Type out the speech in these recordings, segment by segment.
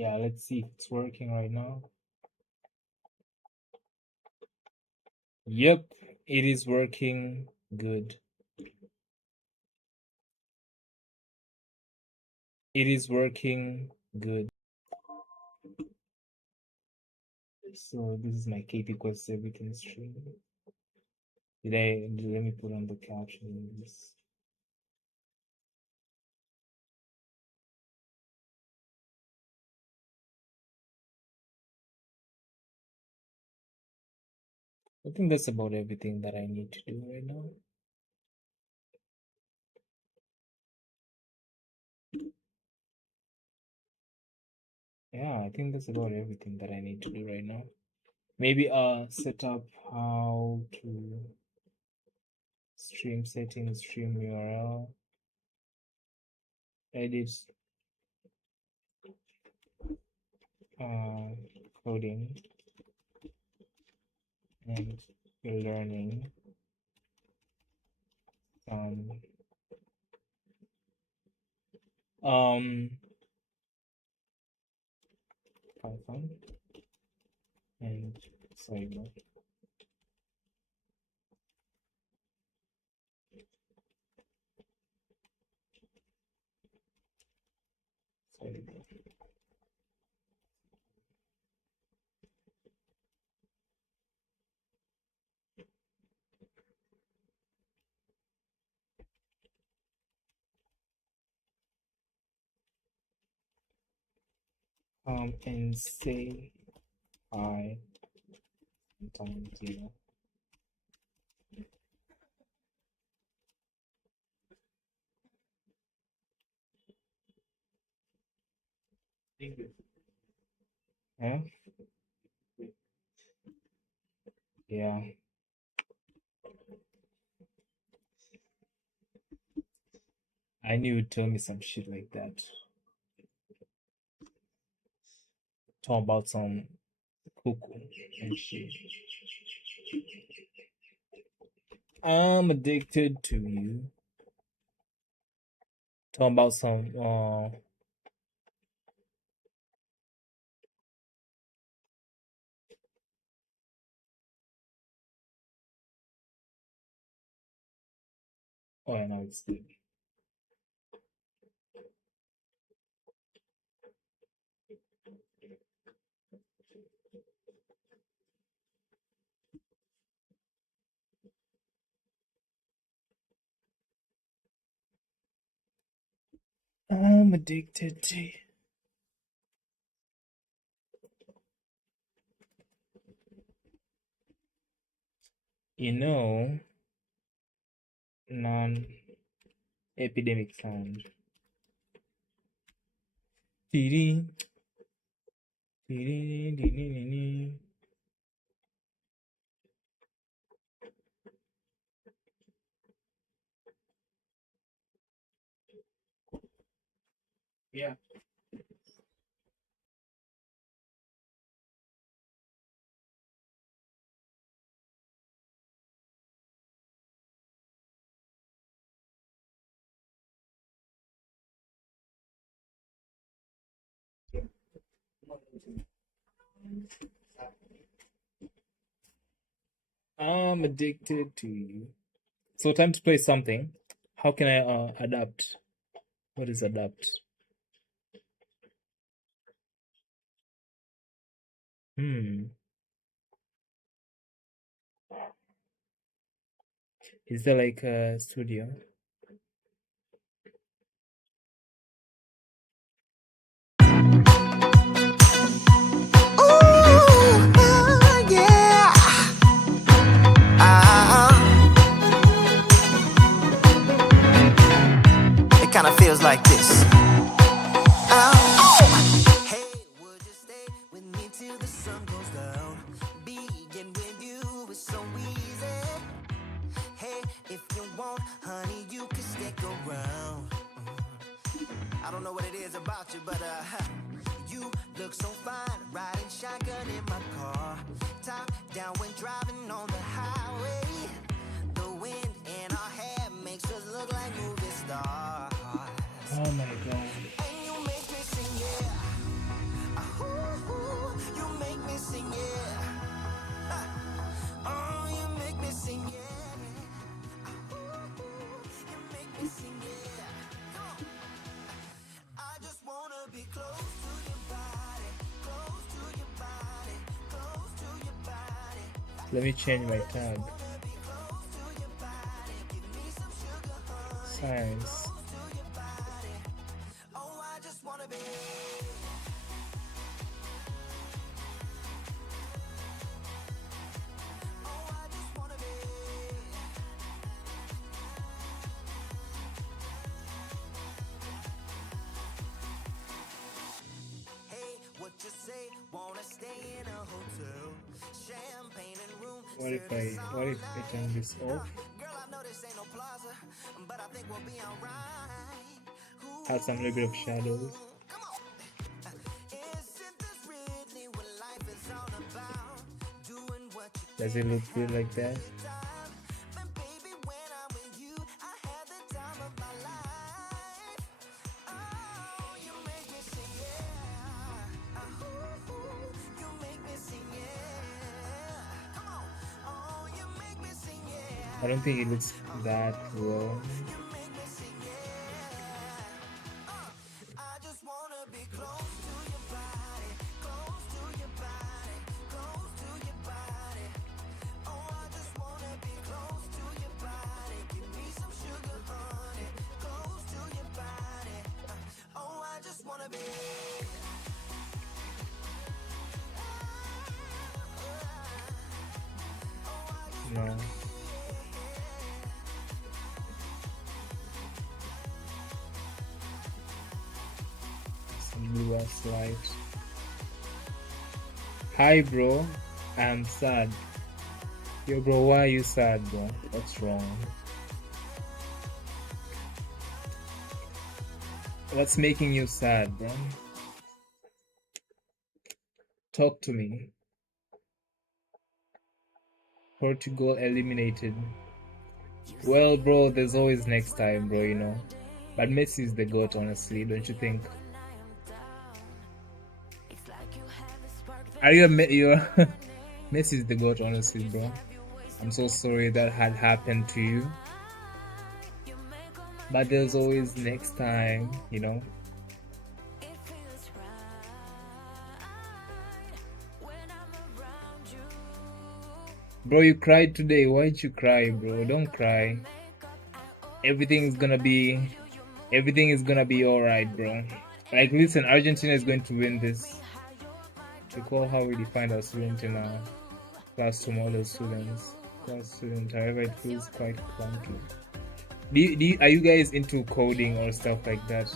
Yeah, let's see if it's working right now. Yep, it is working good. It is working good. So this is my KP Quest everything stream. Let me put on the caption in this. I think that's about everything that I need to do right now. Yeah, I think that's about everything that I need to do right now. Maybe set up how to stream settings, stream URL, edit coding, and learning Python and cyber. And say hi sometimes, you know. Huh? Yeah. I knew you'd tell me some shit like that. Talk about some cuckoo and shit. I'm addicted to you. Talk about some oh yeah, no, it's good. I'm addicted to you. You know, non-epidemic sound. Dee-dee. Dee-dee, dee-dee-dee-dee. Yeah. I'm addicted to you. So time to play something. How can I adapt? What is adapt? Is there like a studio? Yeah. It kind of feels like this. Hey, would you stay with me till the sun goes down? Being with you is so easy. Hey, if you want, honey, you can stick around. I don't know what it is about you, but you look so fine, riding shotgun in my car, top down when driving on the highway. The wind in our hair makes us look like movie stars. Oh my god. And you make me sing, yeah. Let me change my tab. Science. What if I turn this off? Have some little bit of shadows. Does it look good like that? I don't think it looks that well. No. Some blue ass light. Hi bro, I'm sad. Yo bro, why are you sad bro? What's wrong? What's making you sad bro? Talk to me. Portugal eliminated. Well bro, there's always next time bro, you know. But Messi is the GOAT honestly, don't you think? Are you Messi is the GOAT honestly bro. I'm so sorry that had happened to you. But there's always next time, you know. Bro, you cried today. Why'd you cry, bro? Don't cry. Everything is gonna be alright, bro. Like, listen, Argentina is going to win this. Recall how we defined our student in our class to model students. Class student, however, it feels quite clunky. Are you guys into coding or stuff like that?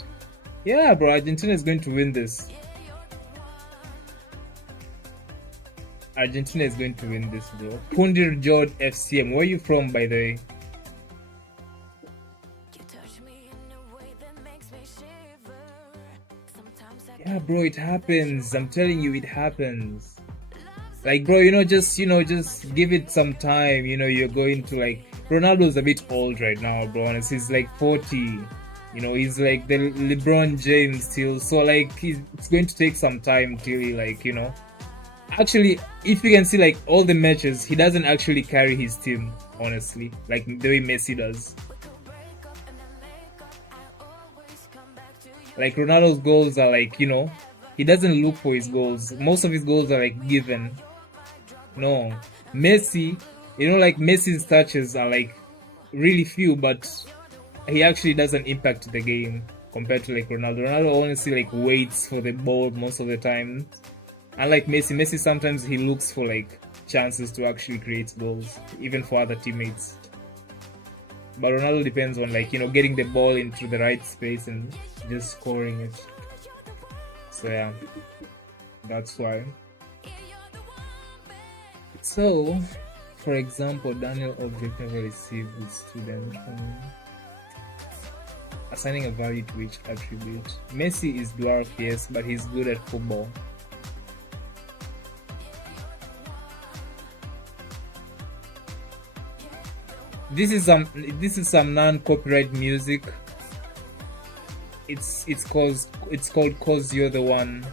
Yeah, bro, Argentina is going to win this. Argentina is going to win this, bro. Pundir Jod FCM. Where are you from, by the way? Yeah, bro, it happens. I'm telling you, it happens. Like, bro, just give it some time. You're going to, like, Ronaldo's a bit old right now, bro. And he's like 40. He's like the LeBron James still. So, like, it's going to take some time till he, like, Actually, if you can see, like, all the matches, he doesn't actually carry his team, honestly. Like, the way Messi does. Like, Ronaldo's goals are, like, he doesn't look for his goals. Most of his goals are, like, given. No. Messi, like, Messi's touches are, like, really few, but he actually doesn't impact the game compared to, like, Ronaldo. Ronaldo honestly, like, waits for the ball most of the time. Unlike Messi sometimes he looks for, like, chances to actually create goals, even for other teammates. But Ronaldo depends on, like, getting the ball into the right space and just scoring it. So yeah, that's why. So, for example, Daniel object never received the student assigning a value to each attribute. Messi is dwarf, yes, but he's good at football. This is some non-copyright music. It's called "Cause You're the One."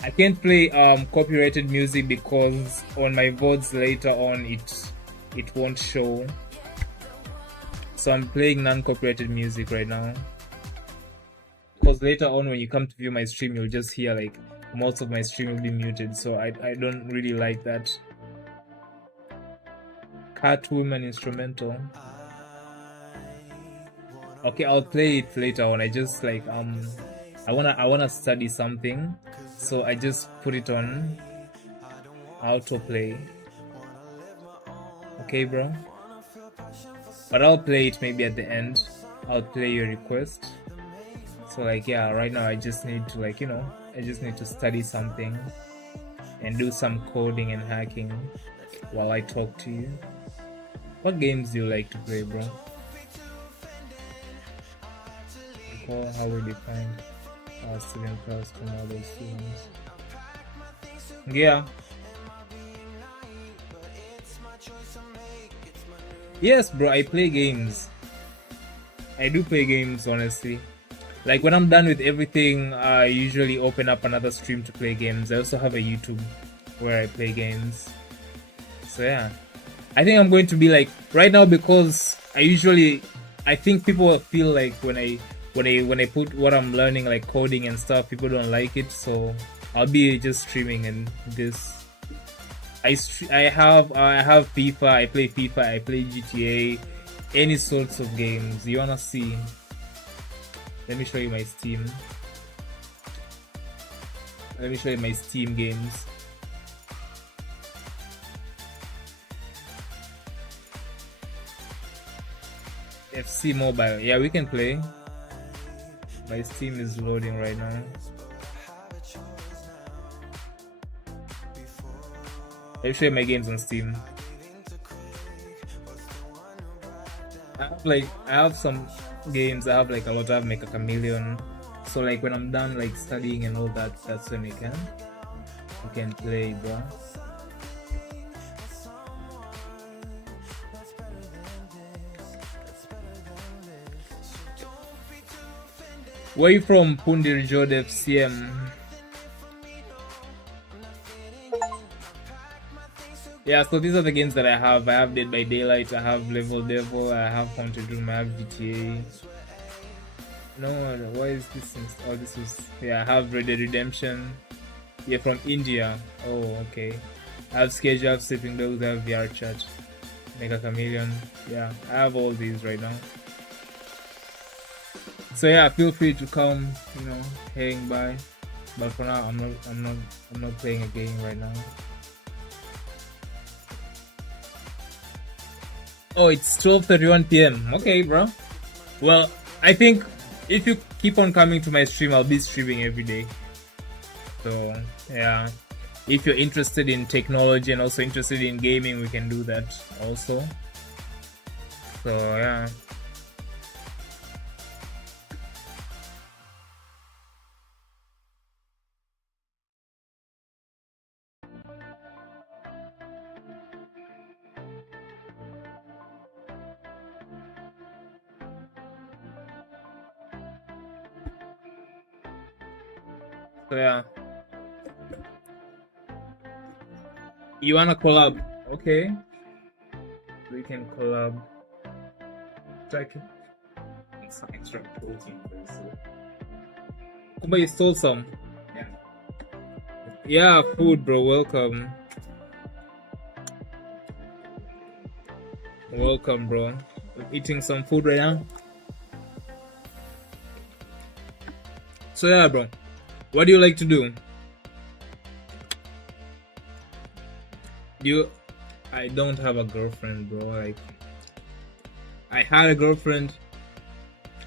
I can't play copyrighted music because on my VODs later on it won't show. So I'm playing non-copyrighted music right now. because later on when you come to view my stream, you'll just hear like most of my stream will be muted, so I don't really like that. Catwoman instrumental. Okay, I'll play it later on. I just like I wanna study something, so I just put it on autoplay. Okay, bro. But I'll play it maybe at the end. I'll play your request. So like yeah, right now I just need to like I just need to study something and do some coding and hacking while I talk to you. What games do you like to play, bro? Recall how we define our student class from other students. Yeah. Yes, bro, I play games. I do play games, honestly. Like when I'm done with everything, I usually open up another stream to play games. I also have a YouTube where I play games. So yeah. I think I'm going to be like right now because I think people feel like when I put what I'm learning like coding and stuff, people don't like it, so I'll be just streaming and this. I have FIFA, I play FIFA, I play GTA, any sorts of games. You wanna see? Let me show you my Steam. Let me show you my Steam games. FC Mobile. Yeah, we can play. My Steam is loading right now. I'll show you my games on Steam. I have some games. I have like a lot. I have Make a Chameleon. So like when I'm done like studying and all that, that's when we can play, bro. Where you from, Pundirjod FCM? Yeah, so these are the games that I have. I have Dead by Daylight, I have Level Devil, I have Haunted Room, I have GTA. No, why is this? Oh, this was... Yeah, I have Red Dead Redemption. Yeah, from India. Oh, okay. I have Sketch, I have Sleeping Dogs, I have VR Chat, Make a Chameleon. Yeah, I have all these right now. So yeah, feel free to come, hang by. But for now, I'm not playing a game right now. Oh, it's 12:31 p.m. Okay, bro. Well, I think if you keep on coming to my stream, I'll be streaming every day. So yeah, if you're interested in technology and also interested in gaming, we can do that also. So yeah. So yeah. You wanna collab? Okay. We can collab. Check it. It's extra protein for you. Kumba, you stole some. Yeah. Yeah, food, bro. Welcome. Welcome, bro. I'm eating some food right now. So yeah, bro. What do you like to do? I don't have a girlfriend, bro. Like, I had a girlfriend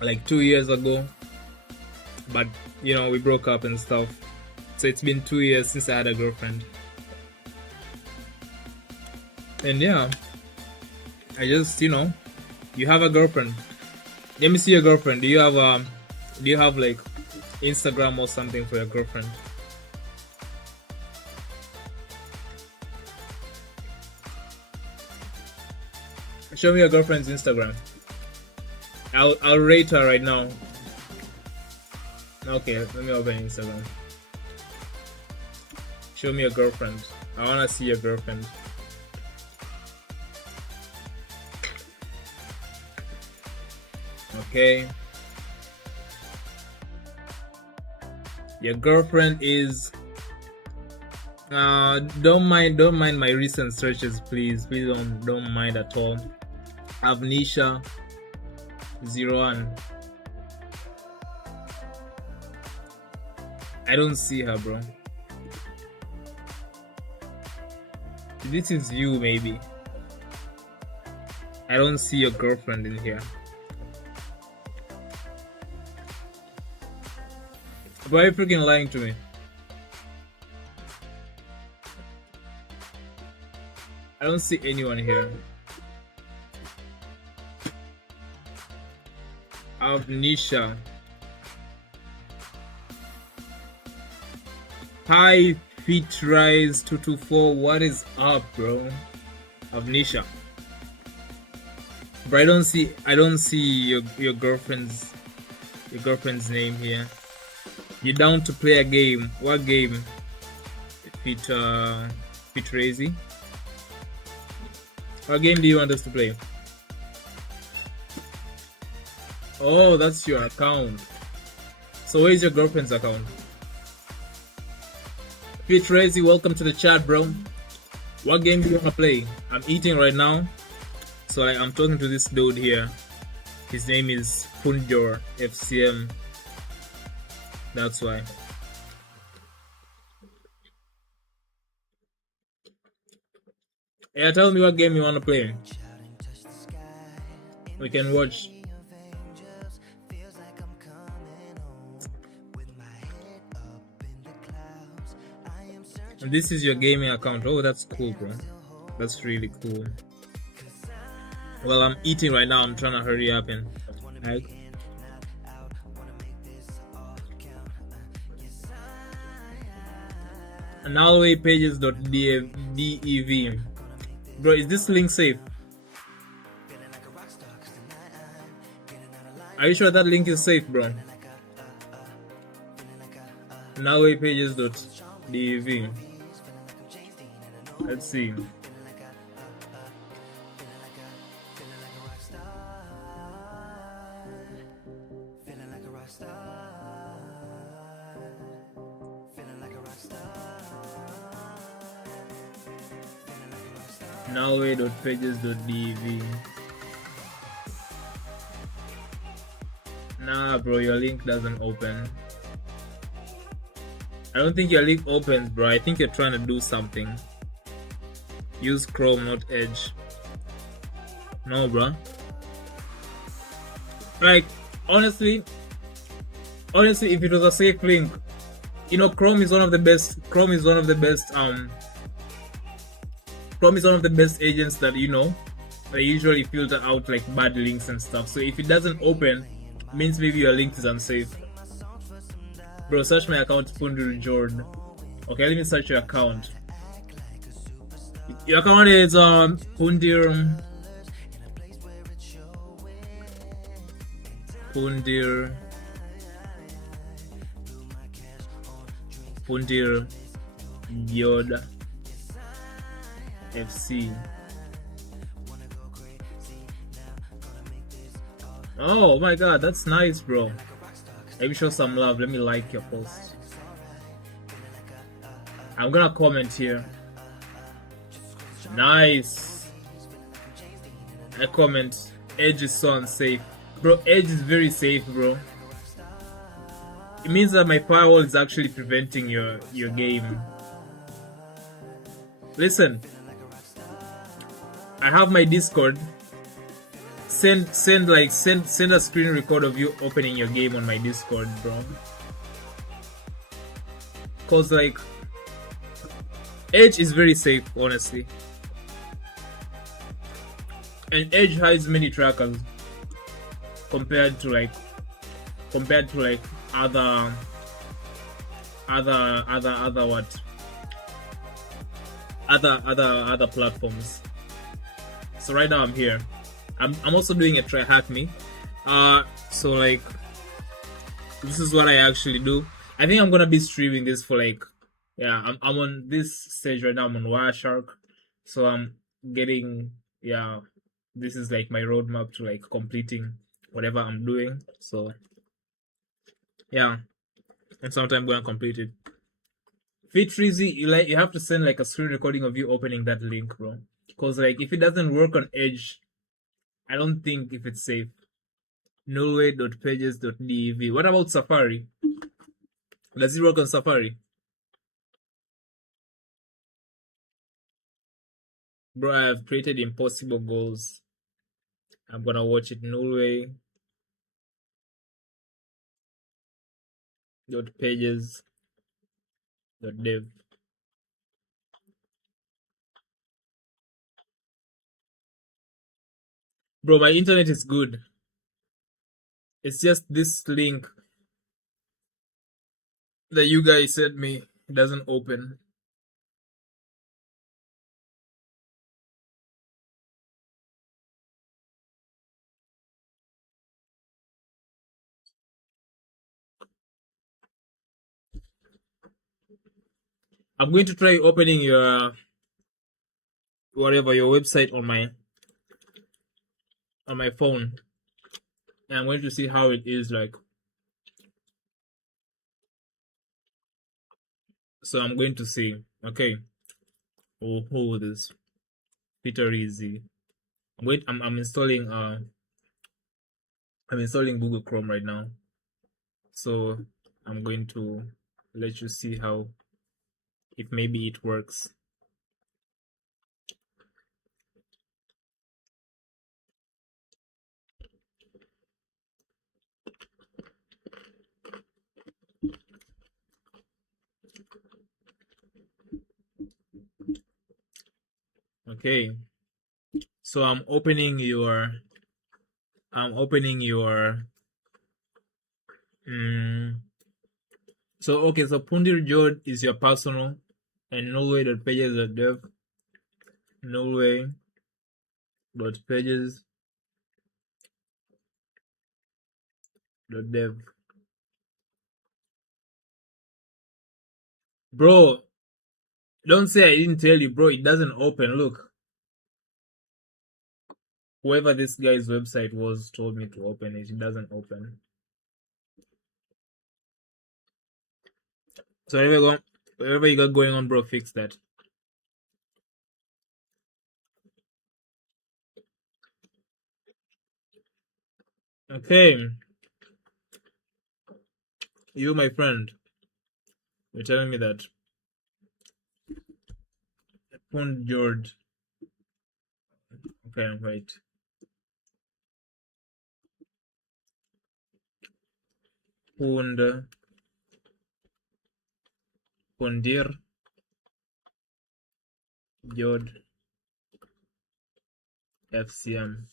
like 2 years ago, but we broke up and stuff. So it's been 2 years since I had a girlfriend. And yeah, I just you have a girlfriend. Let me see your girlfriend. Do you have like Instagram or something for your girlfriend? Show me your girlfriend's Instagram. I'll rate her right now. Okay, let me open Instagram. Show me your girlfriend. I wanna see your girlfriend. Okay. Your girlfriend is don't mind my recent searches, please don't mind at all. Avnisha 01. I don't see her, bro. This is you, maybe. I don't see your girlfriend in here. Why are you freaking lying to me? I don't see anyone here. Avnisha. Hi, Fit Rise 224. What is up, bro? Avnisha. But I don't see your girlfriend's name here. You down to play a game? What game? Fit Razy. What game do you want us to play? Oh, that's your account. So where's your girlfriend's account? Fit Razy, welcome to the chat, bro. What game do you want to play? I'm eating right now, so I'm talking to this dude here. His name is Punjor FCM. That's why. Yeah, tell me what game you want to play. We can watch. And this is your gaming account. Oh, that's cool, bro. That's really cool. Well, I'm eating right now. I'm trying to hurry up and. Nowaypages.dev. Bro, is this link safe? Are you sure that link is safe, bro? Nowaypages.dev. Let's see. Noway.pages.dev. Nah, bro, your link doesn't open. I don't think your link opens, bro. I think you're trying to do something. Use Chrome, not Edge. No, bro. Like, honestly, if it was a safe link, you know, Chrome is one of the best agents that, you know, they usually filter out like bad links and stuff. So if it doesn't open, means maybe your link is unsafe. Bro, search my account, Pundir Jordan. Okay, let me search your account. Your account is Pundir Yoda FC. Oh my god, that's nice, bro. Let me show some love. Let me like your post. I'm gonna comment here. Nice. I comment. Edge is so unsafe. Bro, Edge is very safe, bro. It means that my firewall is actually preventing your game. Listen, I have my Discord. Send a screen record of you opening your game on my Discord, bro. Cause like Edge is very safe, honestly. And Edge hides many trackers compared to like other platforms. So right now I'm here. I'm also doing a try hack me. So like this is what I actually do. I think I'm gonna be streaming this for like, yeah, I'm on this stage right now. I'm on Wireshark, so I'm getting, yeah, this is like my roadmap to like completing whatever I'm doing. So yeah, and sometime go and complete it. Fit you have to send like a screen recording of you opening that link, bro. Because like if it doesn't work on Edge, I don't think if it's safe. Nullway.pages.dev. What about Safari? Does it work on Safari? Bro, I have created impossible goals. I'm gonna watch it. Nullway.pages.dev. Bro, my internet is good. It's just this link that you guys sent me doesn't open. I'm going to try opening your whatever your website on my phone. And I'm going to see how it is like. So I'm going to see. Okay. Oh, this Peter Easy. I'm installing I'm installing Google Chrome right now. So I'm going to let you see how if maybe it works. Okay. So I'm opening your so okay, so Pundir Jod is your personal and nullway.pages.dev, nullway.pages.dev. Bro, don't say I didn't tell you, bro. It doesn't open. Look, whoever this guy's website was told me to open it. It doesn't open. So whatever you got going on, bro, fix that. Okay, you, my friend, you're telling me that Pund George. Okay, wait. Pundir George FCM.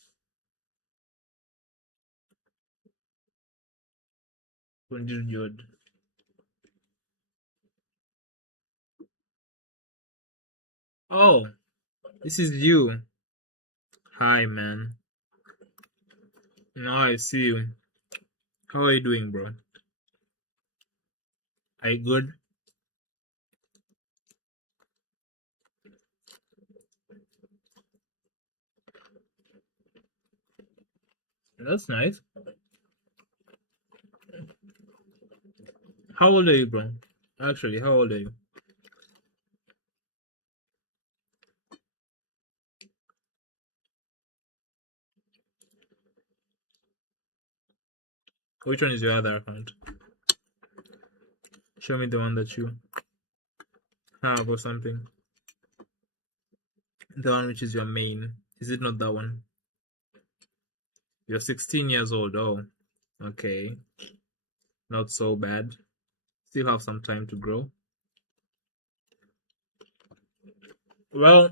Pundir George. Oh, this is you. Hi, man. Now I see you. How are you doing, bro? Are you good? That's nice. How old are you, bro? Actually, how old are you? Which one is your other account? Show me the one that you have or something. The one which is your main. Is it not that one? You're 16 years old. Oh, okay. Not so bad. Still have some time to grow. Well,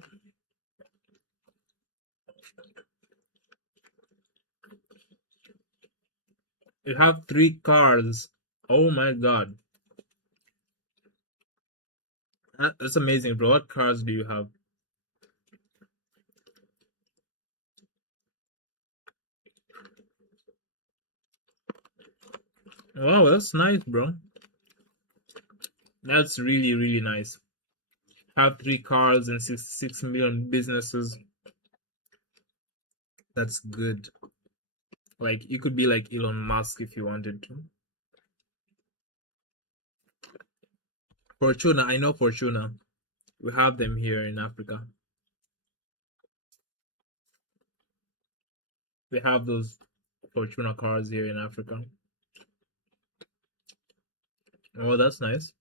you have 3 cars. Oh my god. That's amazing, bro. What cars do you have? Wow, that's nice, bro. That's really, really nice. Have 3 cars and 6 million businesses. That's good. Like, you could be like Elon Musk if you wanted to. Fortuna, I know Fortuna. We have them here in Africa. We have those Fortuna cars here in Africa. Oh, that's nice.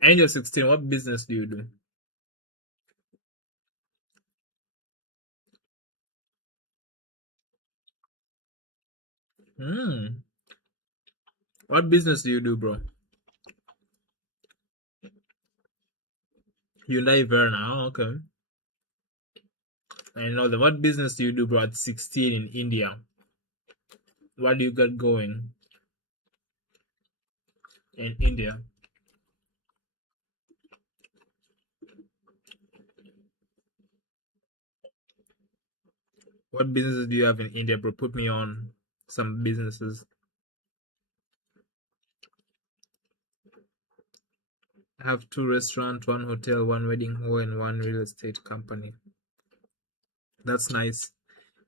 And you're 16. What business do you do? Hmm. What business do you do, bro? Hyundai Verna. Oh, okay. I know that. What business do you do, bro? At 16 in India. What do you got going in India? What businesses do you have in India, bro? Put me on some businesses. I have 2 restaurants, 1 hotel, 1 wedding hall, and 1 real estate company. That's nice.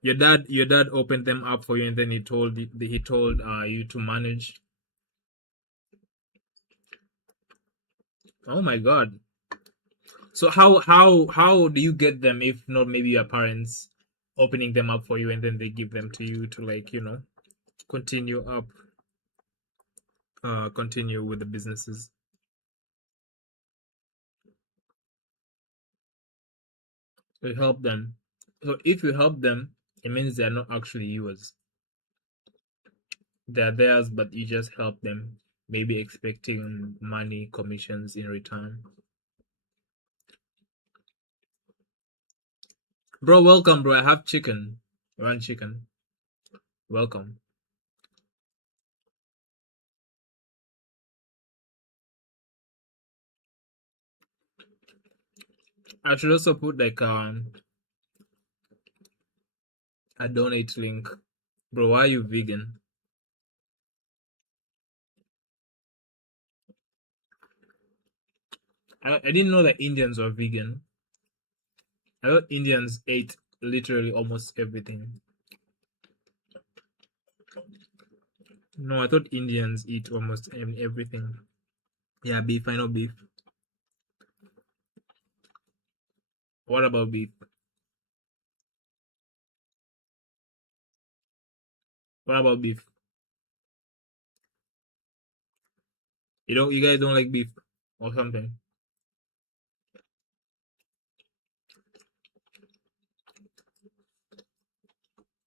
Your dad opened them up for you, and then he told you to manage. Oh my God! So how do you get them if not maybe your parents opening them up for you, and then they give them to you to continue up, continue with the businesses. You help them. So if you help them, it means they're not actually yours. They're theirs, but you just help them, maybe expecting money, commissions in return. Bro, welcome, bro. I have chicken. One chicken. Welcome. I should also put a donate link. Bro, why are you vegan? I didn't know that Indians were vegan. I thought Indians ate literally almost everything. No, I thought Indians eat almost everything. Yeah, beef. I know beef. What about beef? What about beef? You guys don't like beef or something?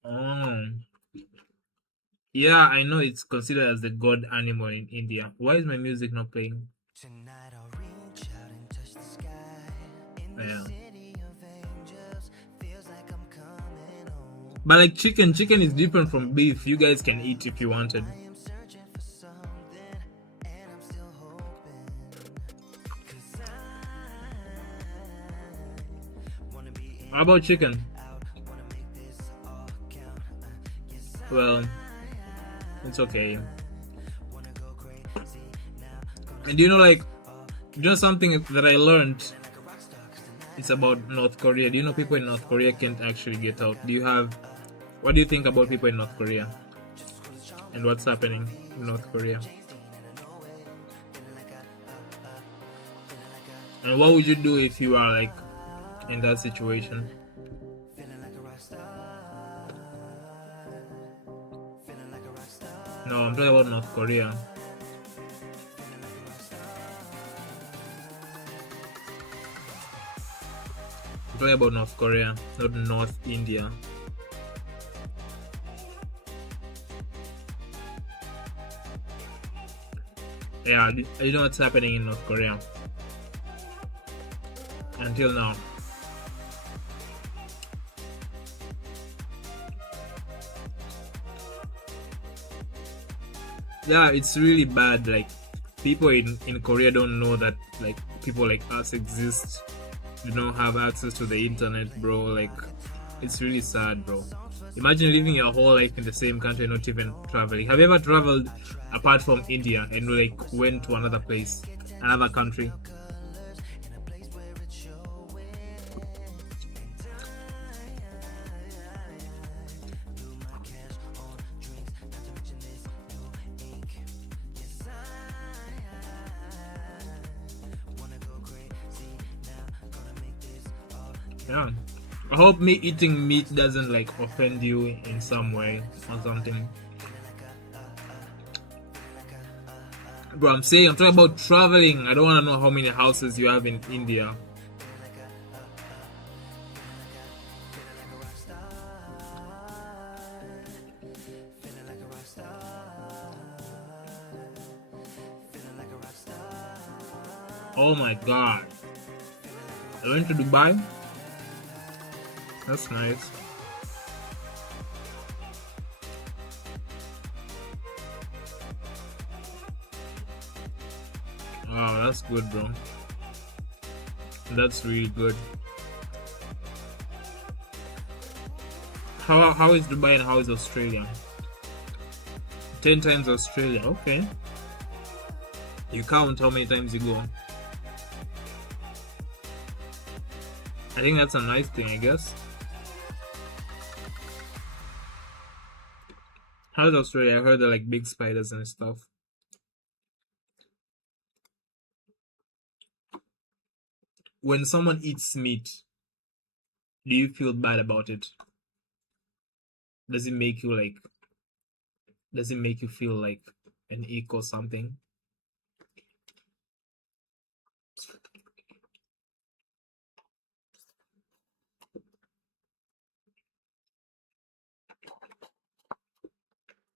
Oh, yeah, I know it's considered as the god animal in India. Why is my music not playing? Tonight I'll reach out and touch the sky. In the Yeah. city of angels, feels like I'm coming home. But like chicken is different from beef. You guys can eat if you wanted. I am searching for something, and I'm still hoping. 'Cause I wanna be in, How about chicken? out, wanna make this all count. Yes, Well, it's okay. wanna go crazy now. And something that I learned? It's about North Korea. Do you know people in North Korea can't actually get out? What do you think about people in North Korea? And what's happening in North Korea? And what would you do if you are like in that situation? No, I'm talking about North Korea. I'm talking about North Korea, not North India. Yeah, you know what's happening in North Korea until now. Yeah, it's really bad. Like people in Korea don't know that like people like us exist. They don't have access to the internet, bro. Like it's really sad, bro. Imagine living your whole life in the same country, not even traveling. Have you ever traveled apart from India and like went to another place, another country? Yeah. I hope me eating meat doesn't like offend you in some way or something. Bro, I'm talking about traveling. I don't want to know how many houses you have in India. Oh my god. I went to Dubai. That's nice. Wow, that's good, bro. That's really good. How is Dubai and how is Australia? 10 times Australia. Okay. You count how many times you go. I think that's a nice thing, I guess. How's Australia? I heard they're like big spiders and stuff. When someone eats meat, do you feel bad about it? Does it make you feel like an ick or something?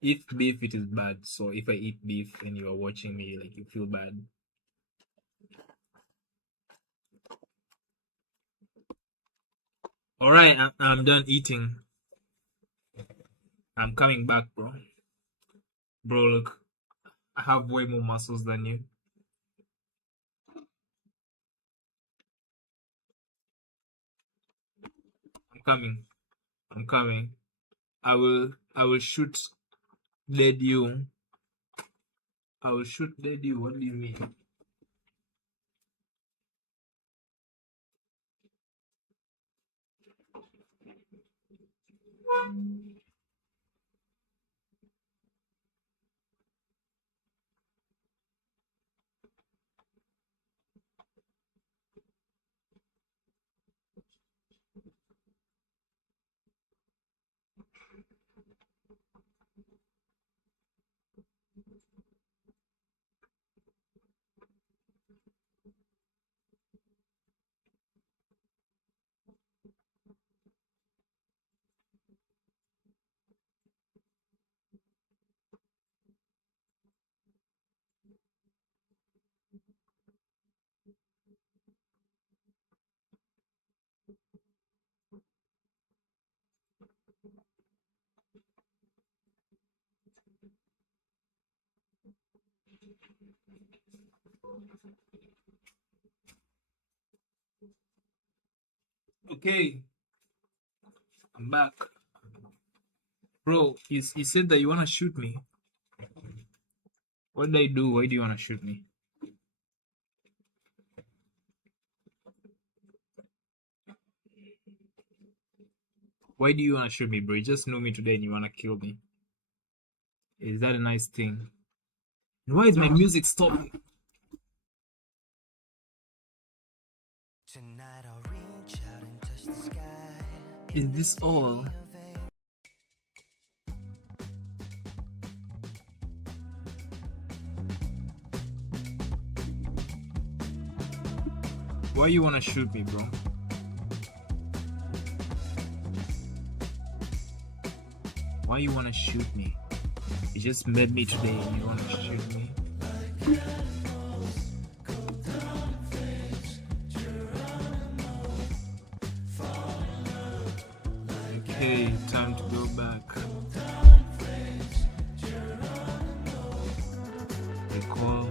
If beef, it is bad. So if I eat beef and you are watching me, like, you feel bad. Alright, I'm done eating. I'm coming back, bro. Bro, look, I have way more muscles than you. I'm coming. I will shoot dead you. I will shoot dead you. What do you mean? Okay, I'm back. Bro, you said that you wanna shoot me. What did I do? Why do you wanna shoot me? Why do you wanna shoot me, bro? You just know me today and you wanna kill me. Is that a nice thing? And why is my music stopping? Tonight I'll reach out and touch the sky. Is this all? Why you wanna shoot me, bro? Why you wanna shoot me? You just met me today and you wanna shoot me? Okay, time to go back. Recall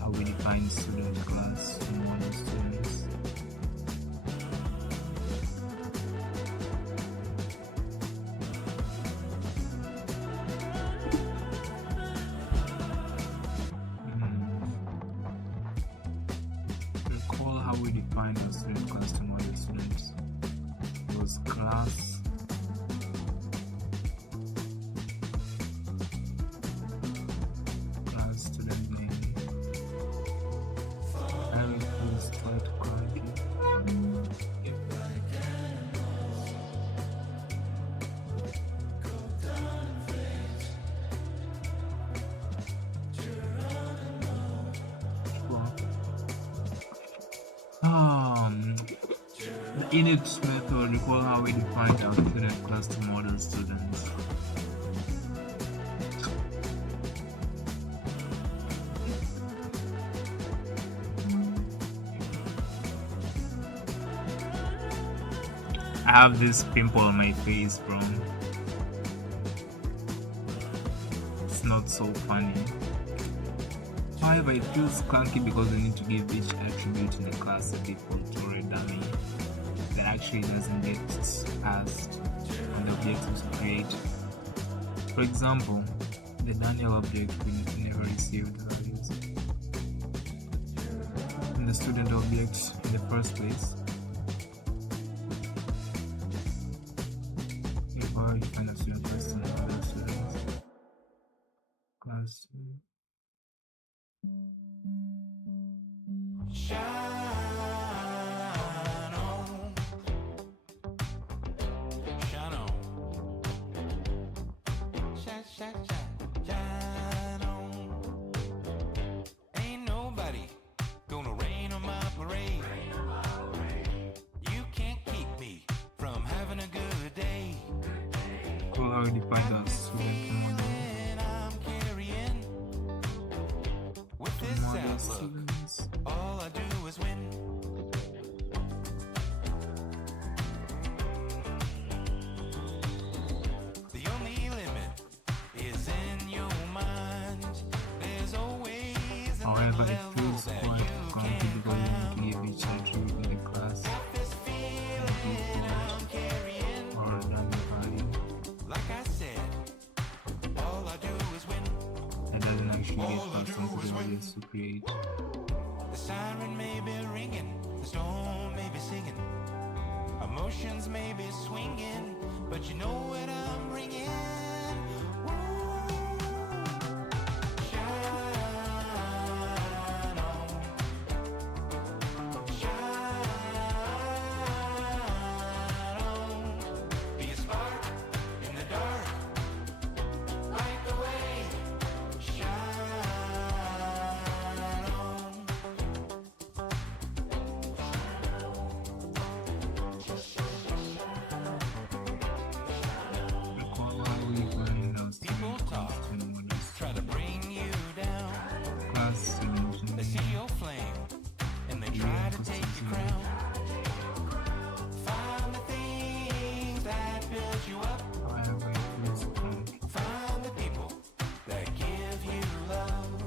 how we define student class and model students. Recall how we define the student class to model students. It was class, student name, and first start cranking. The init method, recall how we defined our student class to model students. I have this pimple on my face, bro. It's not so funny. However, it feels clunky because we need to give each attribute in the class a default or a dummy that actually doesn't get passed on the objectives we create. For example, the Daniel object we never received values in the student object in the first place. Therefore, you find a student first and other students. Class. Ain't nobody gonna rain on my parade. You can't keep me from having a good day. Cool, how we defined our student model. I'm carrying with this outlook. All I do is win. The only limit is in your mind. There's always However, it feels quite clunky because we need to give each attribute in the class a default or a dummy value. like I said, all I do is win. That doesn't actually get passed on to the audience to create. The siren may be ringing, the storm may be singing, emotions may be swinging, but you know what I'm bringing. Shine on, shine on, be a spark in the dark, light the way. Shine on. Recall how we find our student class to models. Try to bring you down. Class solution. They see your flame and they try to take your crown. Find the things that build you up. However, it feels clunky. Find the people that give you love.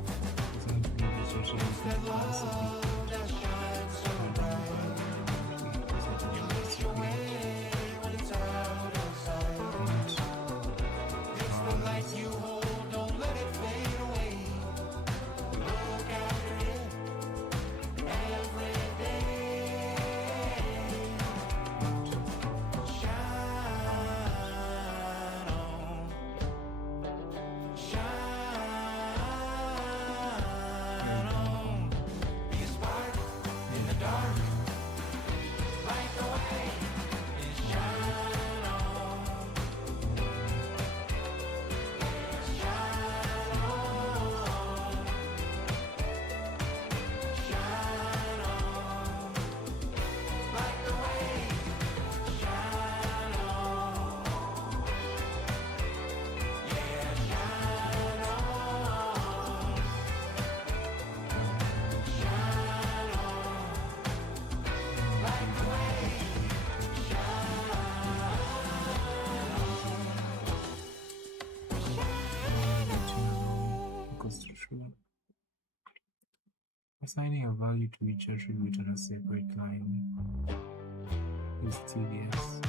It's not to be the social That love that shines so bright. You lift your way when it's out of sight. It's the light you hold, don't let it fade away. Look after it every day. Shine on, shine on. Be a spark in the dark, light the way, and shine on. Shine on, shine on, light the way, shine on. Yeah, shine on, shine on, light the way, Equals to true. Assigning a value to each attribute on a separate line is tedious.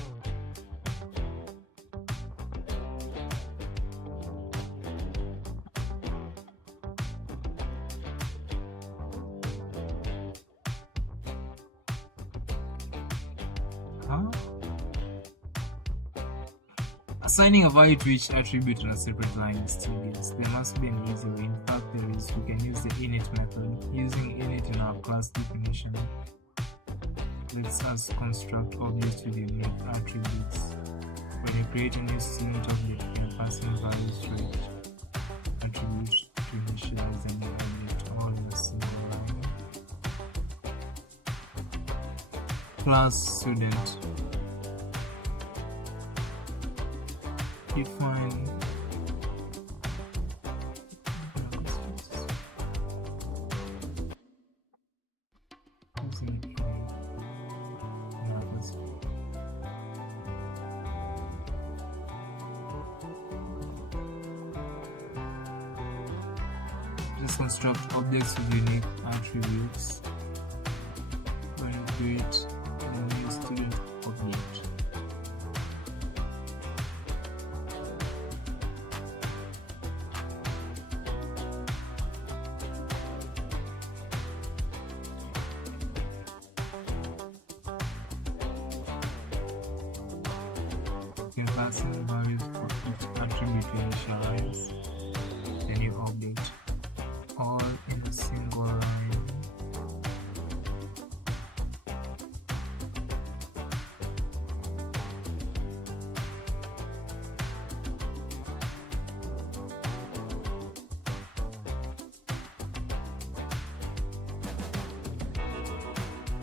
Huh? Assigning a value to each attribute on a separate line is tedious. There must be an easy way. In fact, there is. We can use the init method. Using init in our class definition lets us construct objects with unique attributes. When you create a new student object, you can pass in values to each attribute to initialize the new object all in a single line. class student. Define just construct objects with unique attributes when you create a new student object. You can pass in values for each attribute to initialize the new object, all in a single line.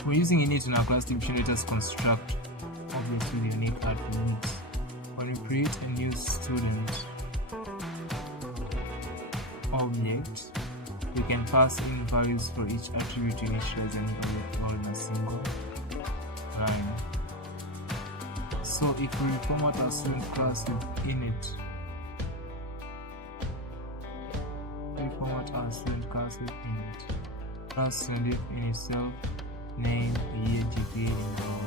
We're using init in our class division. Let us construct objects with unique attributes. When we create a new student object, we can pass in values for each attribute to initialize any object all in a single line. So if we format our student class with init, class student in itself, name, year, GPA, and all.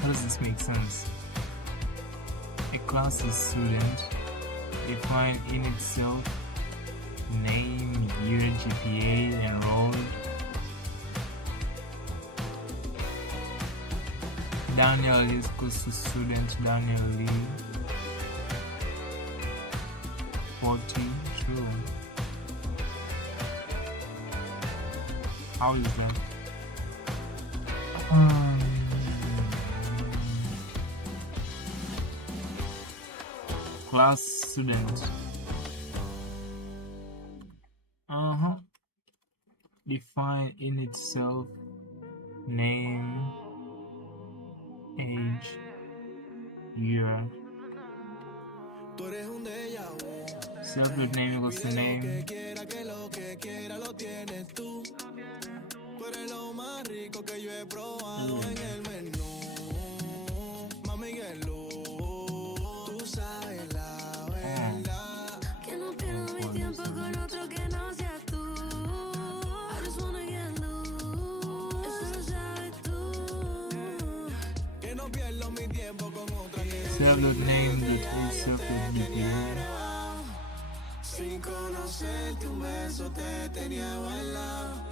How does this make sense? A class is student, defined in itself, name, year, GPA, enrolled. Daniel is equals to student Daniel Lee. 40, true. How is that? Class student. Define in itself, name, age, year. Self name equals to name. Self name the self Sin conocerte un beso te tenía guardado.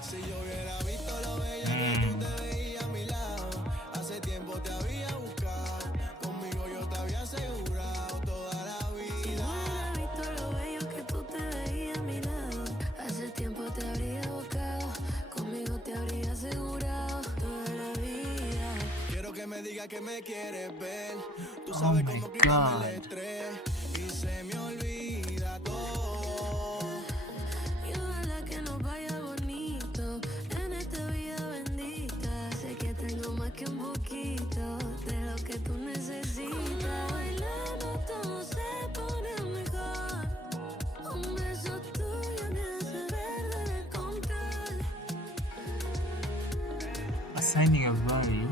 Si yo hubiera visto lo bella que tú te veías a mi lado, hace tiempo te había buscado, conmigo yo te había asegurado toda la vida. Si yo hubiera visto lo bello que tú te veías a mi lado, hace tiempo te habría buscado, conmigo te habría asegurado toda la vida. Quiero que me digas que me quieres ver, tú sabes cómo quitarme el estrés y se me olvida. Assigning a value.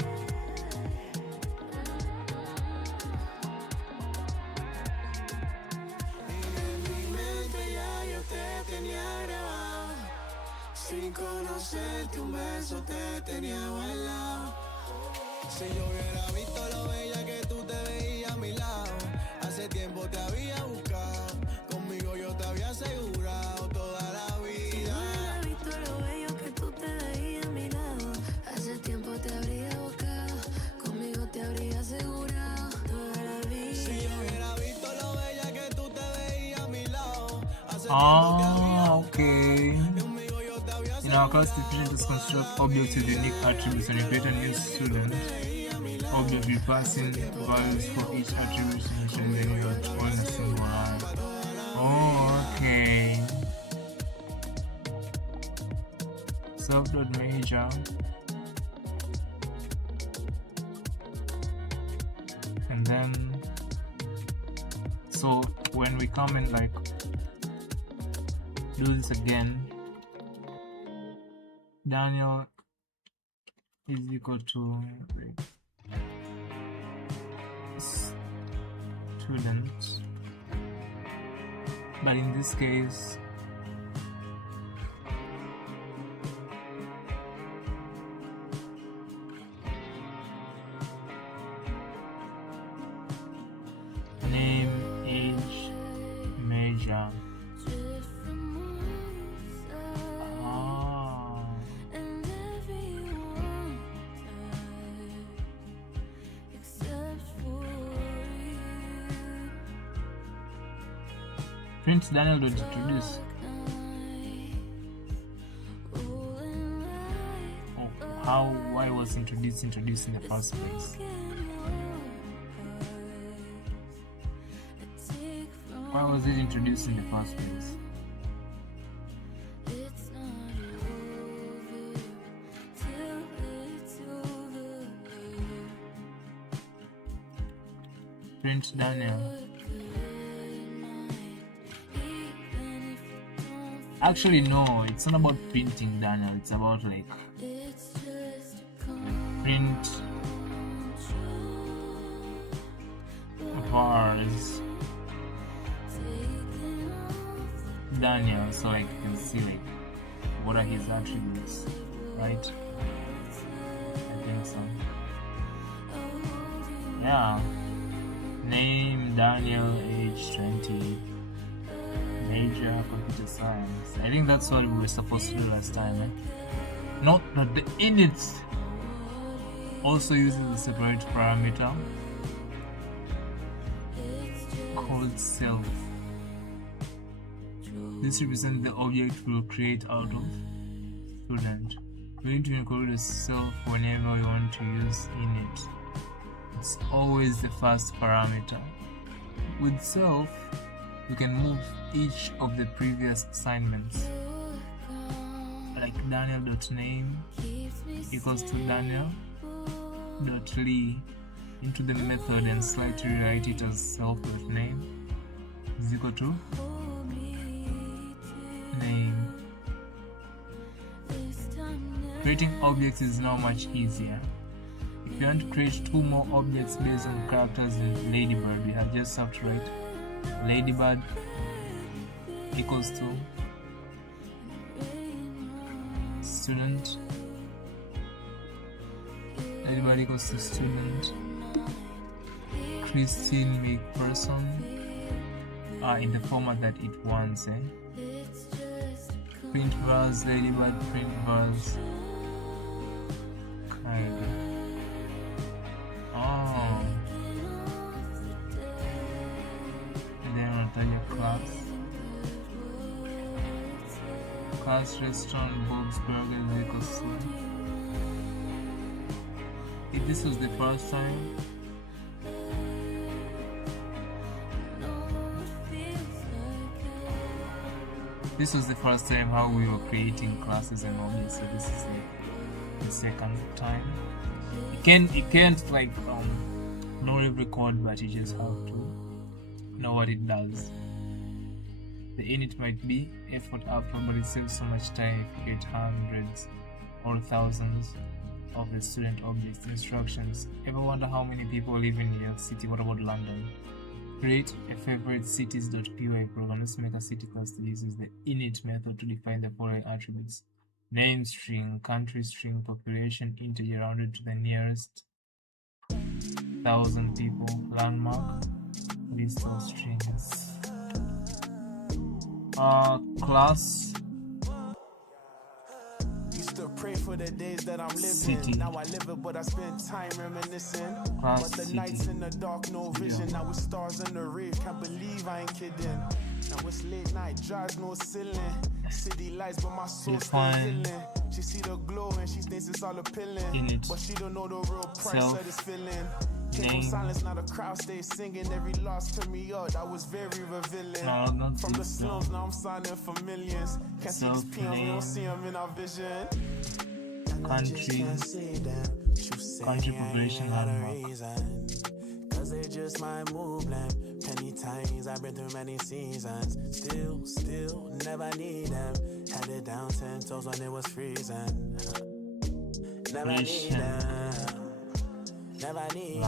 Sin conocerte un beso te tenía guardado. Si yo hubiera visto lo bella que tú te veías a mi lado, hace tiempo te había buscado, conmigo yo te había asegurado toda la vida. Si yo hubiera visto lo bello que tú te veías a mi lado, hace tiempo te habría buscado, conmigo te habría asegurado toda la vida. Si yo hubiera visto lo bella que tú te veías a mi lado, hace tiempo te habría Okay. In our class definition, let's construct objects with unique attributes and create a new student object. We pass in values for each attribute and then you are all in a single line. Oh, okay. self.major, and then so when we come and like do this again, Daniel is equal to student, but in this case name, age, major. Print Daniel dot introduce. Why was introduced in the first place? Why was it introduced in the first place? Print Daniel. Actually, no, it's not about printing Daniel, it's about like print vars Daniel, so like you can see like what are his attributes, right? I think so. Yeah. Name Daniel, age 20, major computer science. I think that's what we were supposed to do last time, eh? Note that the init also uses a separate parameter called self. This represents the object we'll create out of student. We need to include a self whenever we want to use init. It's always the first parameter. With self, we can move each of the previous assignments, like Daniel.name equals to Daniel.lee into the method and slightly rewrite it as self.name is equal to name. Creating objects is now much easier. If you want to create 2 more objects based on characters in Ladybird, we have just have to write Ladybird equals to student. Ladybird equals to student. Christine make person in the format that it wants, Print vars Ladybird, print vars kind. And then I'll tell you class restaurant Bob's Burgers equals to. If this was the first time, how we were creating classes and objects, so this is the second time. It can't like know every code, but you just have to know what it does. The init might be effort after, but it saves so much time if you get hundreds or thousands of the student objects. Instructions. Ever wonder how many people live in New York City? What about London? Create a favorite cities.py program. Let's make a city class that uses the init method to define the following attributes: name string, country string, population integer rounded to the nearest 1,000 people, landmark, list of strings. Class Used to pray for the days that I'm living. City. Now I live it, but I spend time reminiscing. Class But the city. nights in the dark, no vision. Now with stars in the rave, can't believe I ain't kidding. Now it's late night, drives no ceiling. City lights, but my soul still Define healing. She see the glow and she thinks it's all appealing. init But she don't know the real price self of this feeling. Came from name. silence, now the crowd stays singing. Every loss turned me up, that was very revealing. No, not From the this slums, now I'm signing for millions. Can't see these self peons, we name. don't see them in our vision. Country population landmark. Cause they just might move like many times. I've been through many seasons. Still, never need them. Had it down 10 toes when it was freezing. Never need them. Never need.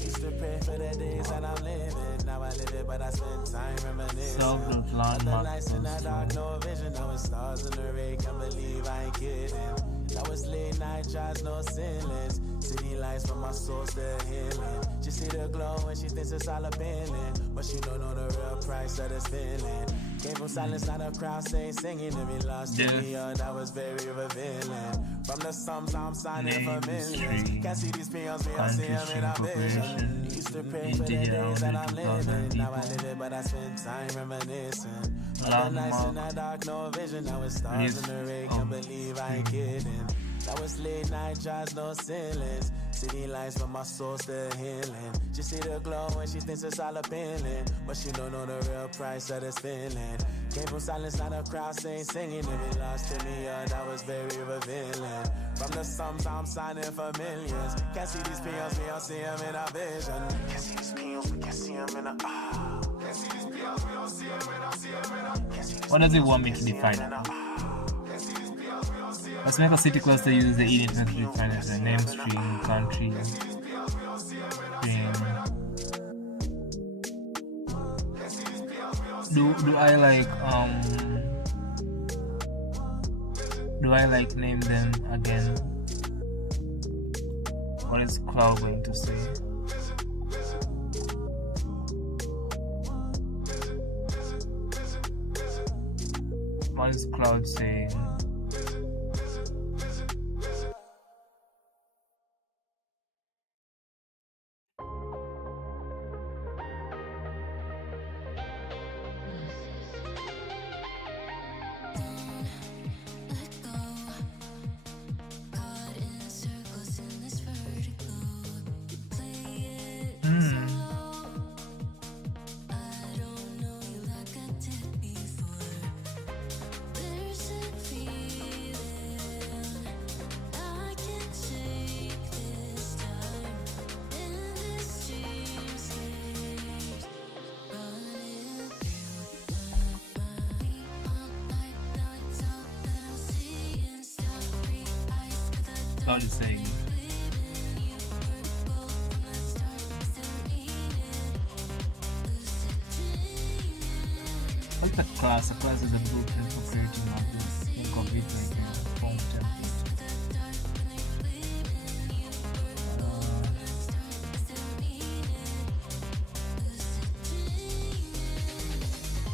Used to pray for the days that I'm living. Now I live it, but I spend time reminiscing. Self-built The landmark. lights in the dark, no vision. Now it's stars in the rain. Can't believe I ain't kidding. Now it's late night, drives no ceilings. City lights, but my soul still healing. Just see the glow and she thinks it's all appealing. But she don't know the real price of this feeling. Came from silence, now the crowd stay singing. To be lost to me, that was very revealing. From the slums, I'm signing for millions. Can't see these peons, we don't see them in our vision. Used to pray for the days that I'm living. Now I live it, but I spend time reminiscing. Other nights in the dark, no vision. Now it's stars in the rain, can't believe I ain't kidding. That was late night, drives no ceilings. City lights, but my soul still healing. Just see the glow and she thinks it's all appealing. But she don't know the real price of this feeling. Came from silence, now the crowd stay singing. If it lost to me, that was very revealing. From the slums, I'm signing for millions. Can't see these peons, we don't see them in our vision. Can't see these peons, we can't see them in our... Can't see these peons, we don't see them in our... What does it want me to define? Let's make a city cluster uses the init method to define it as a name string, country, string. Do I like name them again? What is cloud going to say? What is cloud saying? Cloud is saying. What's the class? A class is a blueprint for creating objects. Think of it like a form template.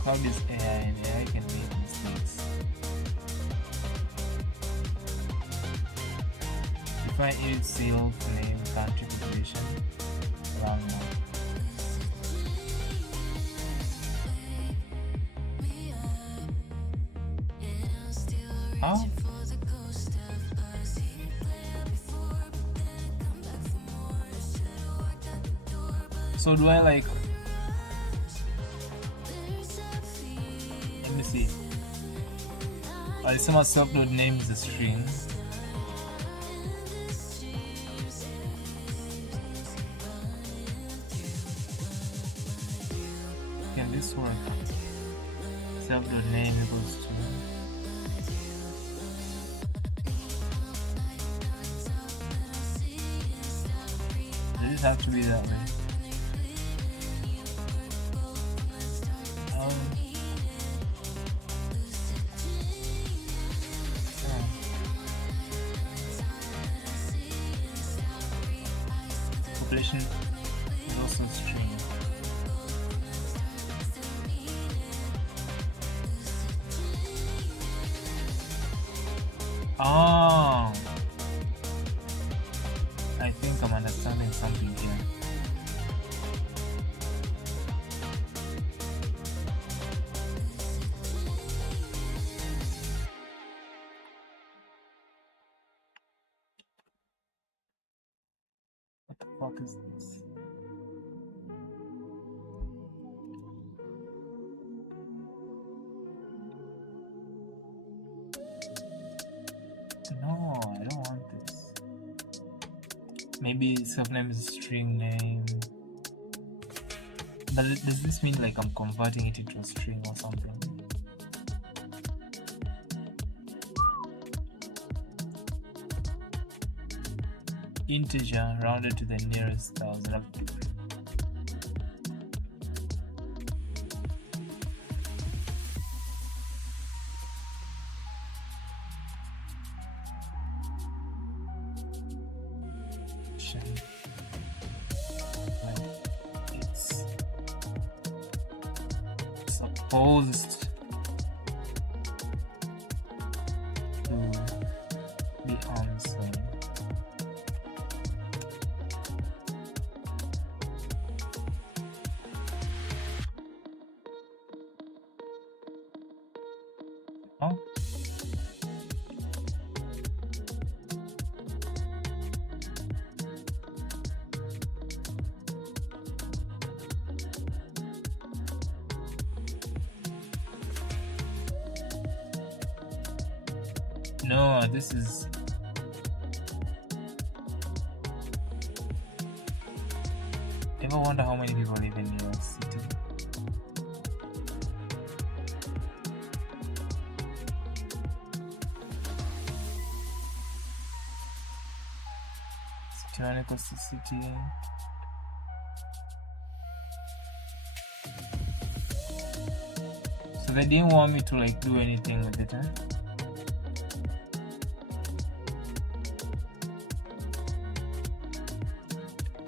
Cloud is AI and AI can make mistakes. Define init self name country population landmark. How? So do I like? Let me see. I say myself dot name is a string. Can this work? Self dot name equals to. Does it have to be that way? Population is also a string. Oh, I think I'm understanding something here. fuck is this? No, I don't want this. Maybe self-name is string name. But does this mean like I'm converting it into a string or something? Integer rounded to the nearest thousand. It's supposed to be answered. Oh. No, this is ever wonder how many people live in New York City? City 1 equals to city. So they didn't want me to like do anything with it, huh?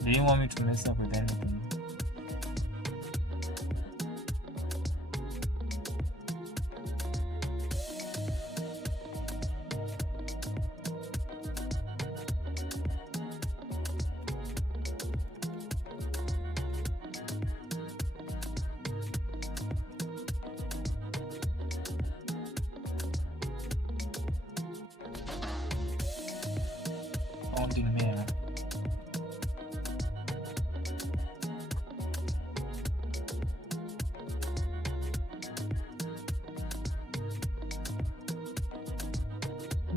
They didn't want me to mess up with anything. Founding mayor.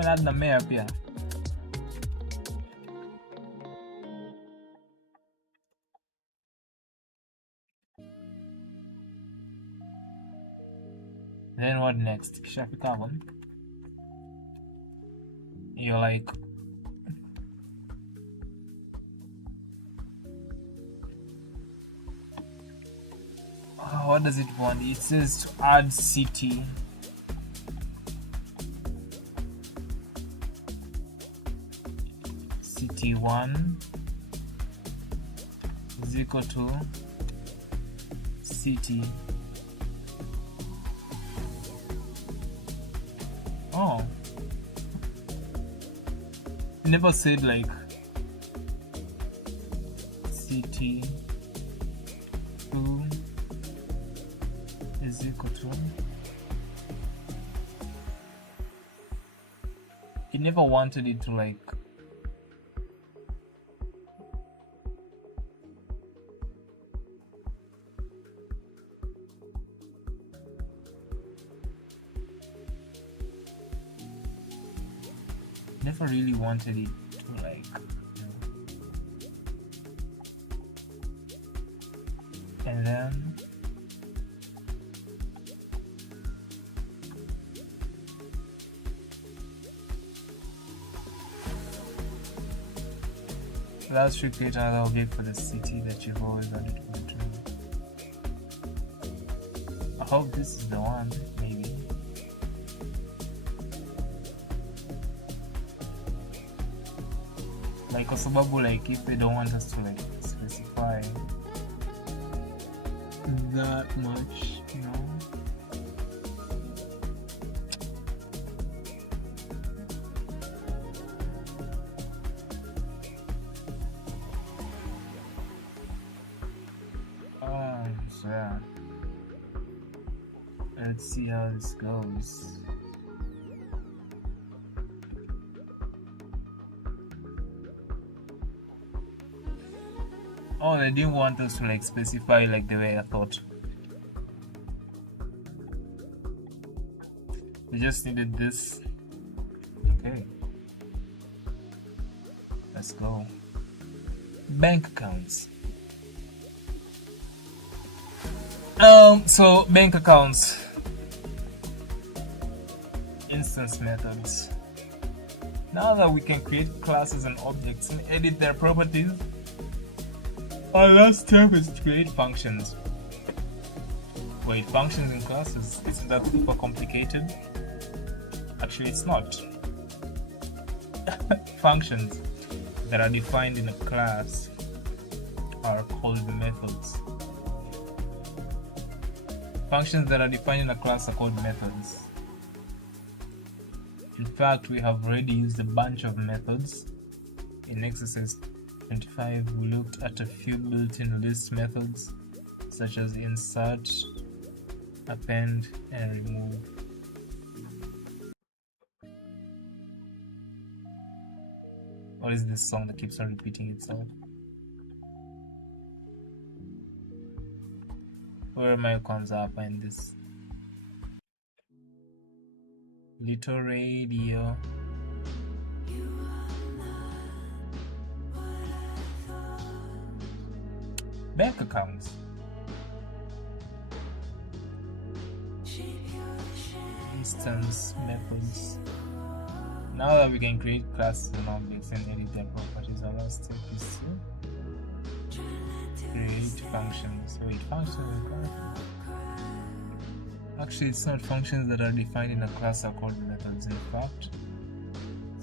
Add the mayor pia. Then what next? Kishafika hapo. You're like what does it want? It says to add city. City 1 is equal to city. Oh, it never said like city 2 is equal to. It never wanted it to like never really wanted it to like, you know. And then let's create another object for the city that you've always wanted to control. I hope this is the one, maybe. Like kwa sababu like if they don't want us to like specify that much, you know. So yeah. Let's see how this goes. Oh, they didn't want us to like specify like the way I thought. They just needed this. Okay. Let's go. Bank accounts. So bank accounts. Instance methods. Now that we can create classes and objects and edit their properties, our last step is to create functions. Wait, functions in classes, isn't that super complicated? Actually, it's not. Functions that are defined in a class are called methods. Functions that are defined in a class are called methods. In fact, we have already used a bunch of methods. In exercise 25, we looked at a few built-in list methods such as insert, append, and remove. What is this song that keeps on repeating itself? Where am I Kwanzaa find this? Little radio. Bank accounts. Instance methods. Now that we can create classes and objects and edit their properties, our last step is to create functions. Wait, functions. Actually, it's not functions that are defined in a class are called methods. In fact,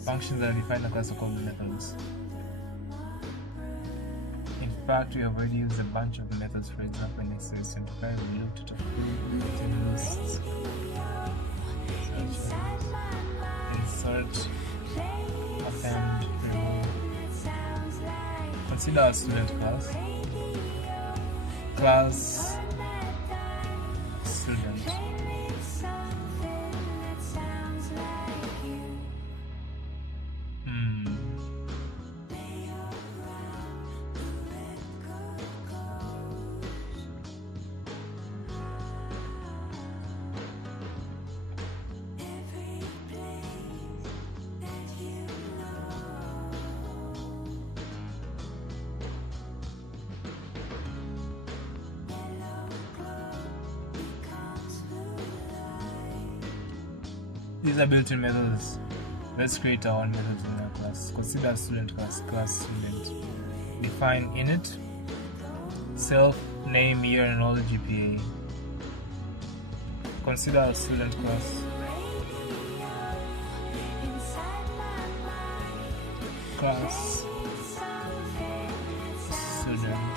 functions that are defined in a class are called methods. In fact, we have already used a bunch of methods. For example, in exercise 25, we looked at a few built-in lists. Insert, append, remove. Consider a student class. Class student. These are built-in methods. Let's create our own methods in our class. Consider a student class, class student. Define init, self, name, year, and all the GPA. Consider a student class. Class student.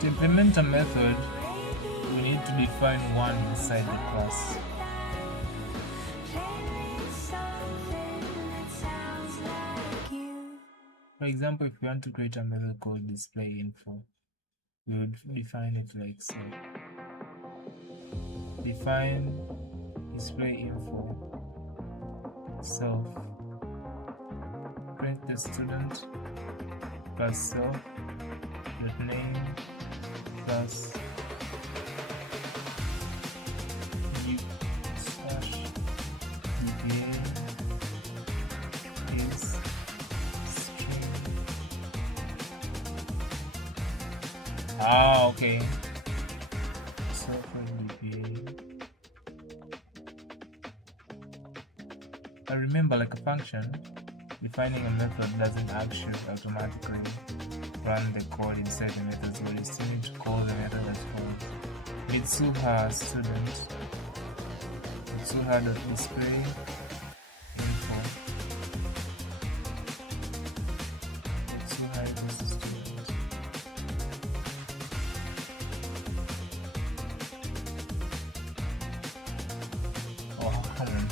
To implement a method, we need to define one inside the class. For example, if we want to create a method called display_info, we would define it like so. Define display_info self. Print the student plus self with name plus u/GPA is string. Okay. So for GPA. But remember, like a function, defining a method doesn't actually automatically run the code inside the method, so we still need to call the method as code. Mitsuha student. Mitsuha.display info. Mitsuha is student. Oh, come on.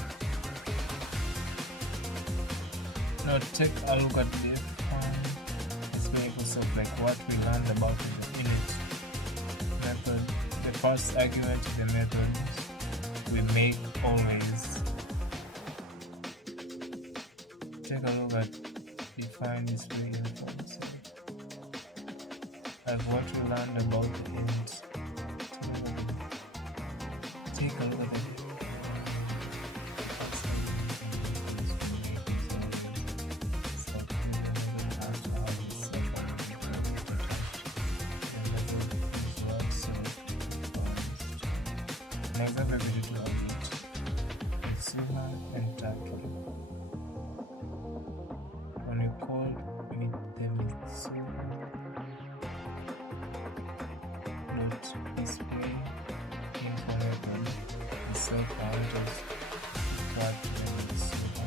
Now take a look at the examples of like what we learned about the init method. The first argument of the method we make always. Take a look at define display info. Like what we learned about the init. Take a look at the an example of it consumer and title. When you call with the Mitsuha dot display info method, the cell counters what the Mitsuha.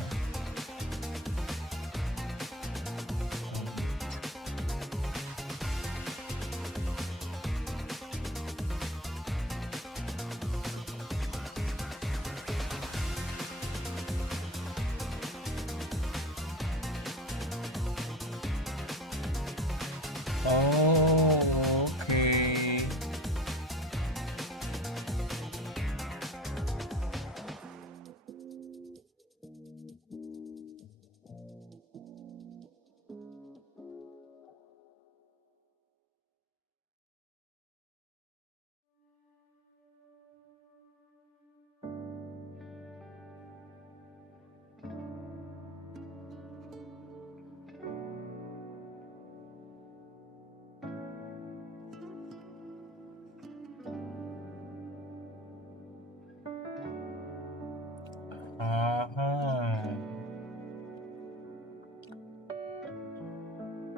Oh, okay.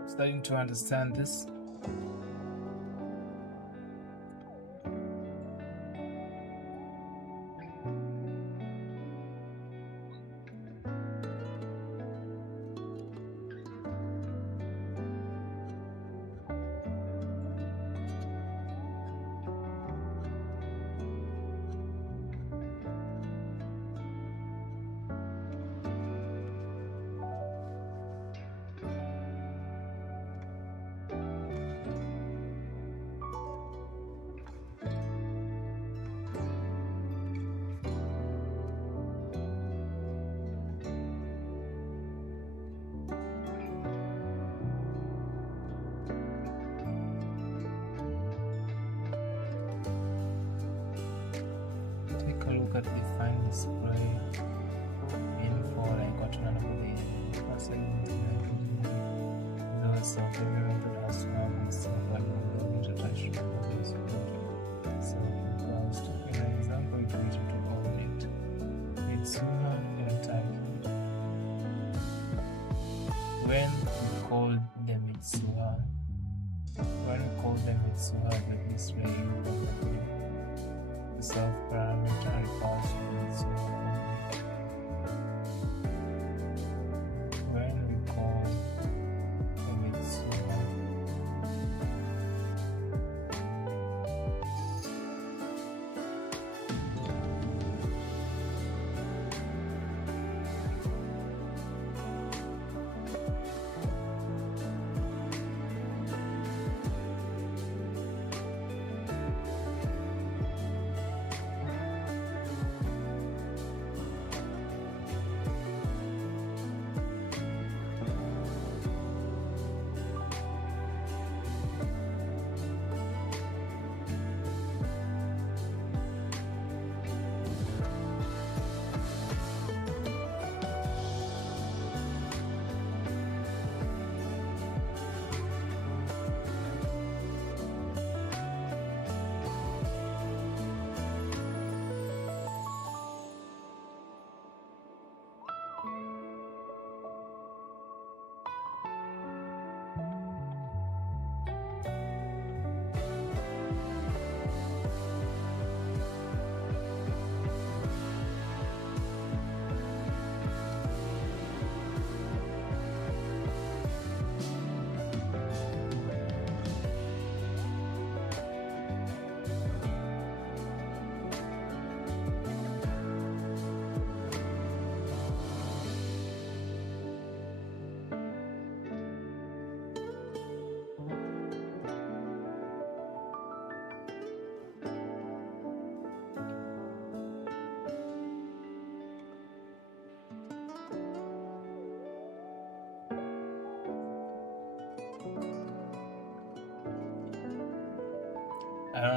Starting to understand this. Take a look at define display info, like what none of the person those of the method has to have this attached to this. So first, in an example, it is to own it. Mitsuha and title. When we call the Mitsuha, the display info method, the self parameter refers to the Mitsuha. When we call the Mitsuha,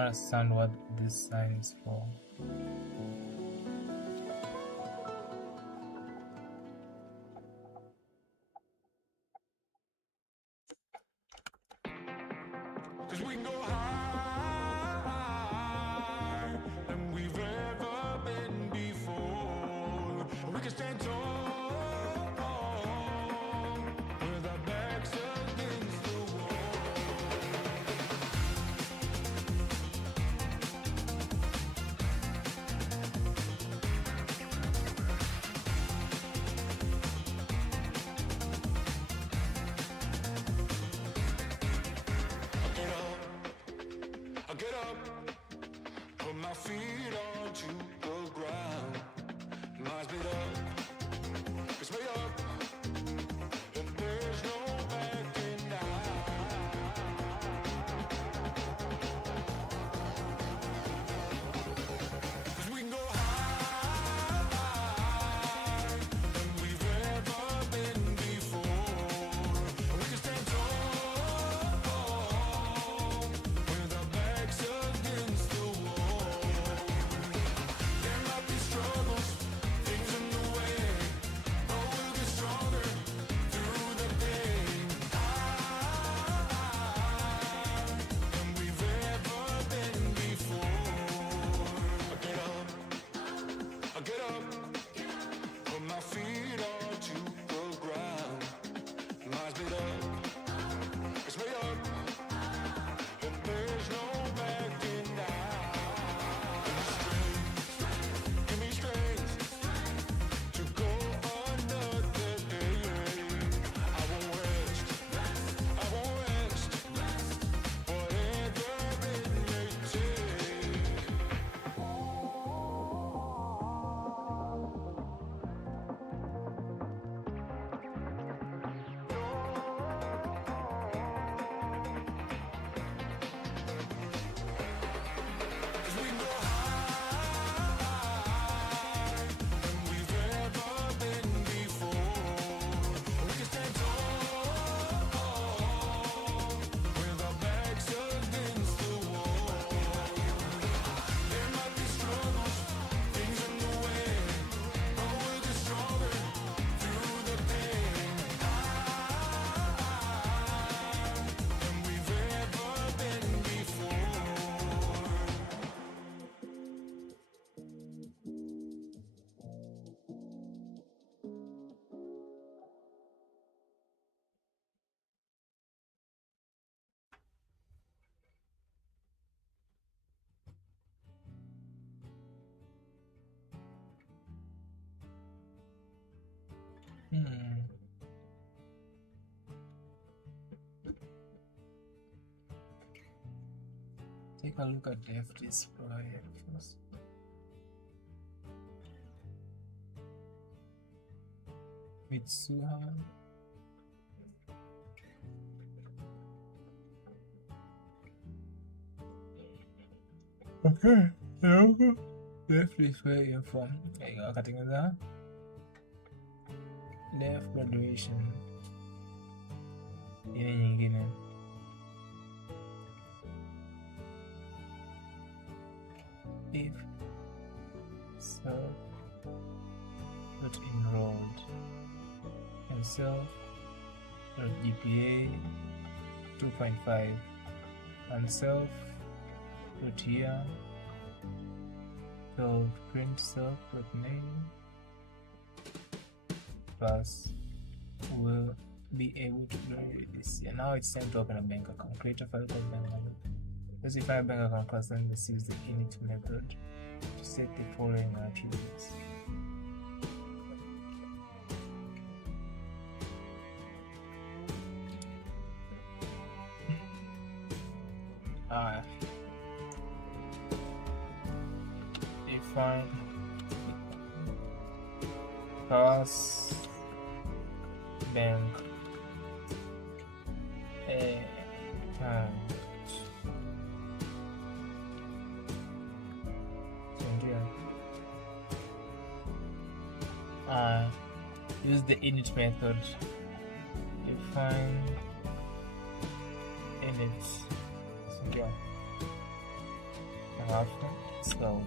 understand what this sign is for. Cause we can go higher than we've ever been before. We can stand tall with our backs against the wall. I'll get up, put my feet onto the ground. My speed up, it's way up, and there's no backing down. Cause we can go higher than we've ever been before. We can stand tall with our backs against the wall. There might be struggles, things in the way, but we'll get stronger through the pain. Higher than we've ever been before. I'll get up, put my feet onto the ground. My speed up, it's way up, and there's no backing down. Give me strength to go another day. I won't rest, whatever it may take. Cause we can go higher than we've ever been before. We can stand tall with our backs against the wall. There might be struggles, things in the way, but we'll get stronger through the pain. Higher than we've ever been before. Take a look at def display first. Mitsuha. Okay, def display info. Katengeneza def graduation. Ini nyingine. If self not enrolled and self not GPA 2.5 and self not year 12 print self dot name plus will be able to do this year. Now it's time to open a bank account. Create a file called bank account. Specify a bank account class and let's use the init method to set the following attributes. Define class bank account. Use the init method. Define init. after self,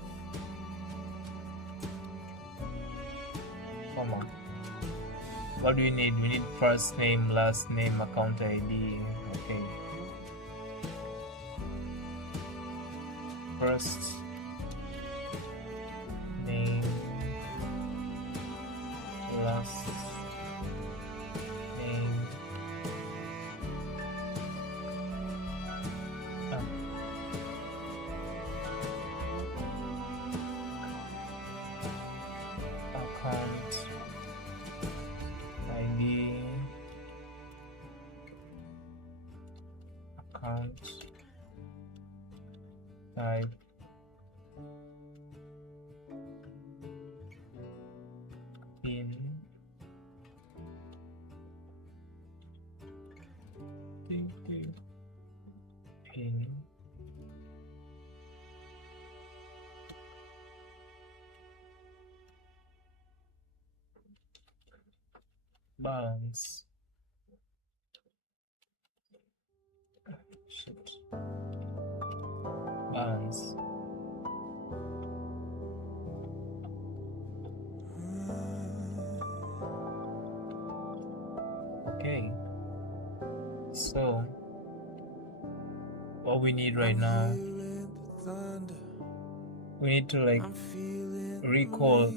comma. What do we need? We need first name, last name, account ID. Okay. First name, last name, account ID, account type, pin, pin, balance. Shit. Balance. Okay. So what we need right now, we need to like recall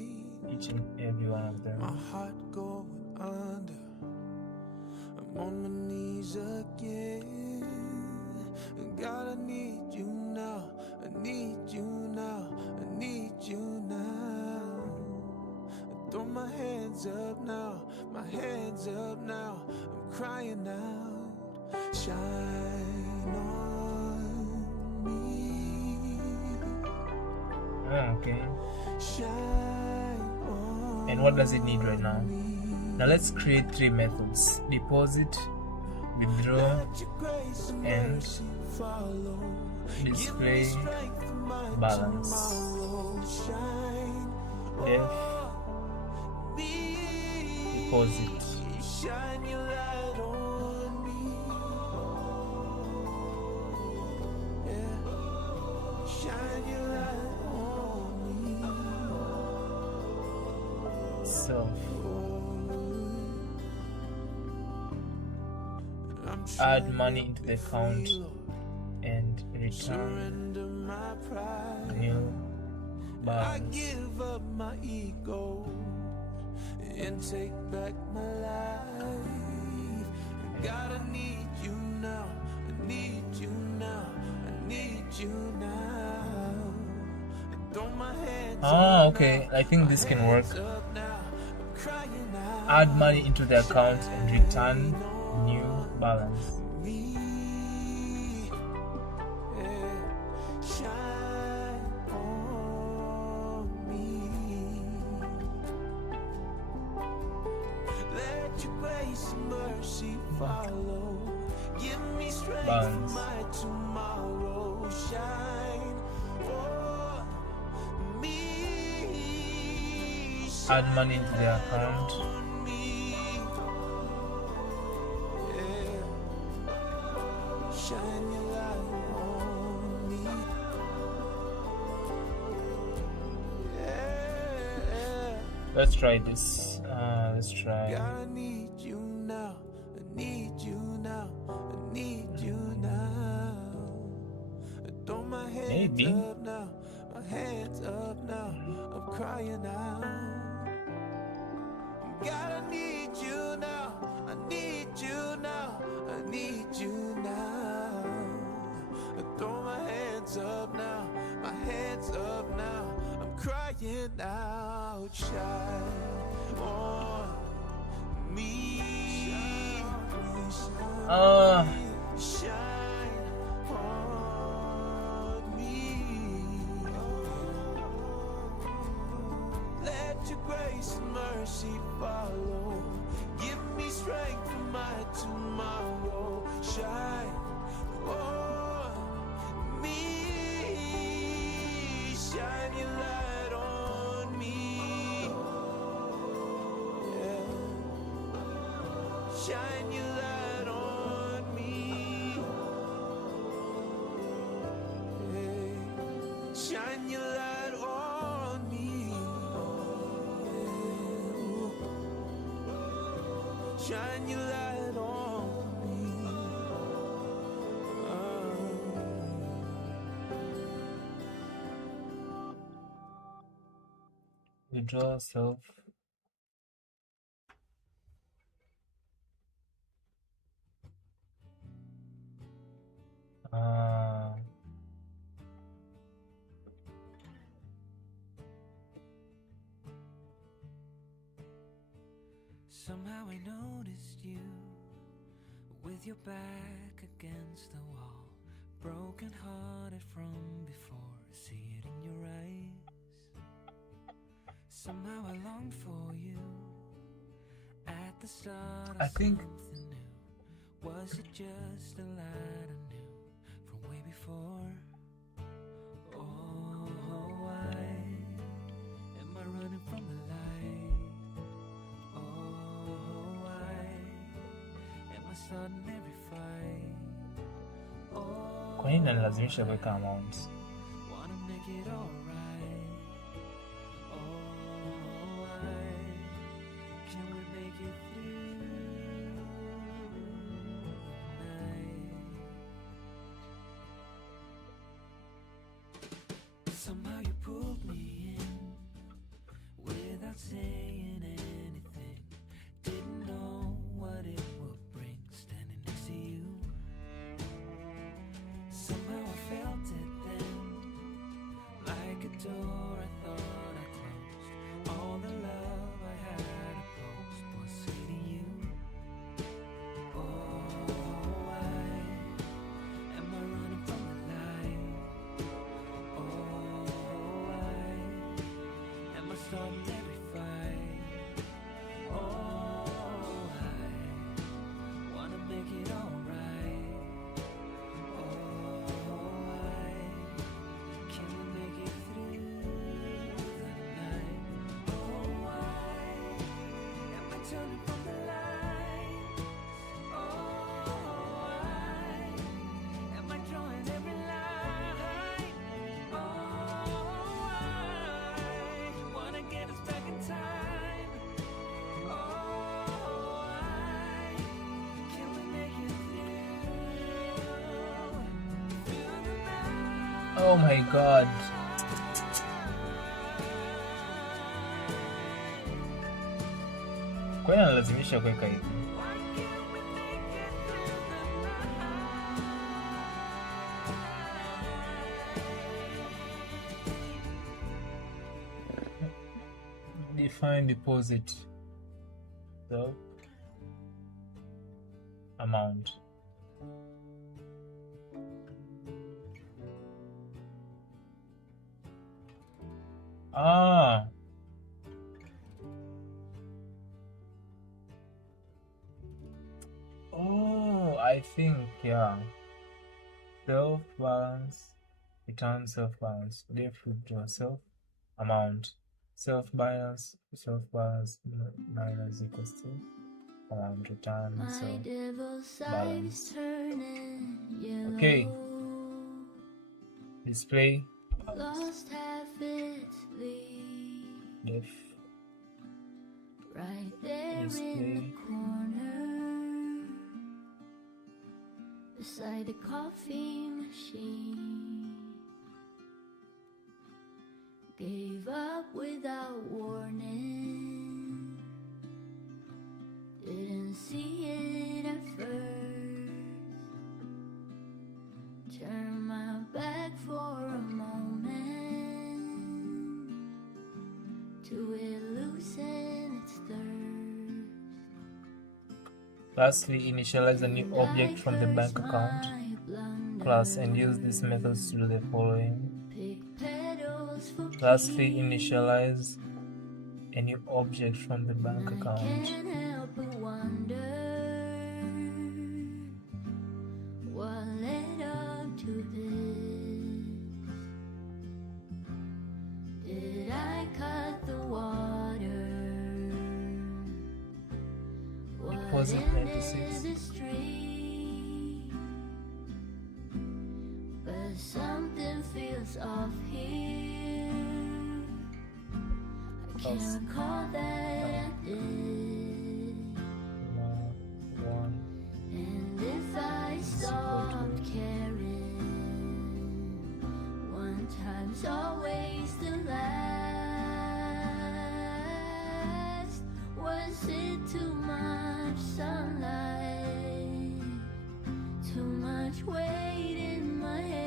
each and every one of them. My heart going under. I'm on my knees again. God, I need you now. I need you now. I need you now. I throw my hands up now. My hands up now. I'm crying out. Shine on me. Okay. Shine on. And what does it need right now? Now let's create three methods: deposit, withdraw, and display balance. Def deposit. Shine your light on me. Yeah. Shine your light on me. Self. Add money into the account and return new I balance. give up my ego and take back my life. God, I need you now. I need you now. I need you now. I throw my hands up Okay. I think this can work. up now. I'm crying out. Add money into the account and return new balance. Me, yeah. Shine on me. Let your grace and mercy follow. Give me strength Balance. for my tomorrow. Shine on me. Add money into the account. On me. Yeah. Shine your light on me. Yeah. Let's try this. Let's try. God, I need you now. I need you now. I need you now. I throw my hands Maybe. up now. My hands up now. I'm crying out. God, I need you now. I need you now. I need you now. I throw my hands up now. My hands up now. I'm crying out. Shine on me. Shine on me. Let your grace and mercy follow. Give me strength for my tomorrow. Shine on me. Shine your light on me. Yeah. Shine your light on me. Hey. shine your light on me. Withdraw self. Somehow I noticed you with your back against the wall, broken hearted from before. I see it in your eyes. Somehow I longed for you at the start of something new. Was it just a light I knew from way before? Oh, why am I running from the light? Oh, why am I starting every fight? Oh, Kwa nini nalazimisha kuweka amount? wanna make it alright. Oh, why can we make it through the night? Somehow you pulled me in without saying anything. Didn't know what it would bring standing next to you. Somehow I felt it then, like a door I thought I closed. All the love I had opposed was seeing you. Oh, why am I running from the light? Oh, why am I starting every fight? Oh, I wanna make it alright. Oh, why can we make it through the night? Oh, why am I turning from the light? Oh, why am I drawing every line? Oh, why wanna get us back in time? Oh, why can we make it through the night? Oh my god. Kwa nini nalazimisha kuweka hivi? Why can't we make it through the night? Define deposit. So amount. Ah. Oh, I think, yeah. Self balance, return self balance. Left withdraw self amount. Self balance minus equals to amount return self balance. Okay. Display Lost half its lead, def right there in display the corner, beside the coffee machine. Gave up without warning, didn't see it at first. Turned my back for a moment to it loosen its thirst. Lastly, initialize a new object from the bank account class and use these methods to do the following. Lastly, initialize a new object from the bank account. Can't help but wonder what led up to this. Did I cut the water? Deposit What 96. ended the street? But something feels off here. I can't recall that I did. was always the last. Was it too much sunlight? Too much weight in my hands.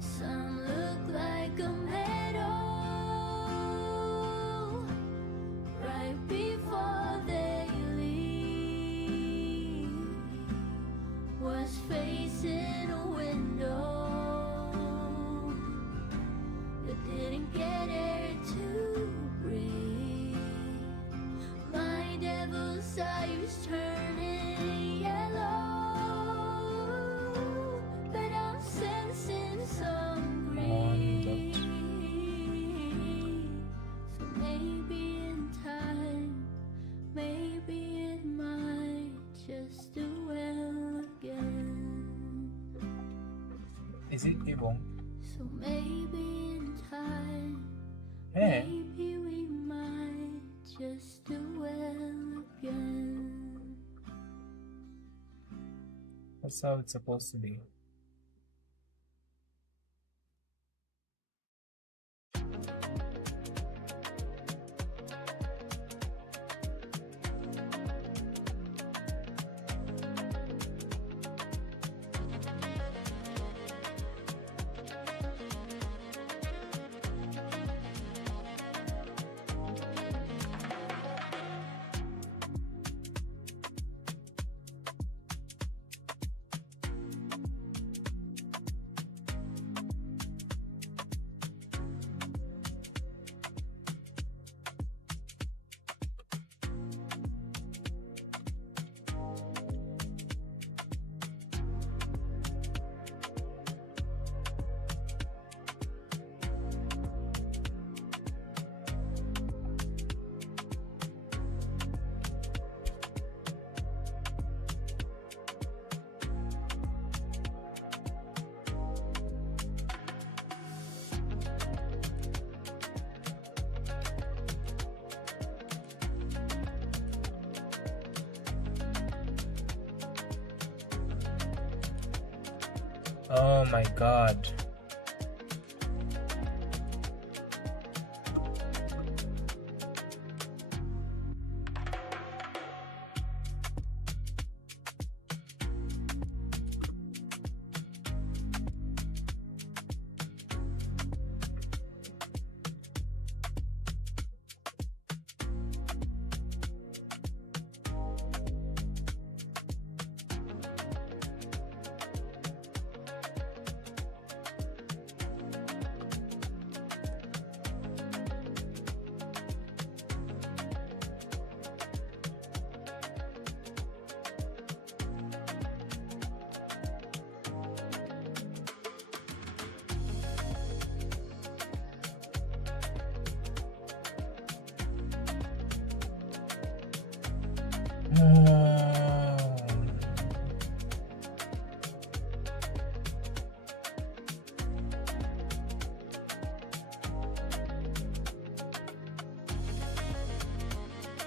Some look like a medal right before they leave. Was facing a window, but didn't get air to breathe. My devil's eyes turning yellow, but I'm sensing some grief. So maybe in time, maybe it might just do well again. Is it Ibong? So maybe in time, Hey. maybe we might just do well again. That's how it's supposed to be. Oh my god.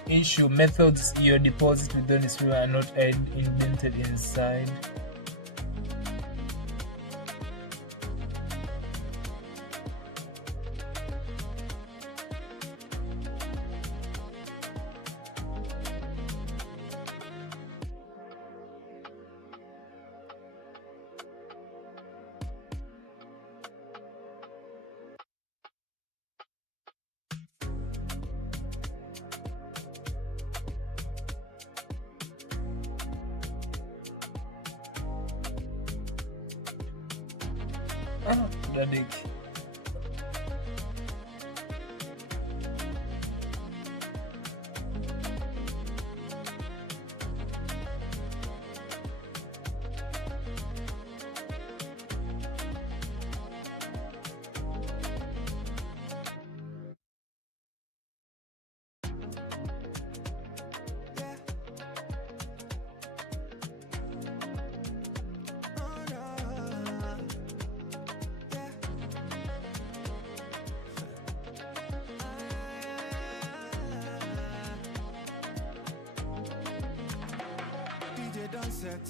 Issue methods your deposit within this figure are not indented inside. Daddy. Done set,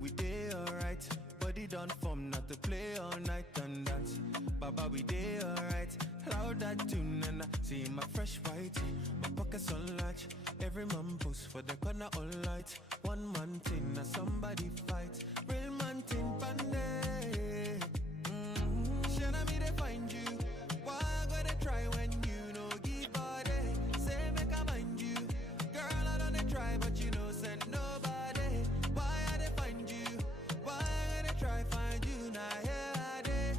we day alright. Body done form, not the play all night and dance. Baba, we day alright. Loud that tune and I see my fresh white. My pockets on latch. Every man post for the corner all light. One man thing, now somebody fight. Real man thing, pande. Shana me they find you. Why I gotta try when you know give body? Say make I mind you. Girl, I don't try, but you know send nobody. Why I they find you? Why I gotta try find you? Now here I dey.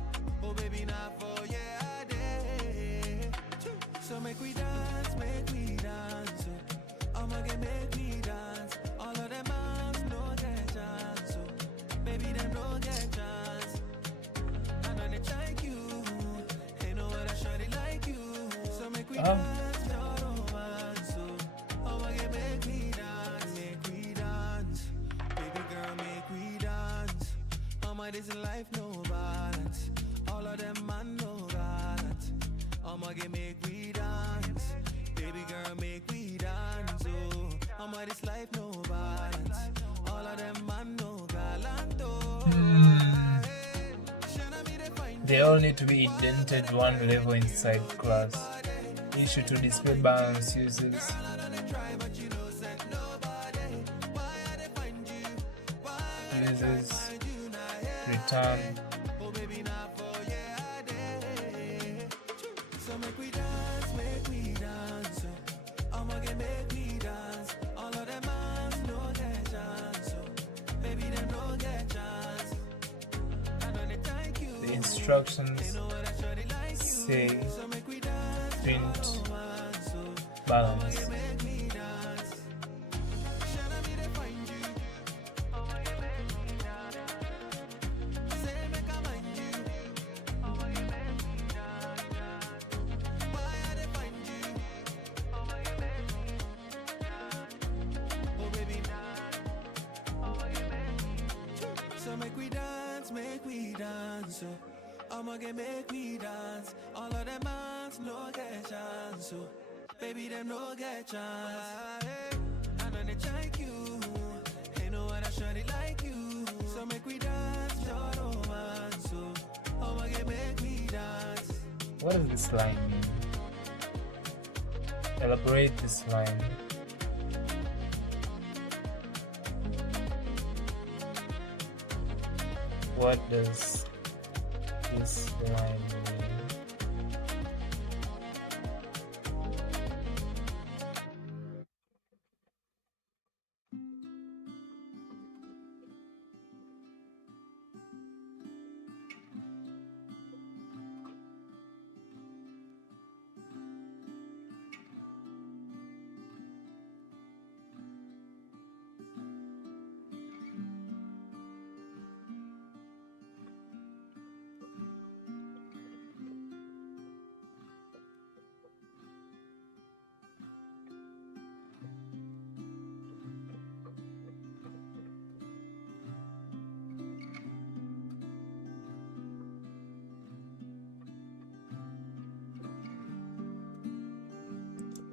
Oh baby, now for yeah I dey. So make we dance, make we dance. Oh, I'ma get make me dance. All of them moms no get chance. So baby, them no get chance. I know they like you. Ain't no other shawty like you. So make we dance, your romance. So I'ma get make me dance, make we dance. Baby girl, make we dance. I'ma this life no balance. All of them man no balance. I'ma get make we dance. Baby girl, make we dance. Oh, I'ma this life no balance. All of them man no gallant. They all need to be indented one level inside class. Issue to display balance uses. Uses return. So make we dance, make we dance. I'ma get make we dance. All of them moms no get chance. Baby, them no get chance. I know they thank you. The instructions say print balance. So make we dance, make we dance. I'ma get make we dance. All of them moms no get chance. Baby, them no get chance. I know they like you. Ain't no other shawty like you. So make we dance, your romance. I'ma get make we dance. What does this line mean? Elaborate this line. What does this line mean?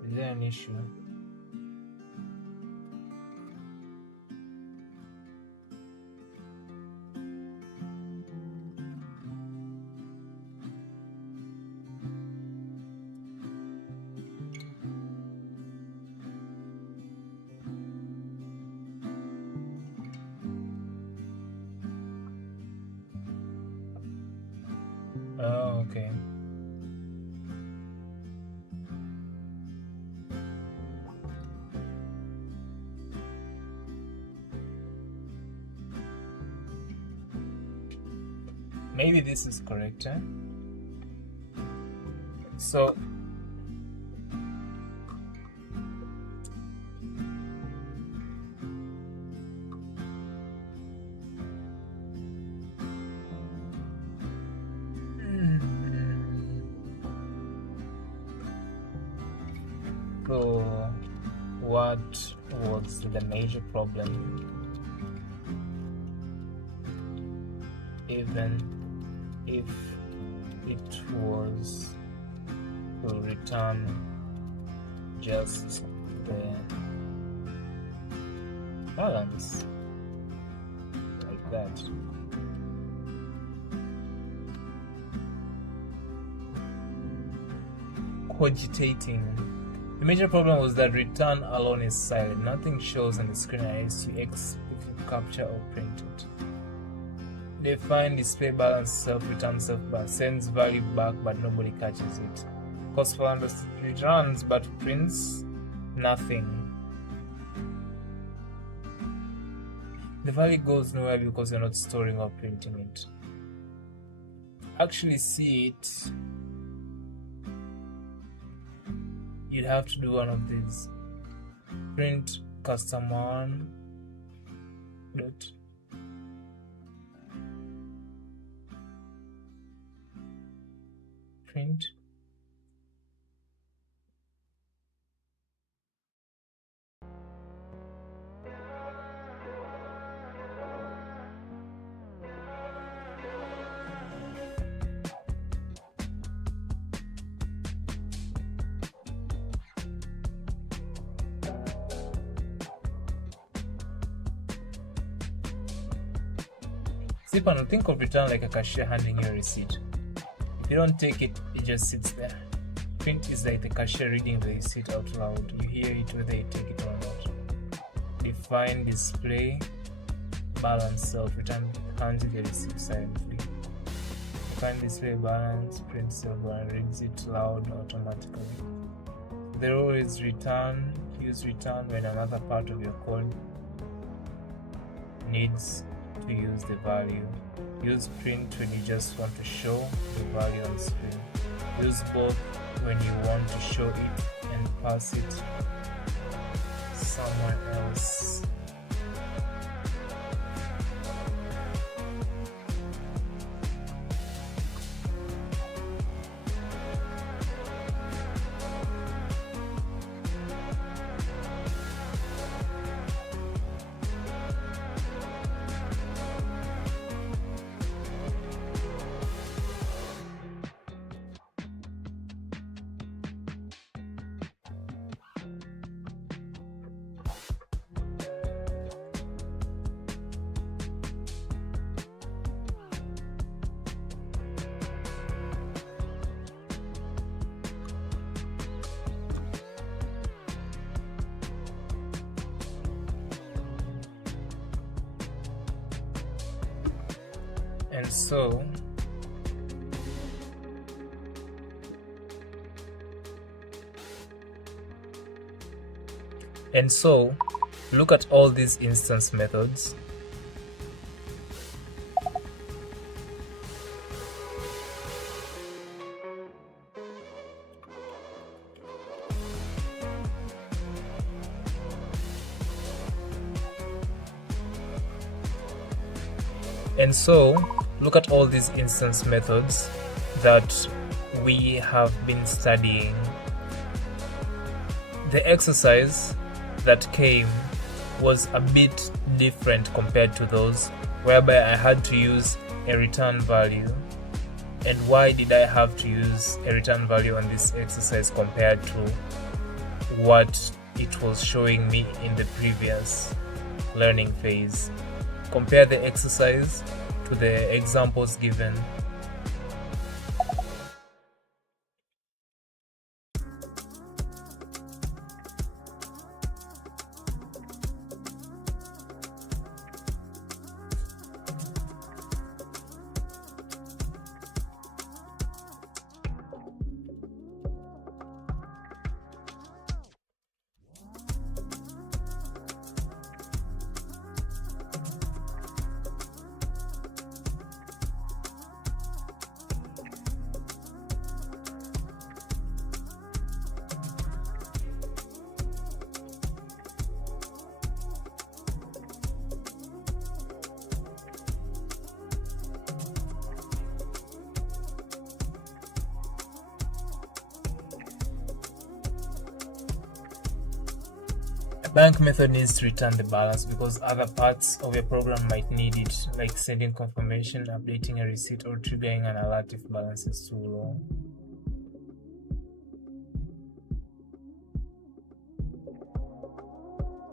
Is there an issue? Oh, okay. Maybe this is correct, eh? So what was the major problem? Even if it was to return just the balance like that. cogitating. The major problem was that return alone is silent. Nothing shows on the screen unless you if you capture or print it. Define display balance, self-return, self-balance, sends value back but nobody catches it. Cost for returns but prints nothing. The value goes nowhere because you're not storing or printing it. Actually see it, you'd have to do one of these. Print custom one dot print Sipano, think of return like a cashier handing you a receipt. If you don't take it, it just sits there. Print is like the cashier reading the receipt out loud. You hear it whether you take it or not. Define display balance self-return hands you the receipt silently. Define display balance print self-balance reads it loud automatically. The rule is return. Use return when another part of your code needs to use the value. Use print when you just want to show the value on screen. Use both when you want to show it and pass it somewhere else. And so, look at all these instance methods. And so, look at all these instance methods that we have been studying. The exercise that came was a bit different compared to those, whereby I had to use a return value. And why did I have to use a return value on this exercise compared to what it was showing me in the previous learning phase? Compare the exercise to the examples given. Blank method needs to return the balance because other parts of your program might need it, like sending confirmation, updating a receipt, or triggering an alert if balance is too low.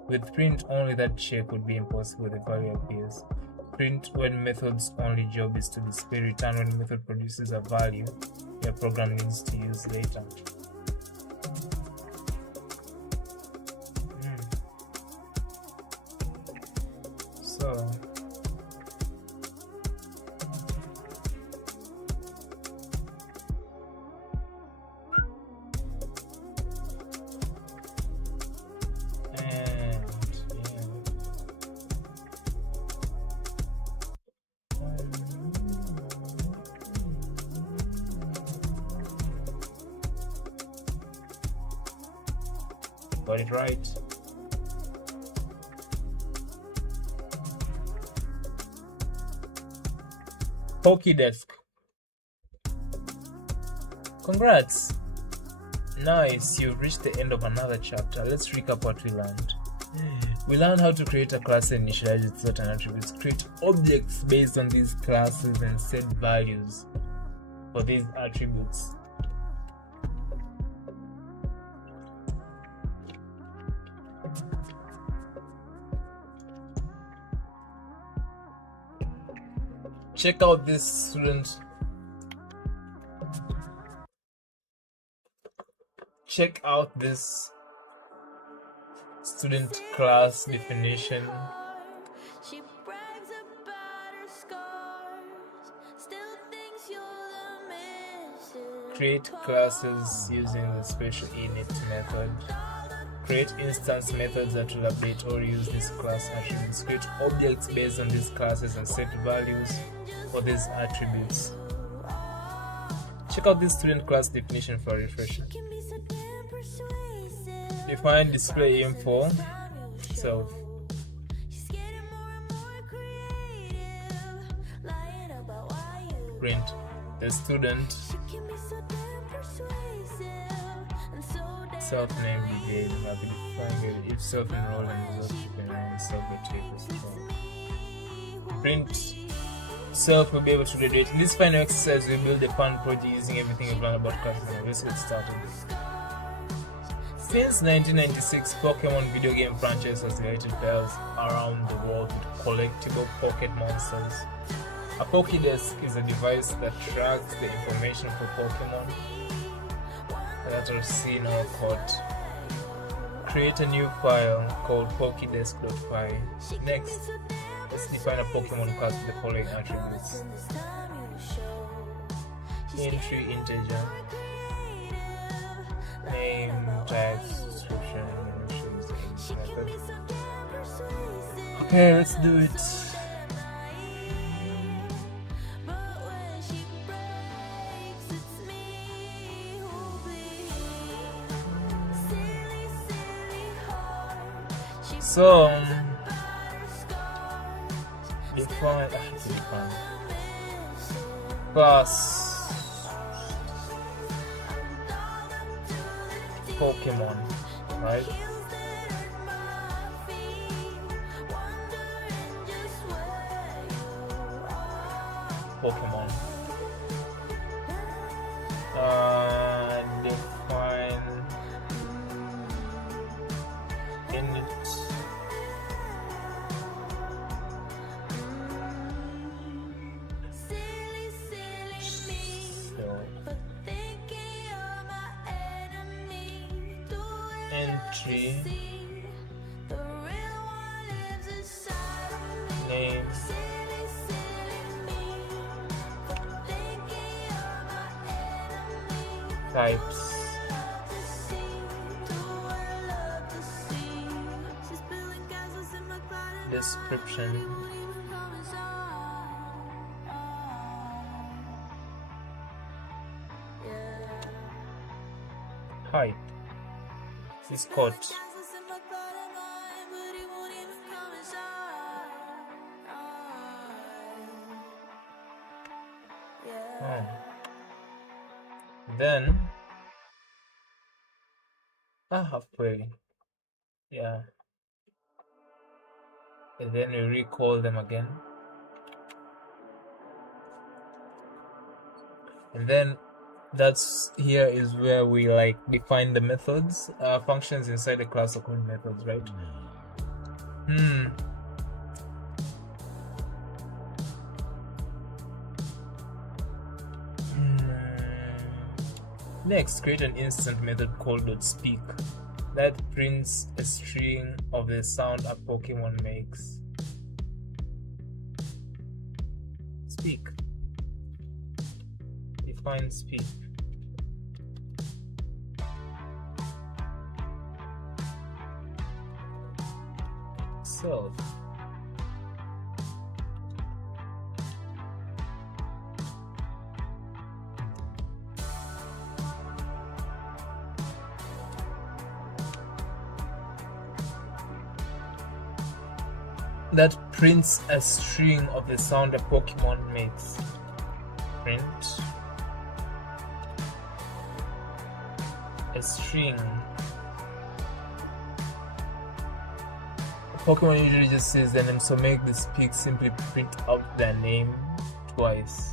With print, only that check would be impossible, the value appears. Print when method's only job is to display, return when method produces a value your program needs to use later. Got it right. Pokédesk. Congrats. Nice, you've reached the end of another chapter. Let's recap what we learned. We learned how to create a class and initialize its certain attributes, create objects based on these classes, and set values for these attributes. Check out this student. Check out this student class definition. Create classes using the special init method. Create instance methods that will update or use this class attributes. Create objects based on these classes and set values for these attributes. Check out this student class definition for a refresher. Define display info self. Print the student self-name detail. If self-enrolled and result dependent self-rotate. Print self will be able to graduate. In this final exercise, we build a fun project using everything we've learned about classes. Let's get started. Since 1996, Pokemon video game franchise has delighted players around the world with collectible pocket monsters. A Pokédesk is a device that tracks the information for Pokemon that are seen or caught. Create a new file called pokedesk.py. Next, let's define a Pokemon class with the following attributes. Entry integer, name, type, description, and choose the method. Okay, let's do it. So define class Pokemon, right? Pokemon. Define init entry name types description height is code. Then query, yeah, and then we recall them again, and then that's here is where we like define the methods. Functions inside the class are called methods, right? Next, create an instant method called .speak that prints a string of the sound a Pokemon makes. Speak. Define speak. Self. that prints a string of the sound a Pokemon makes. Print a string. Pokemon usually just says their name, so make this pig simply print out their name twice.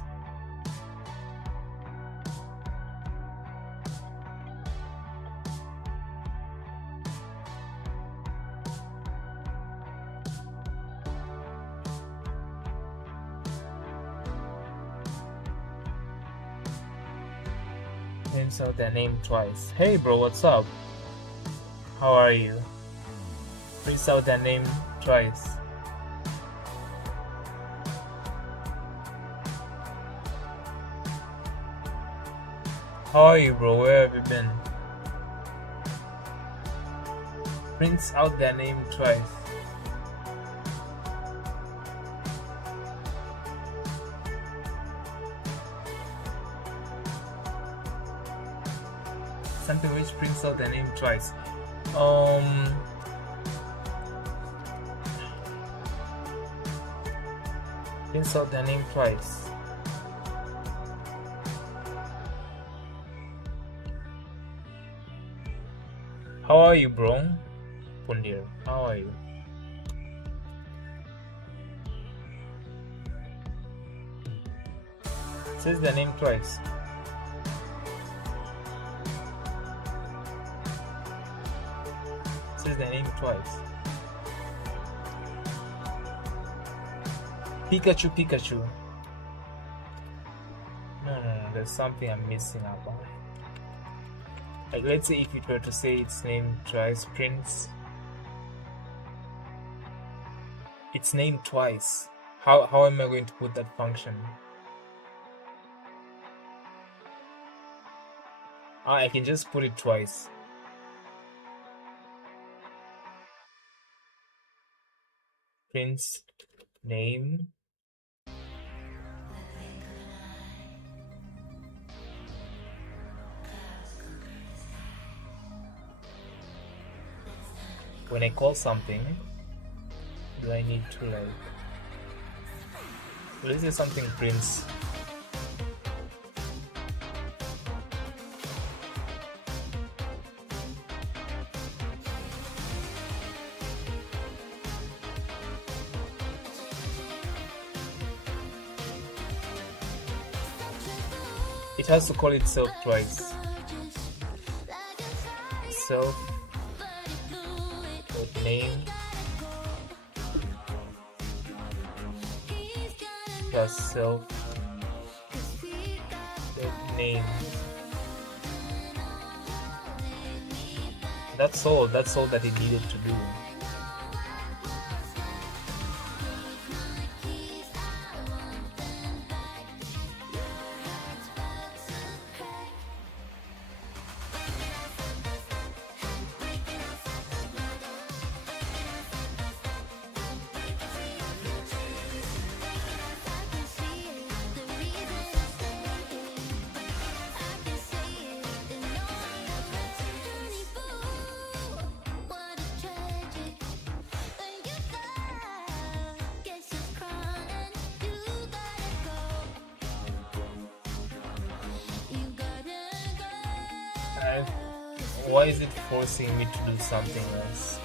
Names out their name twice. Hey bro, what's up? How are you? Prints out their name twice. How are you, bro? Where have you been? Prints out their name twice. Something which prints out their name twice. Prints out their name twice. How are you, bro? Pundir, how are you? Says their name twice. Says their name twice. Pikachu, Pikachu. No, there's something I'm missing about. Like, let's say if it were to say its name twice, Prince. Its name twice. How am I going to put that function? I can just put it twice. Prince name. When I call something, do I need to like, let's say something prints. It has to call itself twice. Self name plus self name. That's all that it needed to do. Why is it forcing me to do something else?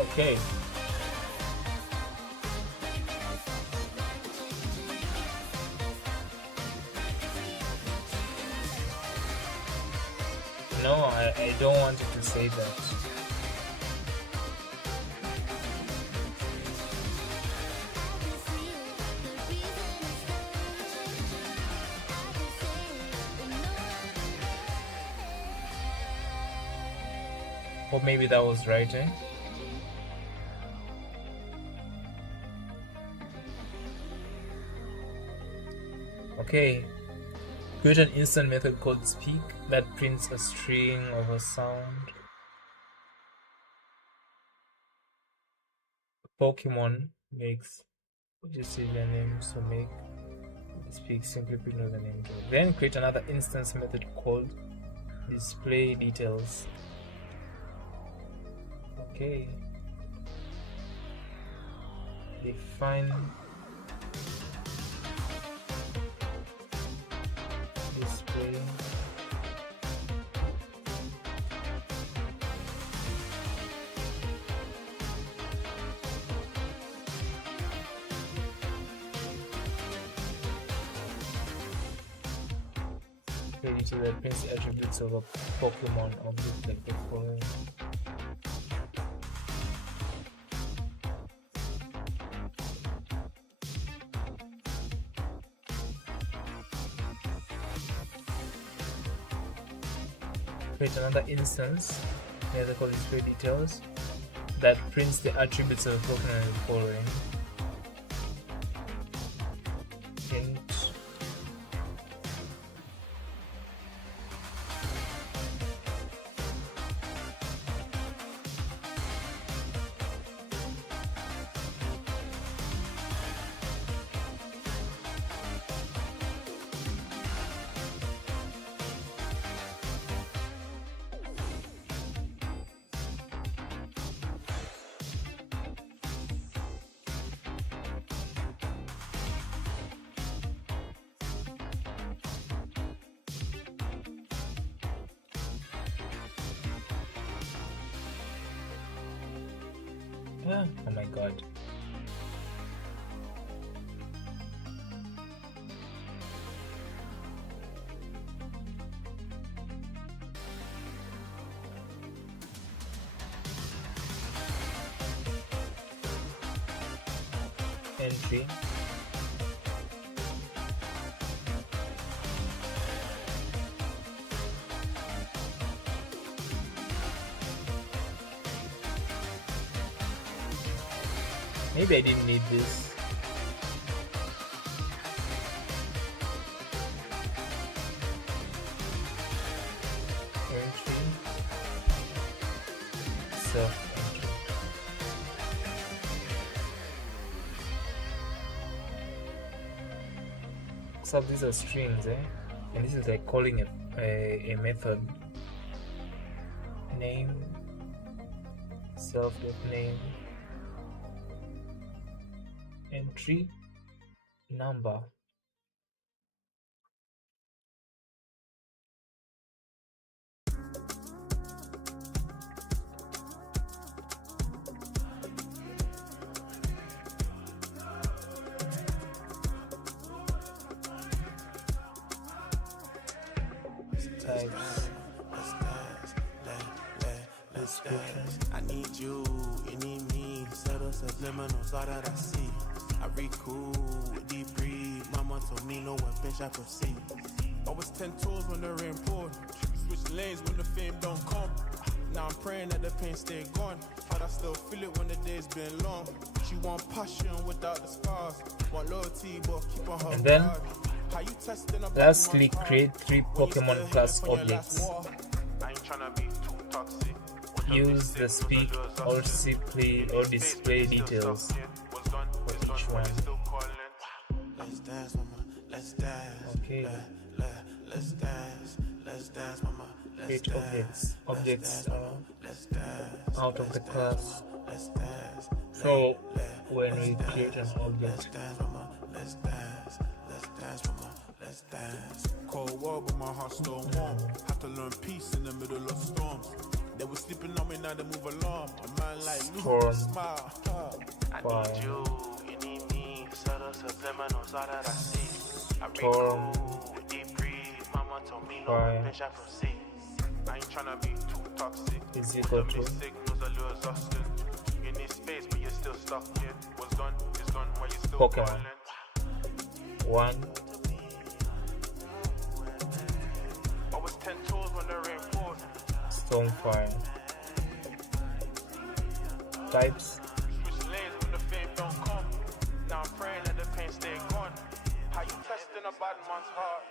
Okay. No, I don't want it to say that. Or maybe that was right, eh? Okay. Create an instant method called speak that prints a string of a sound. Pokemon makes just say their name, so make speak simply print the name. Then create another instance method called display details. Okay. Define display detail that prints the attributes of a Pokemon object like the following. Create another instance method called display details that prints the attributes of a Pokemon like the following. Int oh my god. Entry maybe I didn't need this. Entry self entry. So these are strings, and this is like calling a method. Name self.name entry number. Types. Description. I need you need me. Set us subliminals, all that I see. I read cool, deep breathe. Mama told me no one bitch I proceed. I was 10 toes when they're in poor. Switch lanes when the fame don't come. Now I'm praying that the pain stay gone. But I still feel it when the day's been long. She want passion without the scars. Want loyalty but keep on her And then guard. How you testing about lastly, create 3 Pokemon class objects. I ain't tryna be too toxic. Use the speak or display details for each one. Let's dance, mama. Let's dance. Okay. Let's dance, mama. Create objects out of the class. So when we create an object, Let's dance. Cold war, but my heart still warm. Have to learn peace in the middle of storms. They were sleeping on me, now they move along. A man like Storm. smile. I Fire. need you need me. Set us subliminals, all that I see. I read Storm. cool, deep breathe. Mama told me no Fire. bitch I proceed. I ain't tryna be too toxic. is equal to Signals a little exhausting. You need space, but you're still stuck in. What's done is done while you're still Pokemon. calling. 1, I was 10 toes when they're in port. Stormfire. Types, Switch lanes when the fame don't come. Now I'm praying that the pain stay gone. How you testing a bad man's heart?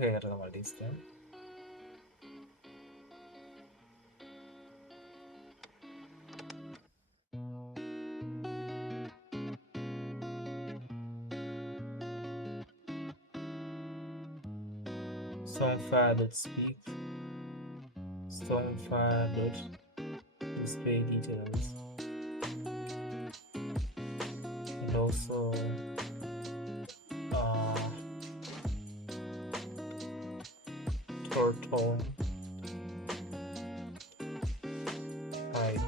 katika malista. Stormfire.speak, stormfire.display details, and also turtle hide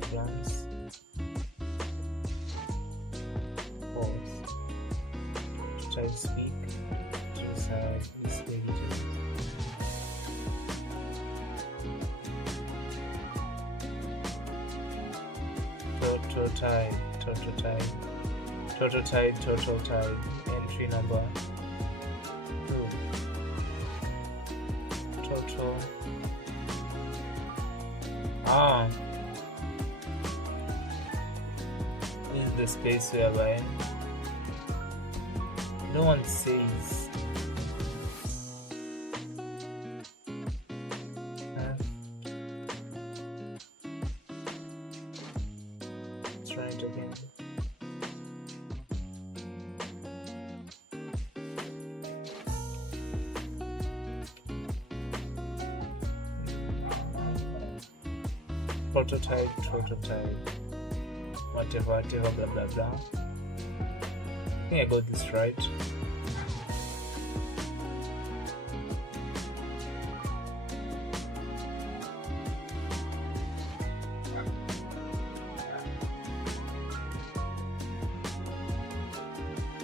plants, pause, type speak, just have display details. Total type, entry number 2, total, this is the space whereby no one says try it again. Prototype, whatever, blah blah blah. I think I got this right.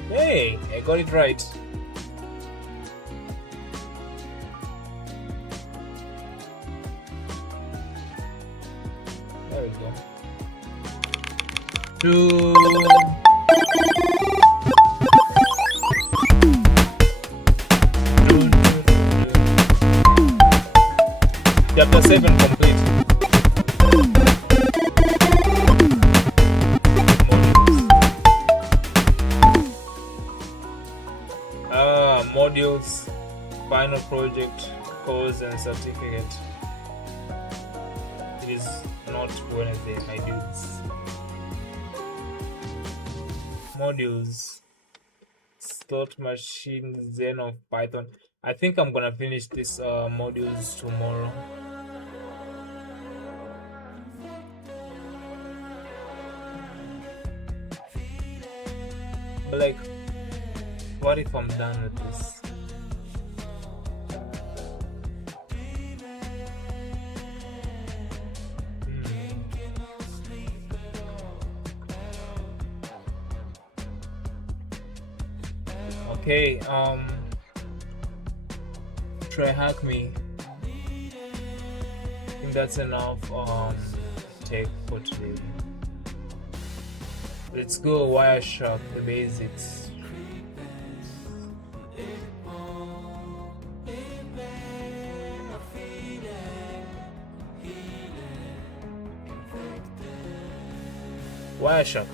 Hey, I got it right. There we go. Chapter 7 complete. Modules, final project, course and certificate. It is not Wednesday, my dudes. Modules, slot machine, Zen of Python. I think I'm gonna finish this modules tomorrow. But like, what if I'm done with this? Okay, try hack me. I think that's enough tech for today. Let's go Wireshark, the basics. Wireshark.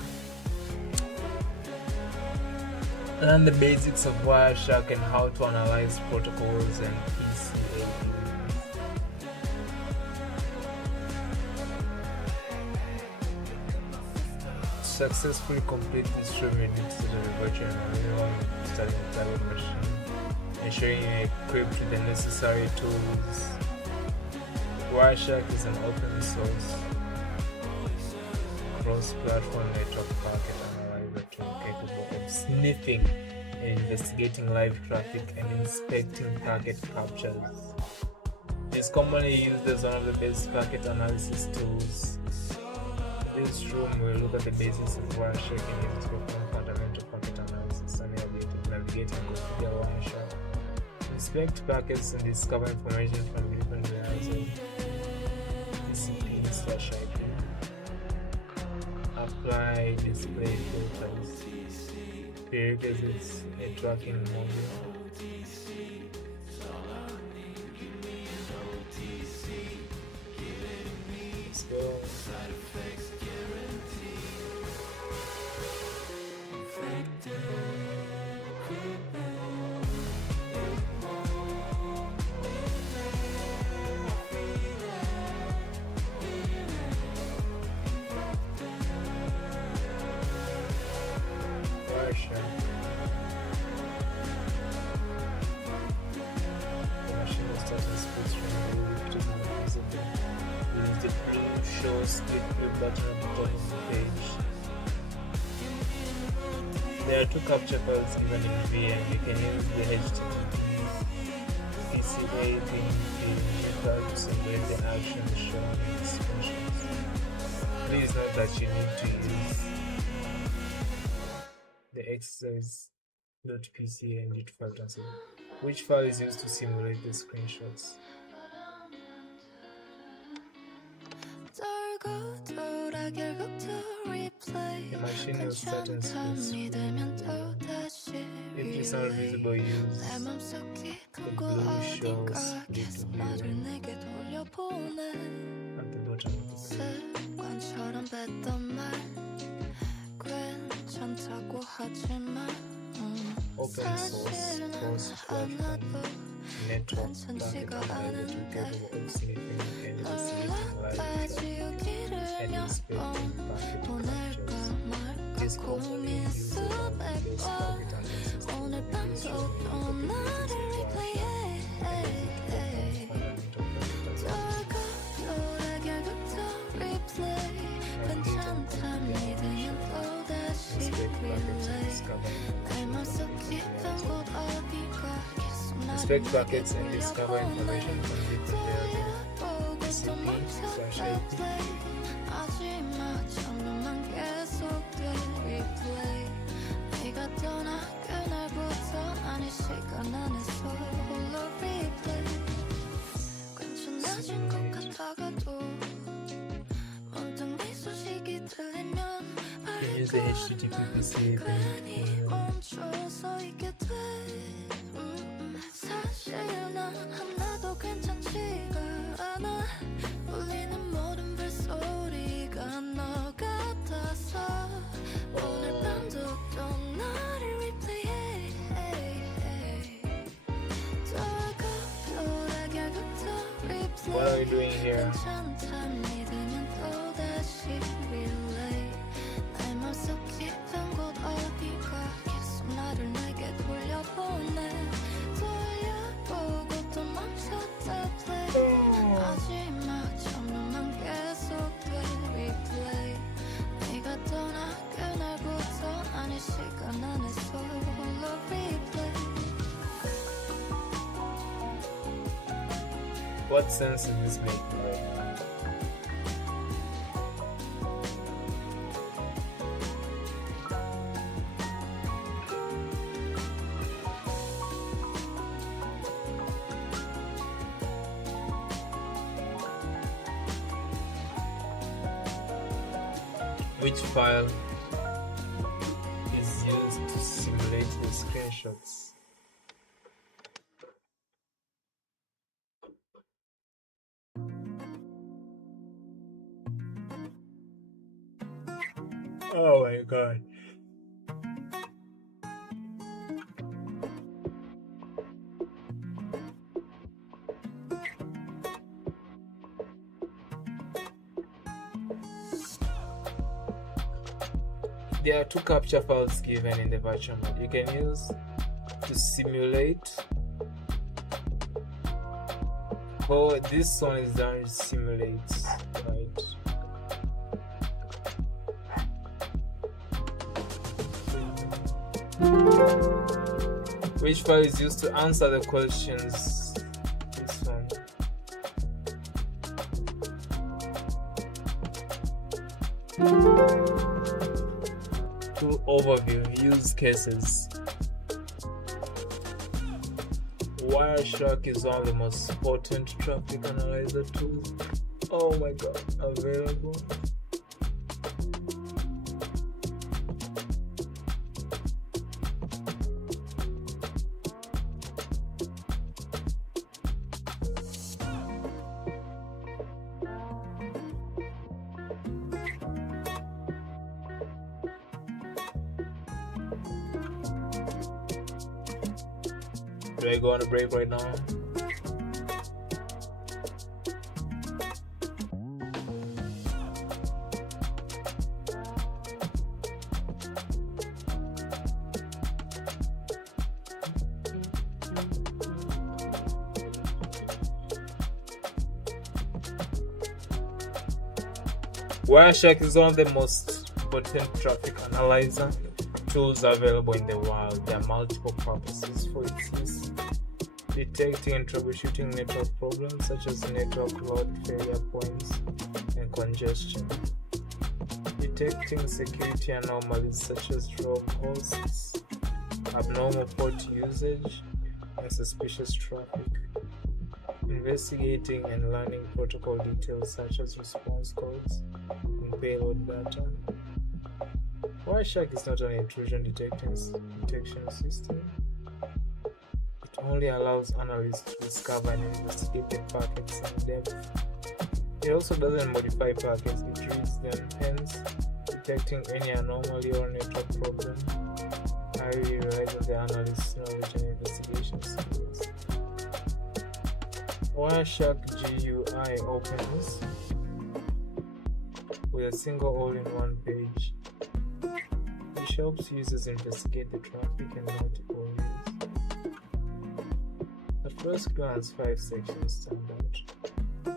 Learn the basics of Wireshark and how to analyze protocols and PCA. Successfully complete this stream edits to the virtual environment starting with private machine, ensuring you're equipped with the necessary tools. Wireshark is an open source cross-platform network packet analyzer tool capable of sniffing and investigating live traffic and inspecting packet captures. It is commonly used as one of the best packet analysis tools. In this room, we'll look at the basics of Wireshark and its fundamental packet analysis and the ability of navigating and configure Wireshark, inspect packets and discover information from different layers of TCP/IP. Apply display filters, prerequisites, networking module. Let's go. Effective. show split view button at the top of the page. There are two capture files given in V, and you can use the HTTP PCA PNG file to simulate the actions shown in the screenshots. Please note that you need to use the exercise.pcang file transfer, which file is used to simulate the screenshots. The machine will start and screen. If these are visible, use the blue shows split view at the bottom of the page. Open source, cross-platform, network target analyzer capable of sniffing and disseminating live traffic and inspecting packet captures. This commonly uses place packet inspect packets and discover information from different layers of TCP/IP. You use the HTTP PCA What are we doing here? What sense does this make right now? Which file is used to simulate the screenshots? Oh my god. There are two capture files given in the virtual mode. You can use to simulate. Oh, this one is done, it simulates, right? Which file is used to answer the questions? This one. To overview use cases. Wireshark is one of the most potent traffic analyzer tools. Oh my god, available. Do I go on a break right now? Wireshark is one of the most potent traffic analyzer tools available in the world. There are multiple purposes for its use: detecting and troubleshooting network problems such as network load, failure points, and congestion; detecting security anomalies such as rogue hosts, abnormal port usage, and suspicious traffic; investigating and learning protocol details such as response codes and payload data. Wireshark is not an intrusion detection system. It only allows analysts to discover and investigate the packets in depth. It also doesn't modify packets, it reads them, hence detecting any anomaly or network problem highly relies on the analyst's knowledge and investigation skills. Wireshark GUI opens with a single all-in-one page, which helps users investigate the traffic in multiple ways. At first glance, 5 sections stand out.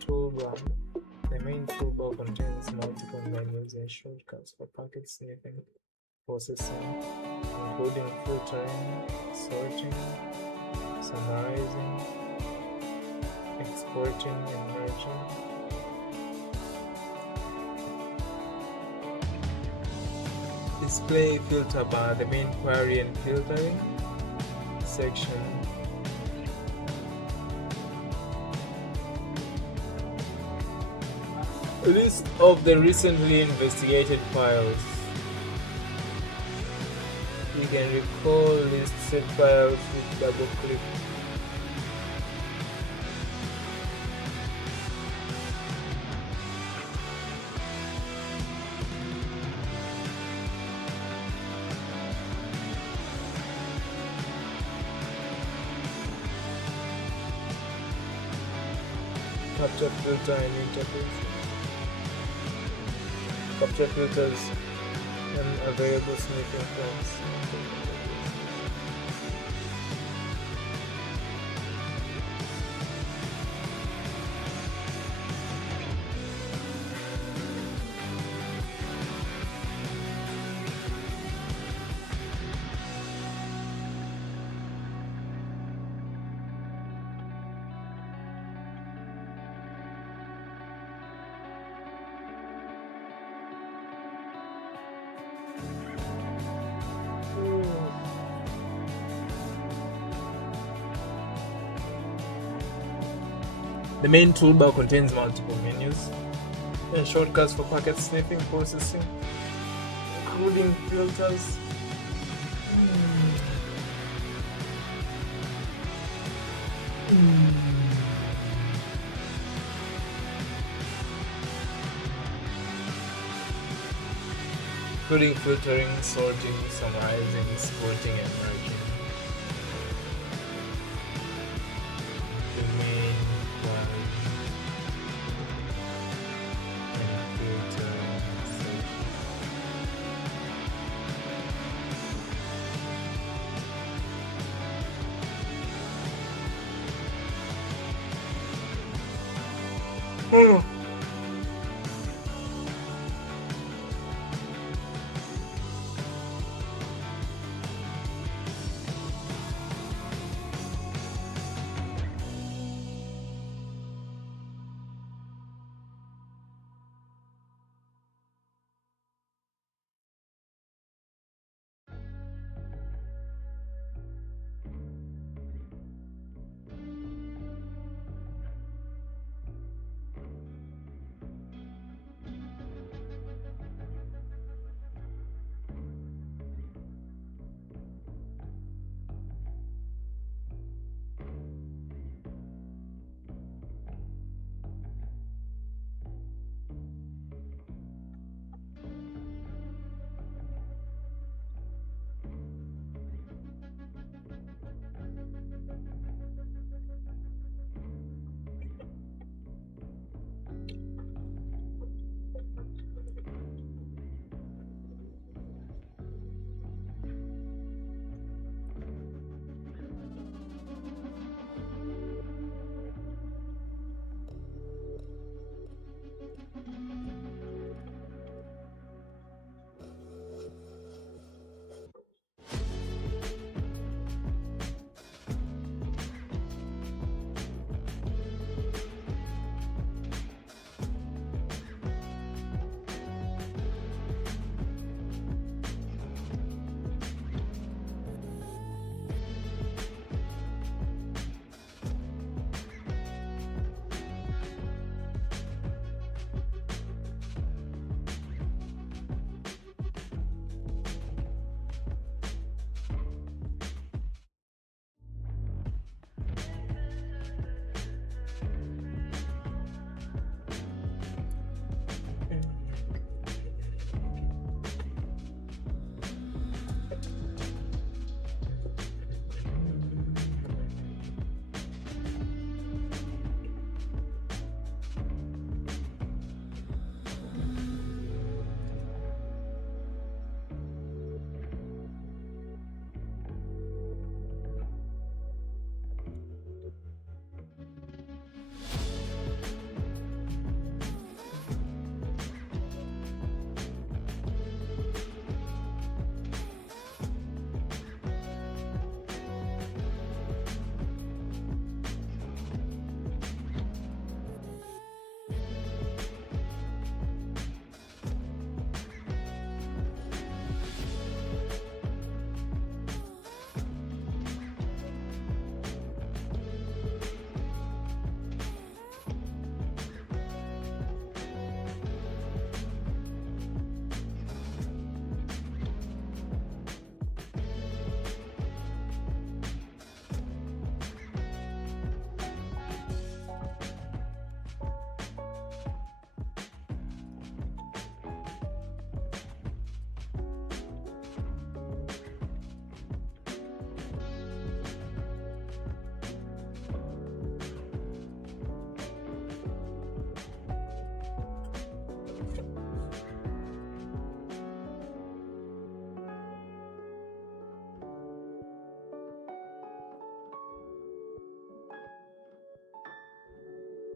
Toolbar. The main toolbar contains multiple menus and shortcuts for packet sniffing, processing, including filtering, sorting, summarizing, exporting, and merging. Display filter bar, the main query and filtering section. List of the recently investigated files. You can recall listed files with double click. Capture filter and interface. Capture filters and available sniffing points. The main toolbar contains multiple menus and shortcuts for packet sniffing processing, including filters. Including filtering, sorting, summarizing, exporting, and merging. The main query and filter section.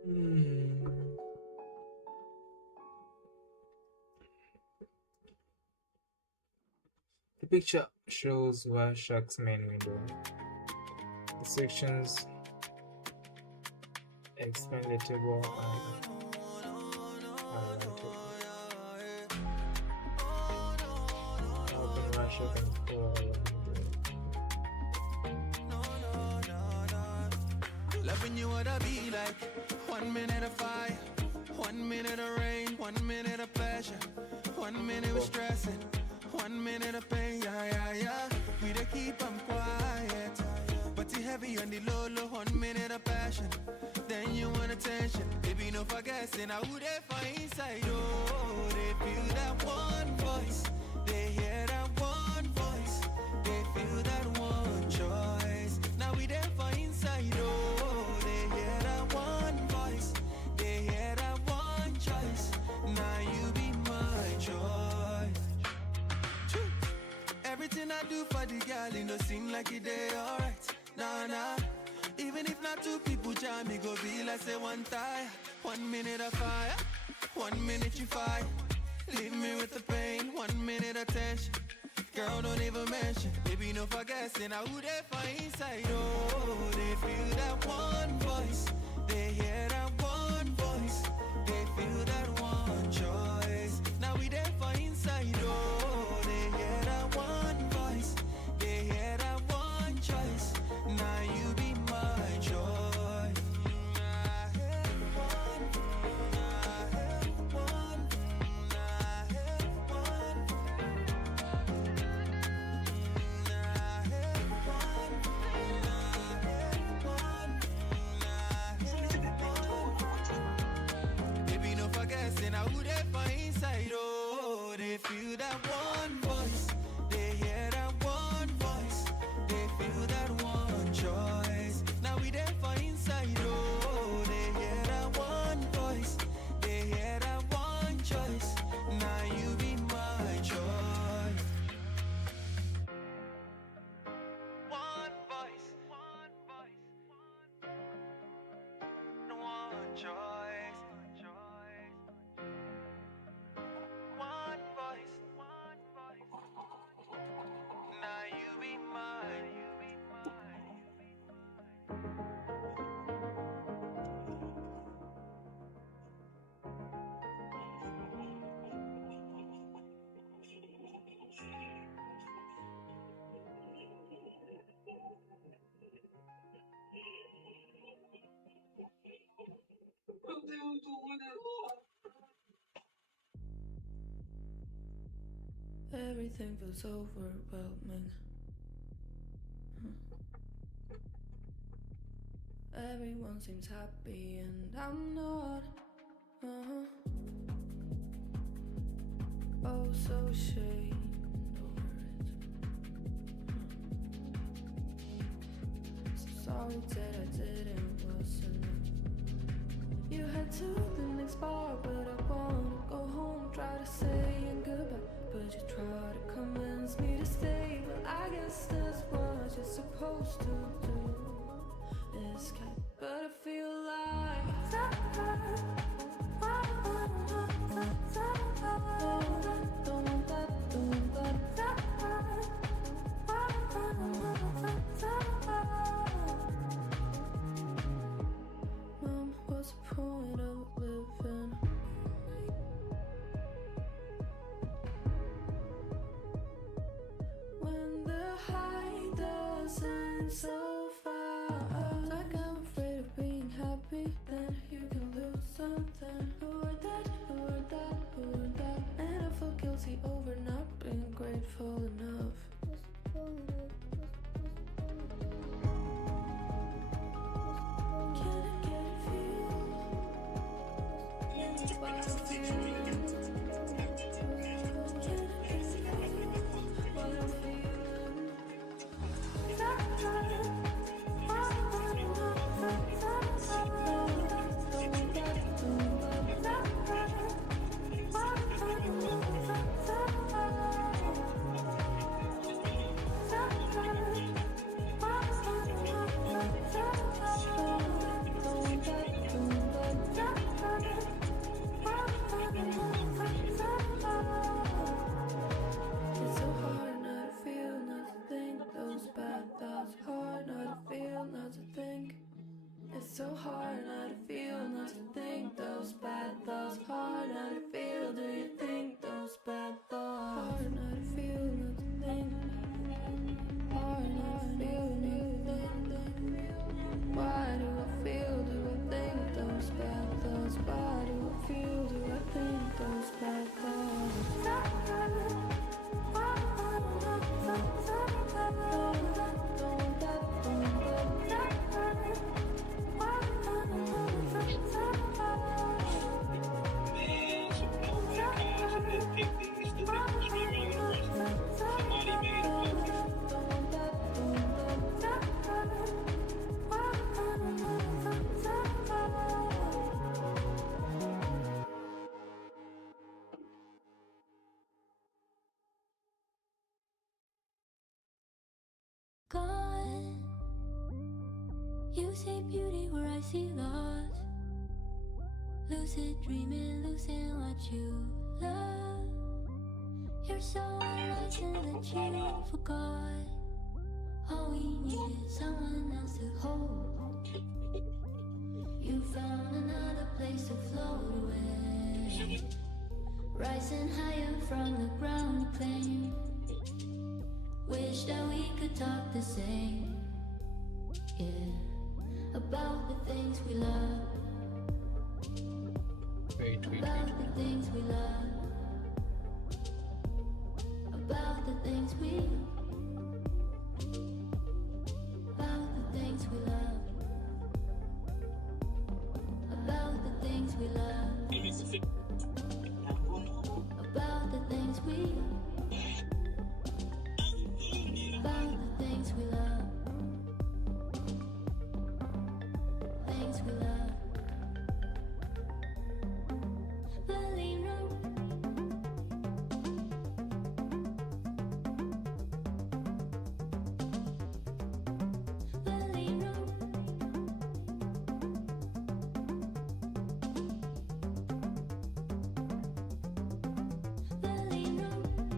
Hmm. The picture shows Wireshark's main window. The sections expand the table and open Wireshark and pull. Loving you what I be like. 1 minute of fire, 1 minute of rain, 1 minute of pleasure, 1 minute of stressing, 1 minute of pain, yeah. We dey keep 'em quiet, but you heavy on the low, 1 minute of passion, then you want attention. Baby, no forgetting, I would they find inside, oh, they feel that one voice, they hear that one voice, they feel that one choice. Now we there for inside, oh, they hear that one voice, they hear that one choice. Now you be my choice. Everything I do for the girl, it no seem like it dey alright. Nah. Even if not two people jam, me go be like say one tie. 1 minute of fire, 1 minute you fight. Leave me with the pain, 1 minute of tension. Girl, don't even mention. Baby, no forgetting, I who they find inside. Oh, they feel that one voice. They hear that one voice. They feel that one choice. Now we there for inside. Oh, they hear that one voice. They hear that one choice. Now you be my choice. I have one. I have one. I have one. Baby, no forgetting, I would they find inside. Oh, they feel that one voice. They hear that one voice. They feel that one choice. Now we there for inside. Oh, they hear that one voice. They hear that one choice. Now you be my choice. One voice. One voice. One choice. One voice. One voice. Now you be mine. You be mine. Everything feels overwhelming. Everyone seems happy and I'm not. Oh, so ashamed over it. So sorry that I didn't listen. You had to the next bar, but I wanna go home. Try to say goodbye, but you try to convince me to stay. Well, I guess that's what you're supposed to do. Escape, but I feel like Mom, what's the point of living? When the high doesn't so far, like I'm afraid of being happy. Then you can lose something. Who are that? Who are that? Who are that? And I feel guilty over not being grateful enough. Can I get a feel? What I'm feeling? Can I get a feel? What I'm feeling? so hard not to feel, not to think those bad thoughts. Hard not to feel, do you think those bad thoughts? Hard not to feel, not to think. Hard not to feel, not to think. Why do I feel, do I think those bad thoughts? Why do I feel, do I think those bad thoughts? Gone. You see beauty where I see loss. Lucid dreaming, losing what you love. You're so enlightened that you forgot. All we need is someone else to hold. You found another place to float away, rising higher from the ground you claim. Wish that we could talk the same, yeah, about the things we love, about the things we love, about the things we, about the things we love, about the things we love, about the things we. About the things we love, things we love. Berlin Road. Berlin Road. Berlin Road.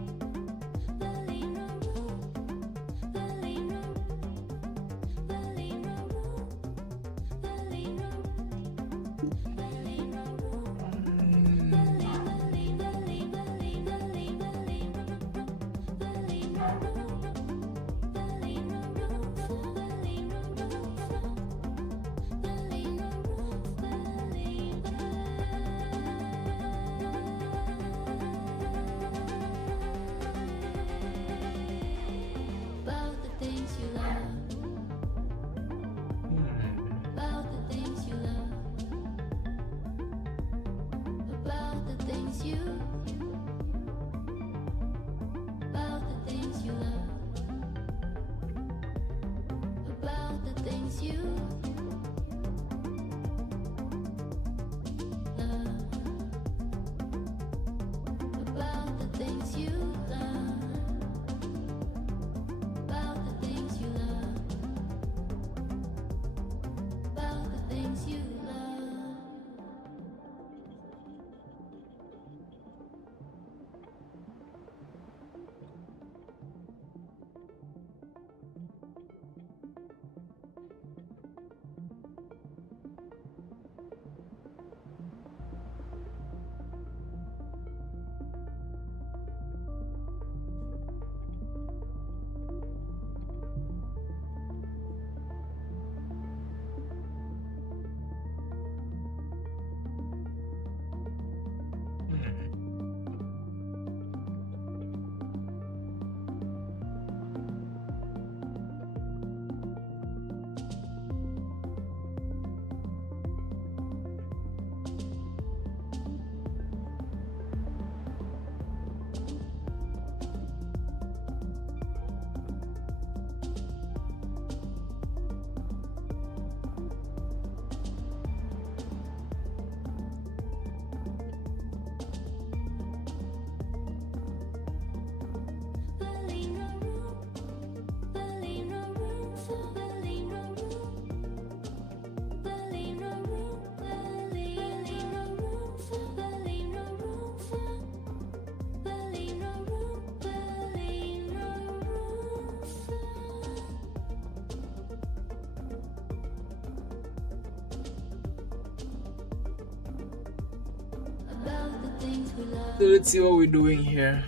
So let's see what we're doing here.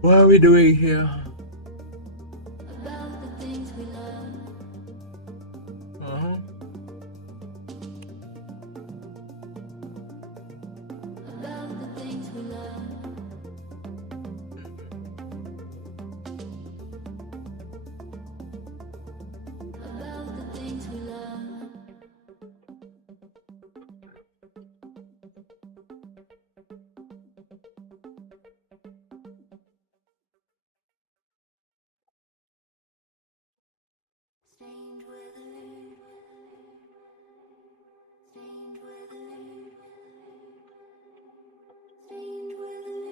What are we doing here? About the things we love. About the things we love. About the things we love. Strange weather. Strange weather. Strange weather.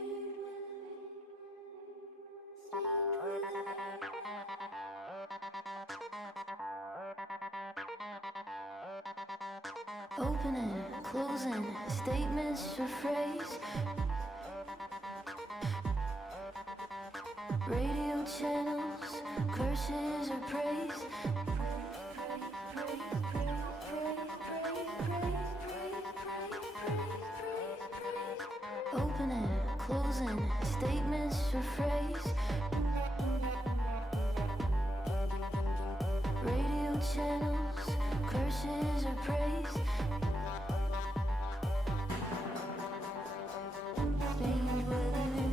Opening, closing, statements or phrase. Radio channels, curses or praise. Opening, closing, statements or phrase. Radio channels, curses or praise. Strange weather.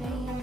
Strange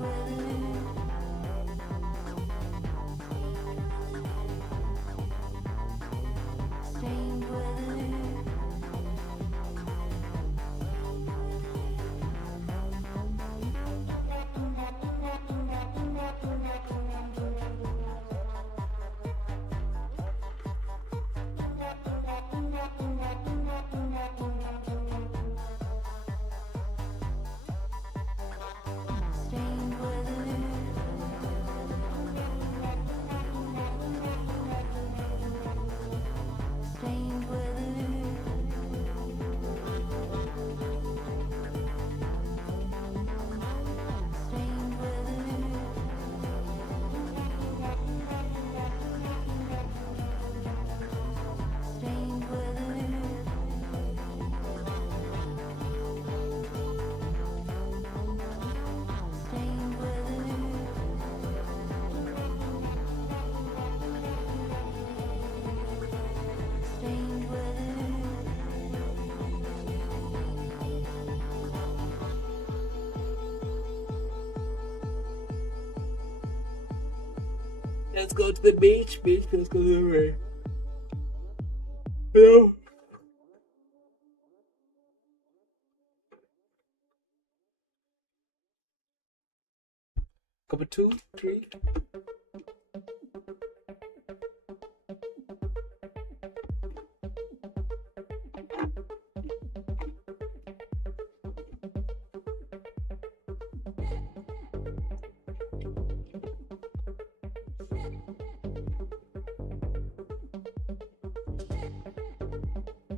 weather. Strange weather. Strange weather. Let's go to the beach. Beach feels good over. Hello. Cup of 2, 3.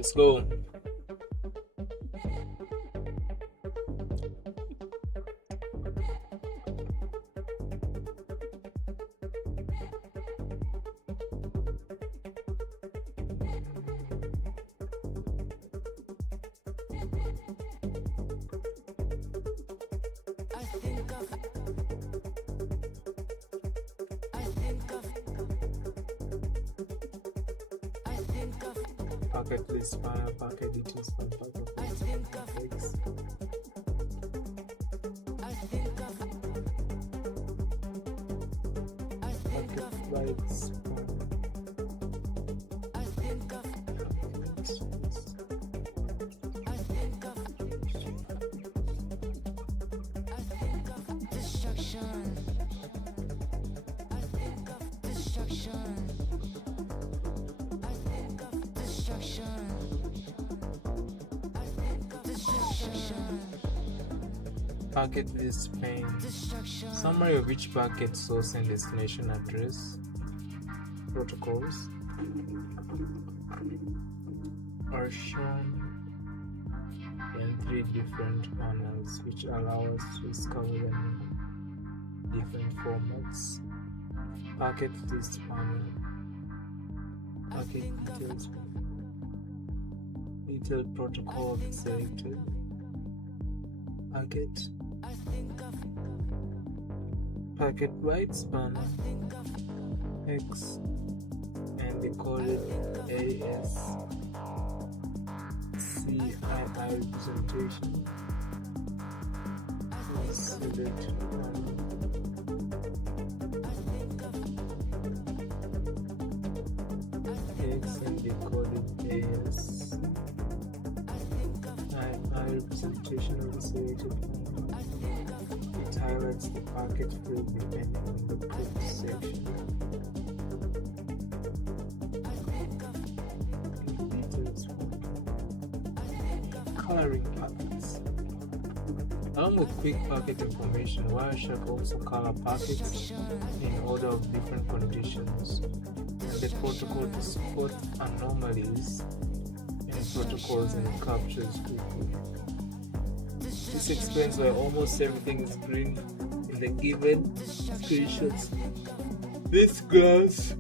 Let's go. Packet list file, packet details file, packet list, packet bytes, packet list pane, summary of each packet source and destination address, protocols are shown in 3 different panels which allow us to discover them in different formats. Packet list panel, packet details, detailed protocol selected, packet bytes panel, X and decoded AS CII representation. Select X and decoded AS CII representation of the selected panel. It highlights the packet field depending on the code section. Coloring packets. Along with quick packet information, Wireshark also color packets in order of different conditions and the protocol to spot anomalies in protocols and captures quickly. This explains why almost everything is green in the given screenshots. This glass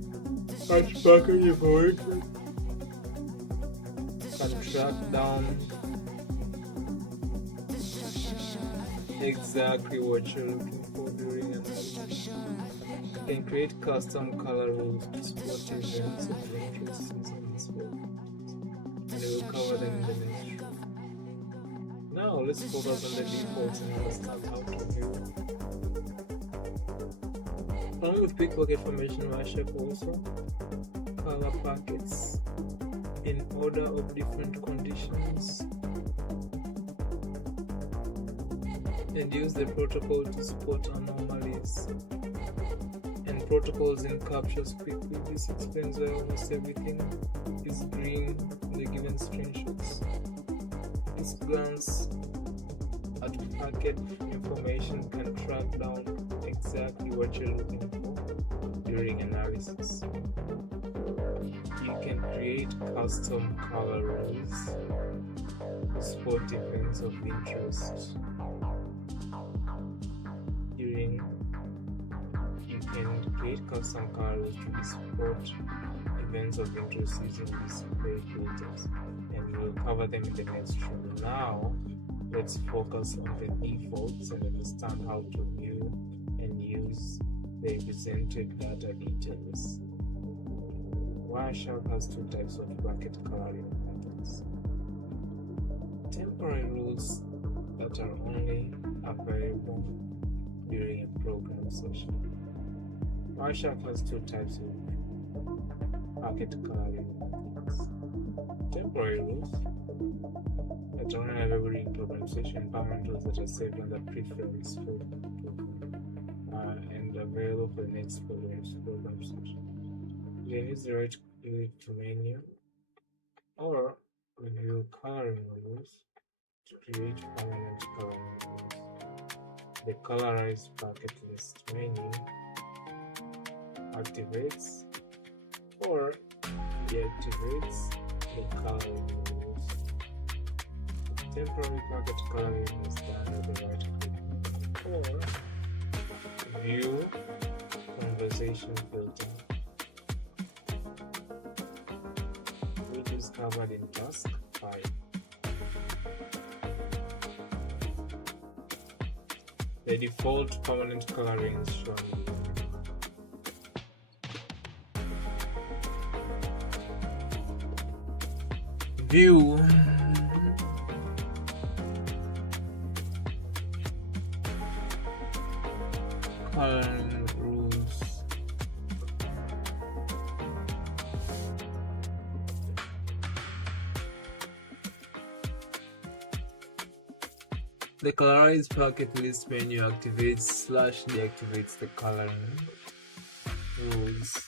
has packet information can track down exactly what you're looking for during analysis. You can create custom color rules to spot events of interest in this work, and we will cover them in the next show. Now let's focus on the defaults and understand how to view them. Along with quick packet formation, Wireshark also color packets in order of different conditions and use the protocol to spot anomalies and protocols in captures quickly. This explains why almost everything is green in the given screenshots. This glance at packet information can track down exactly what you're looking for during analysis. You can create custom color rules to spot events of interest. You can create custom color rules to spot events of interest using display filters, and we'll cover them in the next show. Now, let's focus on the defaults and understand how to view and use the represented data details. Wireshark has 2 types of bracket coloring patterns. Temporary rules that are only available during a program session. Wireshark has 2 types of packet coloring patterns. Temporary rules that are only available in program session, parent rules that are saved under preference for program and available for the next program session. You can use the right click to menu or review coloring rules to create permanent coloring rules. The colorized packet list menu activates or deactivates the coloring rules. Temporary target coloring is done at the right click or view conversation filter, which is covered in task 5. The default permanent coloring is shown. View coloring rules. The colorize packet list menu activates / deactivates the coloring rules.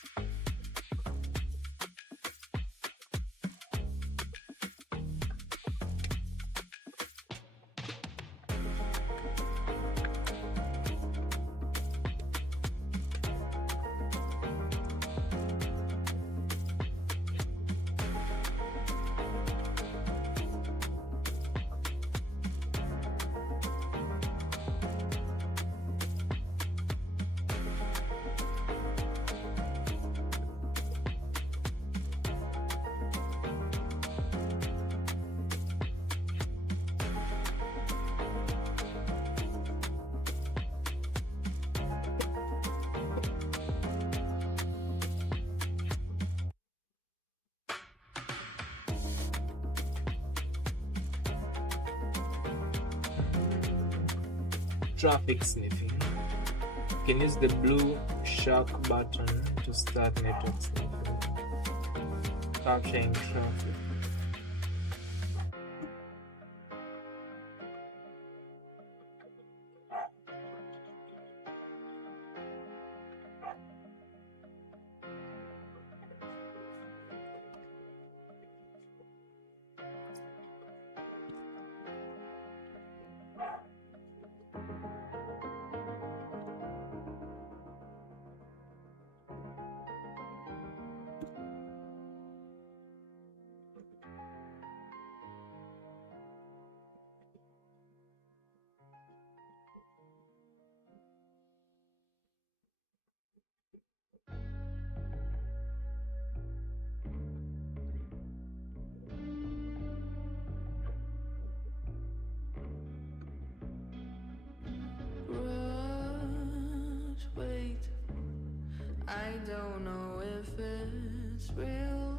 Traffic sniffing. You can use the blue shark button to start network sniffing, capturing traffic. Rush, wait, I don't know if it's real.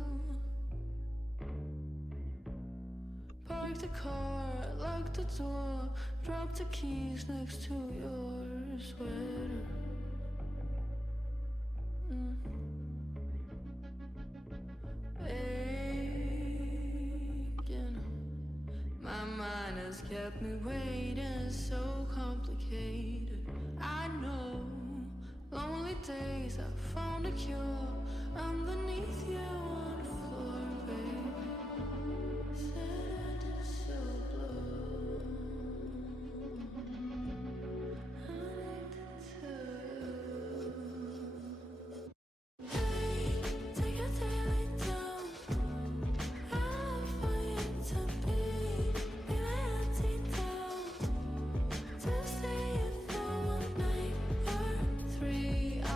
Park the car, lock the door, drop the keys next to your sweater. Aching. My mind has kept me waiting, so complicated. I know, lonely days I found a cure underneath you on the floor, baby. Said it's so blue. Addicted to you. Hey, take a daily down. I want you to be in my antidote. To stay in for one night or 3, I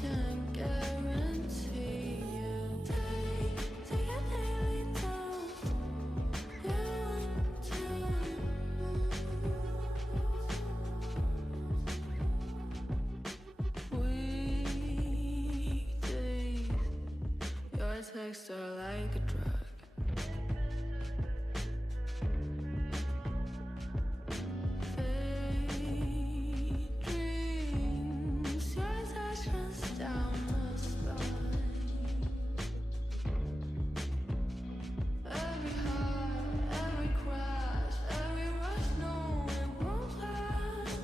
can guarantee you. Take a daily dose. You want to. Weekdays, your texts are like a drug. Fake dreams, your touch runs down my spine. Every high, every crash, every rush, no, it won't last.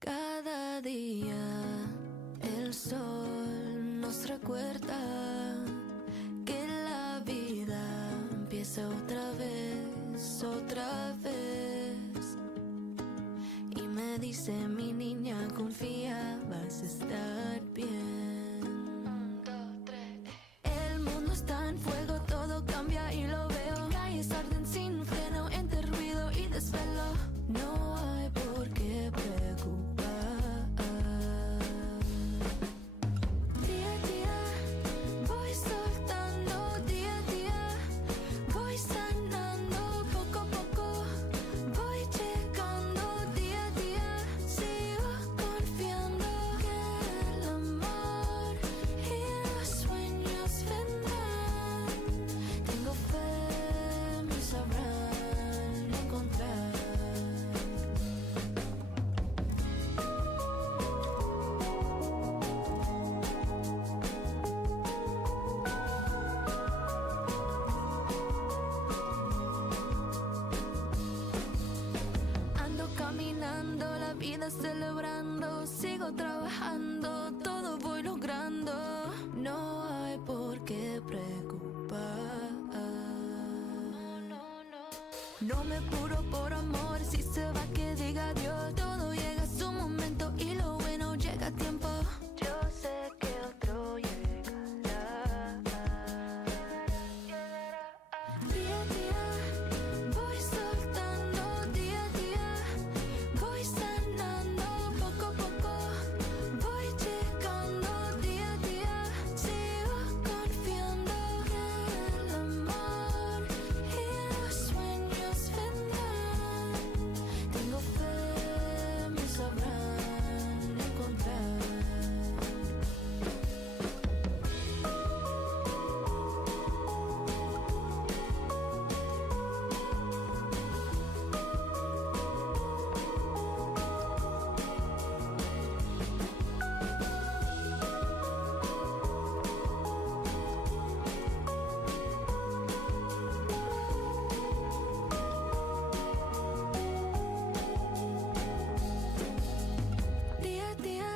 Cada día el sol nos recuerda que la vida empieza otra vez, otra vez. Y me dice mi niña, confía, vas a estar bien. 1, 2, 3. El mundo está en fuego, todo cambia y lo veo. Calles arden sin freno, entre ruido y desvelo. No hay por qué preocupar. Día a día voy soltando, día a día voy sanando, poco a poco voy llegando, día a día sigo confiando que el amor y los sueños vendrán. Tengo fe, me sabrán encontrar. Ando caminando, la vida celebrando, sigo trabajando, todo voy logrando. No hay por qué preocupar. No me apuro por amor, si se va que diga adiós. Todo llega a su momento y lo bueno llega a tiempo. Yo sé que otro llegará. Día a día voy soltando, día a día voy sanando, poco a poco voy llegando, día a día sigo confiando que el amor y los sueños vendrán. Tengo fe, me sabrán encontrar. Día a día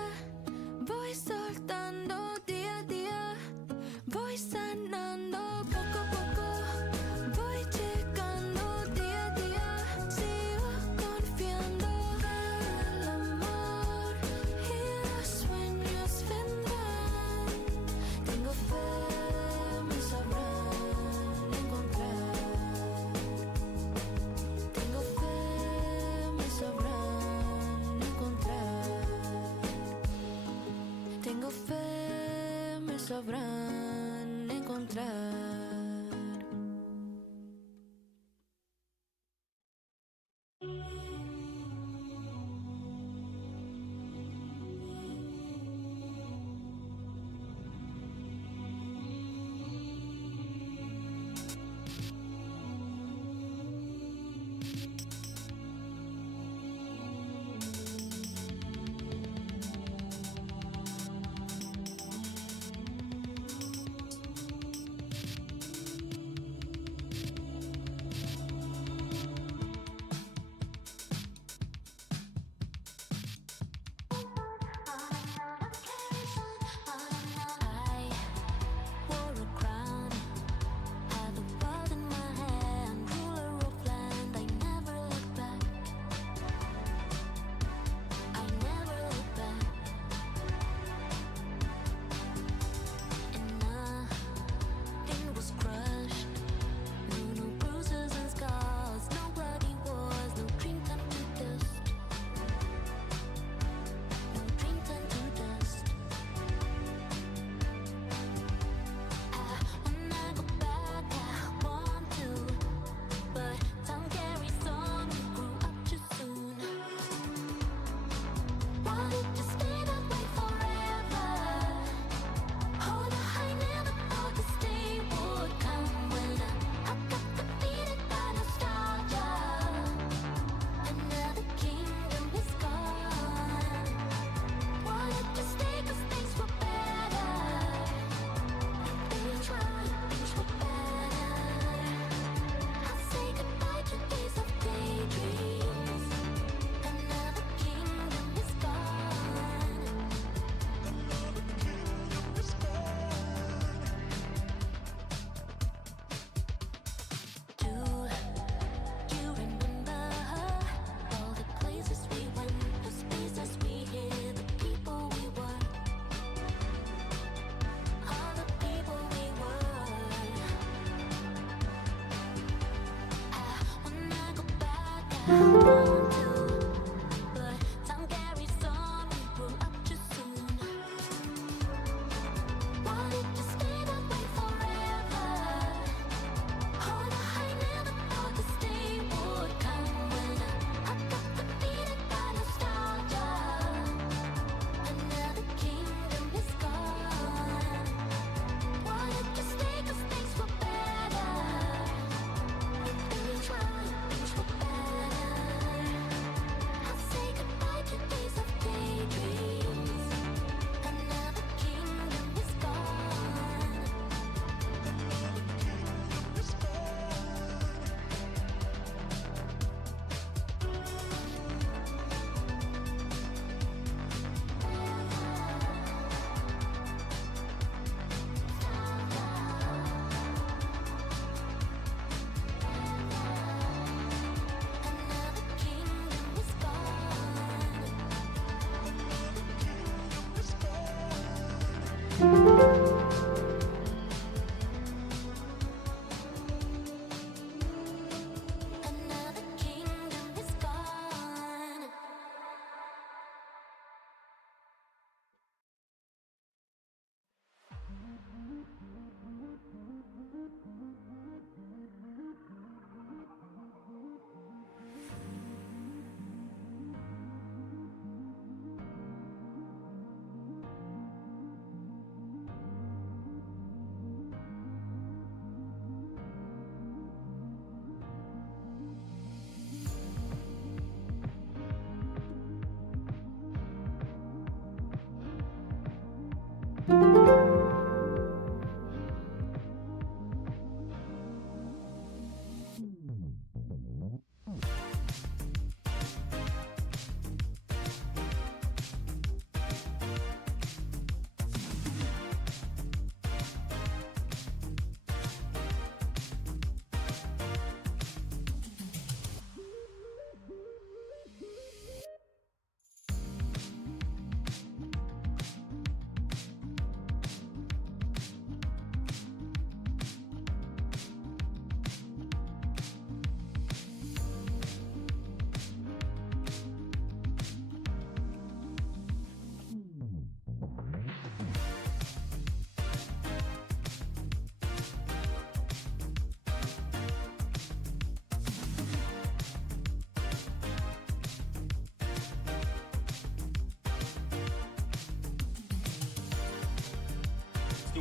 voy soltando, día a día voy sanando, poco a poco voy llegando, día a día sigo confiando que el amor y los sueños vendrán. Tengo fe, me sabrán encontrar. Tengo fe, me sabrán encontrar. Tengo fe, me sabrán encontrar.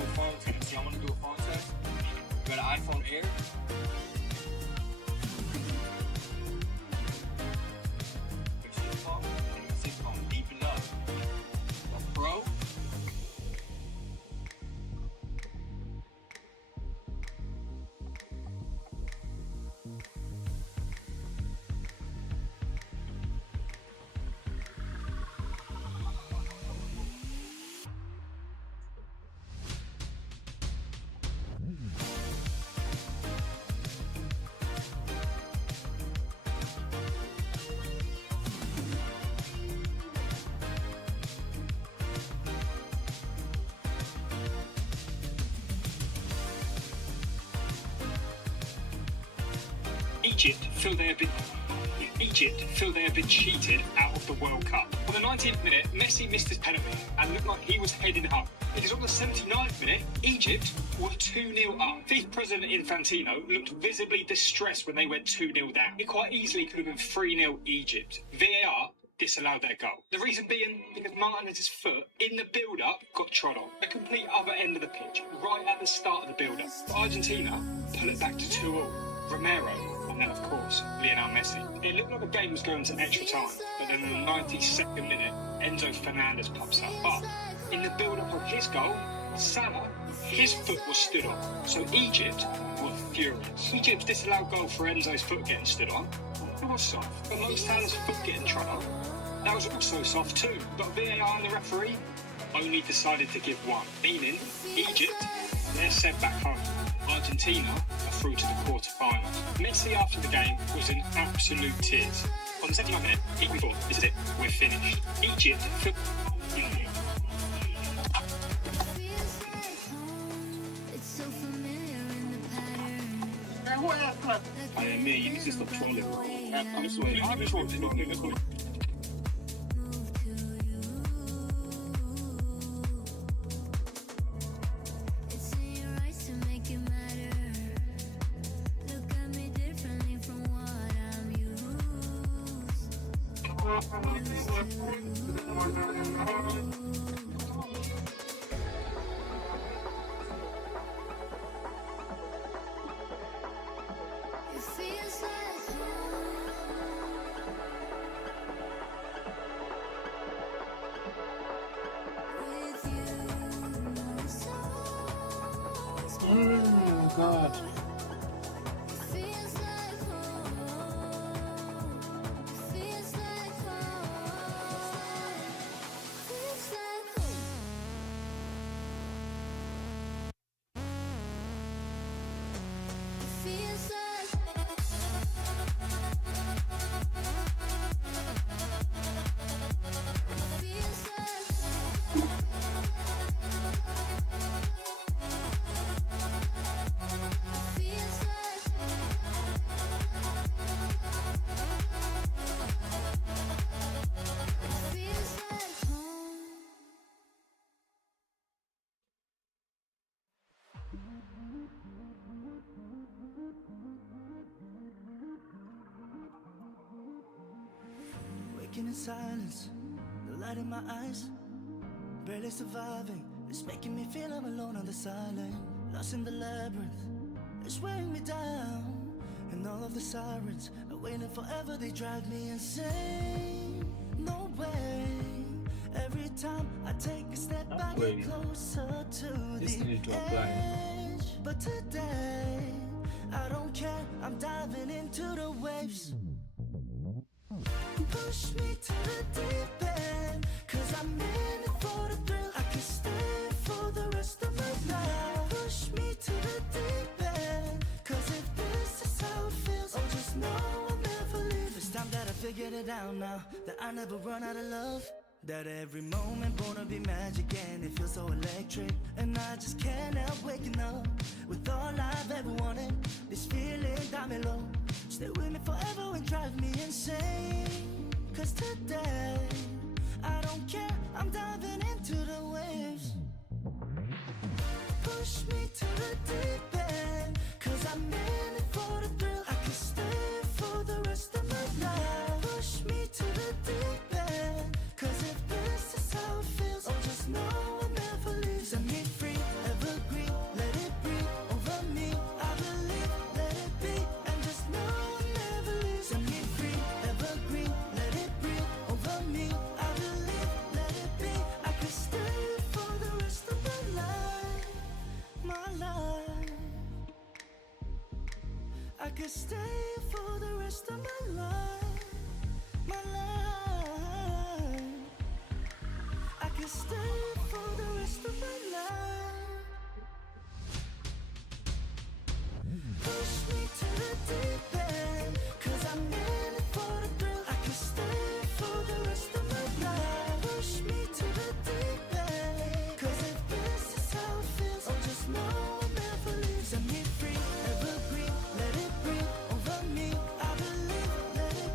do a phone test. See, I want to do a phone test. You got an iPhone Air? Put your phone, and you see it's going deep enough. A Pro? Egypt feel they have been cheated out of the World Cup. On the 19th minute, Messi missed his penalty and looked like he was heading home. Because on the 79th minute, Egypt were 2-0 up. FIFA President Infantino looked visibly distressed when they went 2-0 down. It quite easily could have been 3-0 Egypt. VAR disallowed their goal. The reason being because Martinez's foot in the build-up got trod on. The complete other end of the pitch, right at the start of the build-up. But Argentina pull it back to 2-2. Romero, and then of course Lionel Messi. It looked like the game was going to extra time, but then in the 92nd minute, Enzo Fernandez pops up. But in the build-up of his goal, Salah, his foot was stood on. So Egypt were furious. Egypt's disallowed goal for Enzo's foot getting stood on, it was soft. But Mo Salah's foot getting trod on, that was also soft too. But VAR and the referee only decided to give one, meaning Egypt, they're sent back home. Argentina are through to the quarter-finals. Messi after the game was in absolute tears. On the 79th minute, he thought, this is it, we're finished. Egypt I admit, you need to stop trolling. I'm sorry, I'm trolling. Oh God. Waking in silence, the light in my eyes, barely surviving. It's making me feel I'm alone on this island, lost in the labyrinth. It's weighing me down, and all of the sirens are waiting forever. They drive me insane. No way. Every time I take a step, I get closer to the edge. But today, I don't care. I'm diving into the waves. Push me to the deep end, 'cause I'm in it for the thrill. I can stay for the rest of my life. Push me to the deep end, 'cause if this is how it feels, oh, just know I'll never leave. It's time that I figured it out now, that I never run out of love. That every moment gonna be magic and it feels so electric. And I just can't help waking up with all I've ever wanted. This feeling got me low. Stay with me forever and drive me insane. 'Cause today, I don't care, I'm diving into the waves. Push me to the deep end, 'cause I'm in it for the thrill. I can stay for the rest of my life. Push me to the deep end, 'cause if this is how it feels, oh, just know I'll never leave. Set me free, ever could stay for the rest of my life, my life. I could stay for the rest of my life. Push me to the deep end, 'cause I'm in it for the thrill. I could stay for the rest of my life. Push me to the deep end, 'cause if this is how it feels, oh just know I'll never leave. Set me free, evergreen, let it breathe over me. I believe, let it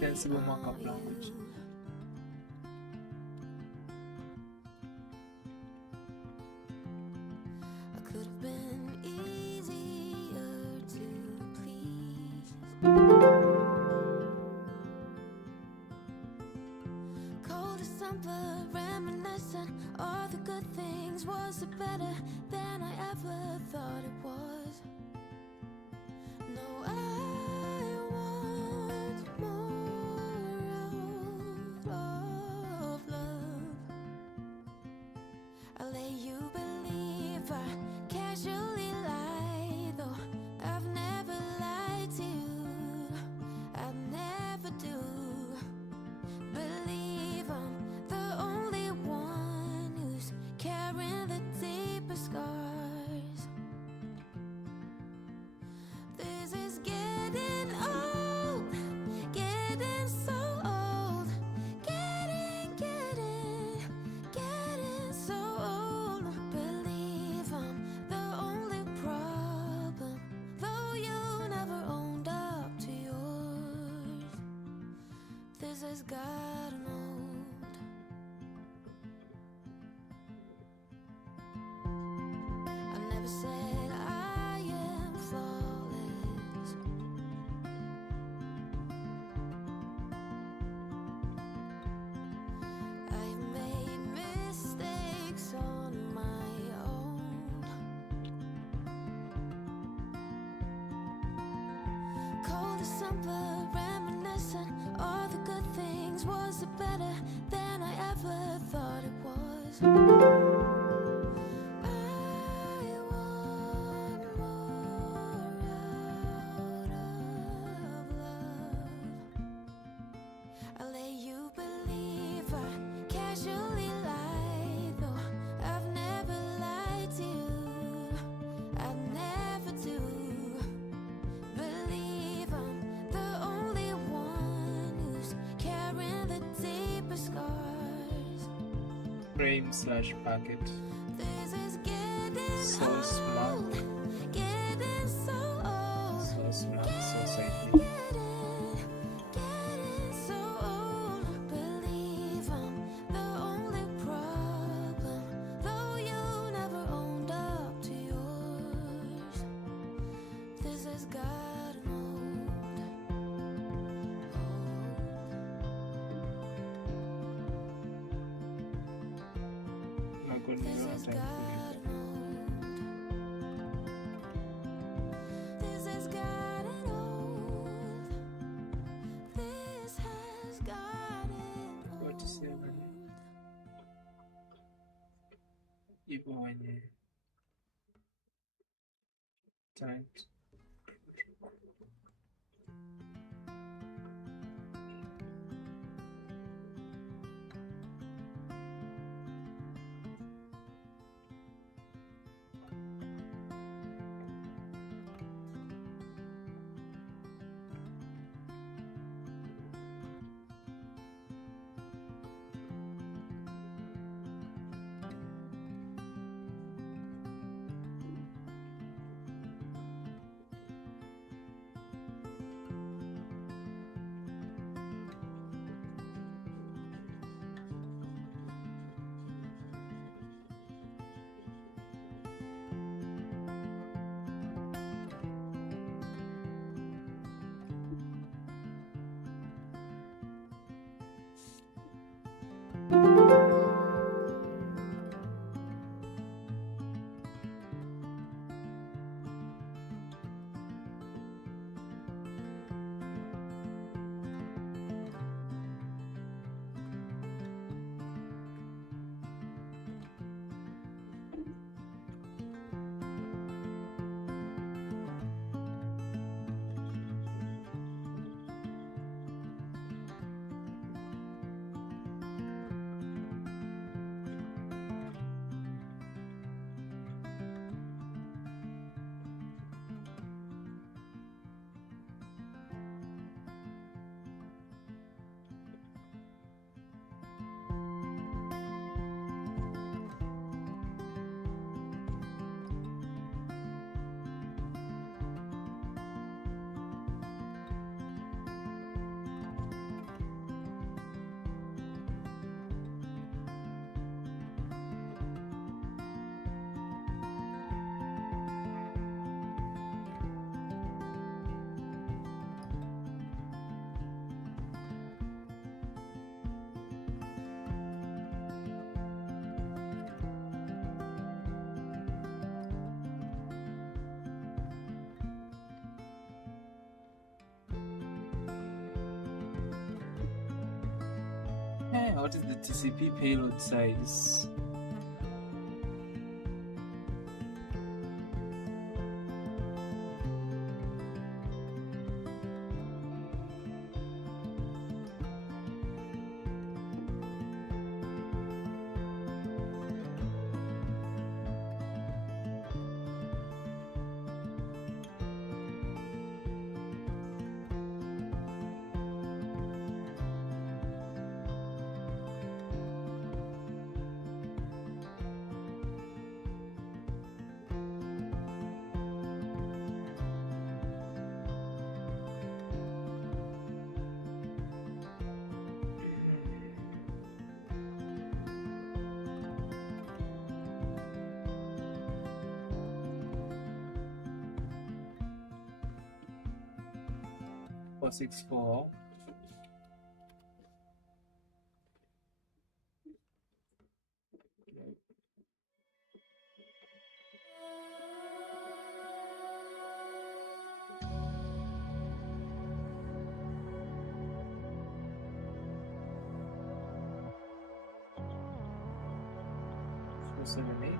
Sensible markup language. I could have been easier to please. Cold December, reminiscent all the good things. Was it better than I ever thought it was? No, I want more of love. I let you believe I casually lie, though I've never lied to you. I never do. Believe I'm the only one who's carrying the deepest scars. This is getting old, getting so old, getting so old. Believe I'm the only problem, though you never owned up to yours. This has gotten old. I never said I am flawless. I've made mistakes on my own. Cold December, reminiscent all the good things. Was it better than I ever thought it was? I want more out of love. I let you believe I casually lie, though I've never lied to you. I never do. Believe I'm the only one who's carrying the deepest scars. Frame/packet. This is getting So smart. old, getting so old. So smart. So sightly. Getting so old. Believe I'm the only problem, though you never owned up to yours. This has gotten old. My goodness, This we has don't have time gotten old. This has gotten old. This has gotten to what to say old. about it. Ipo wenye tight. what is the TCP payload size? Four six four. Four seven eight.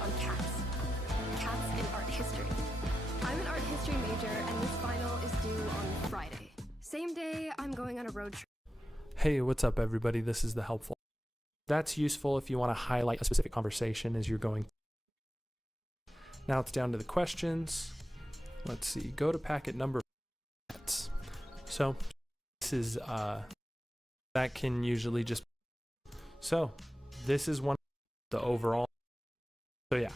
on cats. Cats in art history. I'm an art history major, and this final is due on Friday. Same day, I'm going on a road trip. Hey, what's up, everybody? This is the helpful. That's useful if you want to highlight a specific conversation as you're going. Now it's down to the questions. Let's see. Go to packet number. So this is that can usually just. So this is one the overall. So yeah.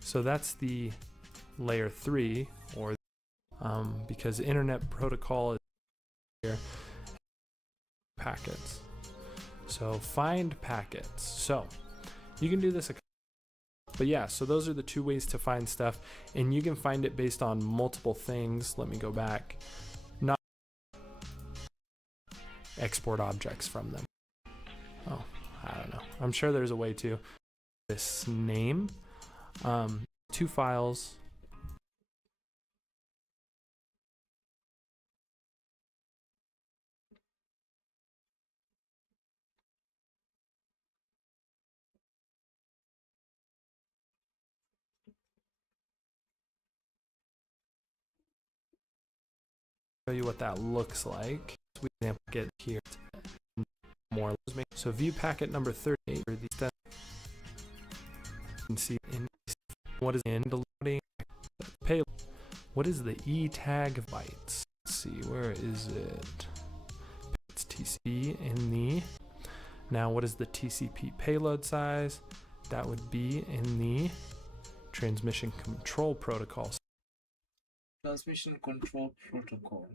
So that's the layer 3 or because internet protocol is here. Packets. So find packets. So you can do this but yeah, so those are the two ways to find stuff, and you can find it based on multiple things. Let me go back. Not export objects from them. Oh, I don't know. I'm sure there's a way to. This name, 2 files. Show you what that looks like. So we example get here more. So view packet number 38 for the step. You can see in what is in the loading payload. What is the E tag bytes? Let's see, where is it? It's TCP in the. Now what is the TCP payload size? That would be in the transmission control protocol. Transmission control protocol.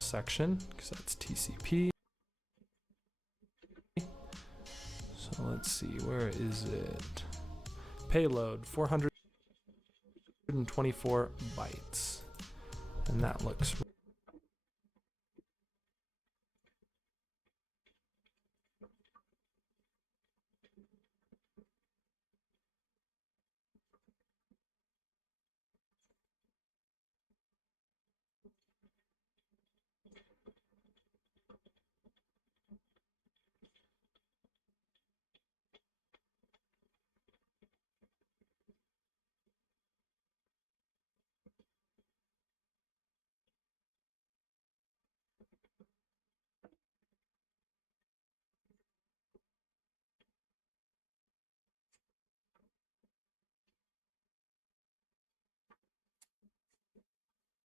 Section, because that's TCP. So let's see, where is it? Payload 424 bytes, and that looks.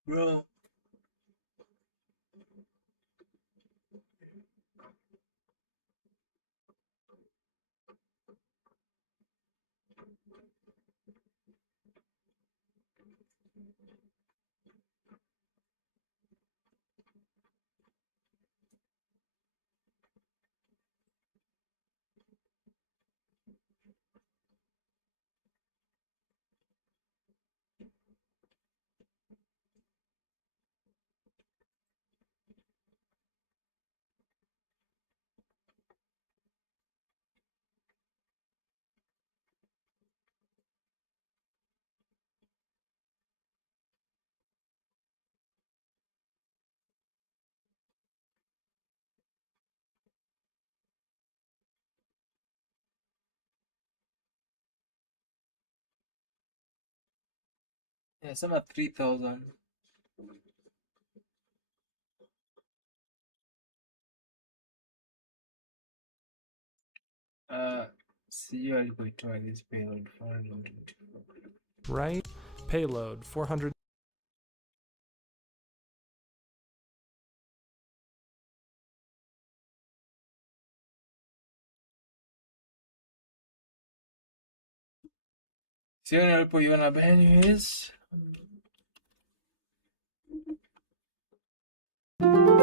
Bro. Yeah, some are 3,000. CUL by this payload 424. Right? Payload 400. CUL po yun na anyways. Okay.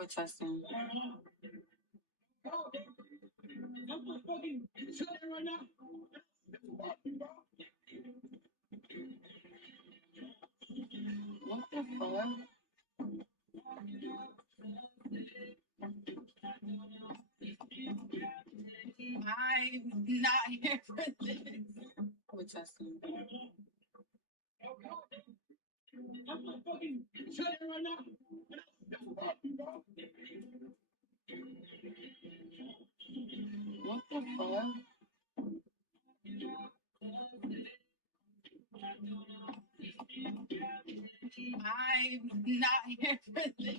We're testing. What the fuck? I'm not here for this. We're testing. What the fuck? I'm not here for this.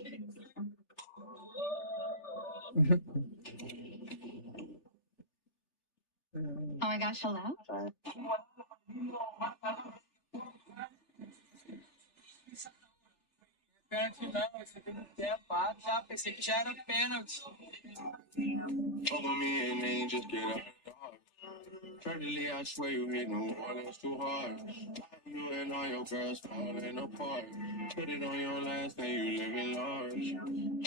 Oh my gosh, hello? Pênalti não, você tem que ter a pá, tá? Pensei que já era pênalti. Fuck with me and then you just get out of dog. Perfectly, I swear you hit New Orleans too hard. You and all your girls falling apart. Put it on your last name, you living large.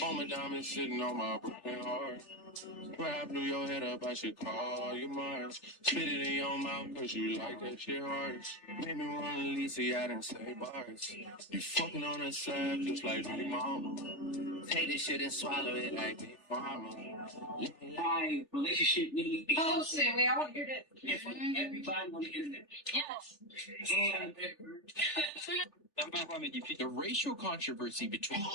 All my diamonds sitting on my broken heart. Swear I blew your head up, I should call you Mars. Spit it in your mouth, cause you like that shit hard. Made me wanna leave, see I didn't say bars. You fucking on a slab, just like Big Mama. Take this shit and swallow it like Big Mama. My relationship really Oh, Sammy, I want to hear that. in front of everybody on the internet. Yes. And the racial controversy between.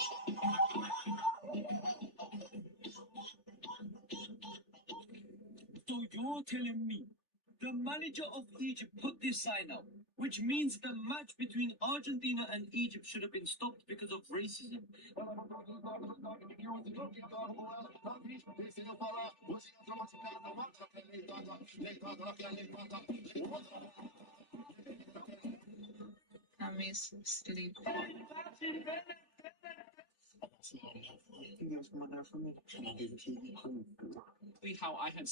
So you're telling me the manager of Egypt put this sign up, which means the match between Argentina and Egypt should have been stopped because of racism. I miss sleep. How I had.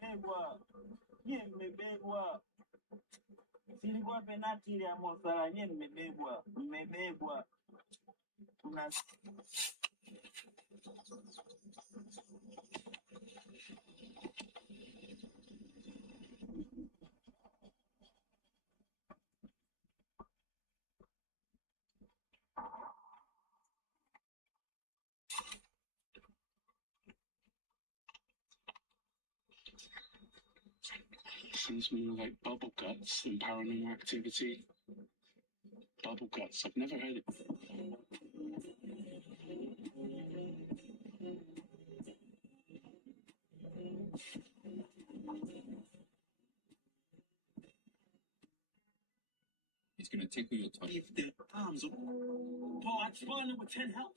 Bebwa, nyemme bebwa. Silikuwa penalti ile ya Mosala, nyemme bebwa, mmebebwa. Una Seems more like bubble guts and paranormal activity. Bubble guts, I've never heard it. He's gonna tickle your tongue. if the arms up. Paul, I'm spawning with 10 health.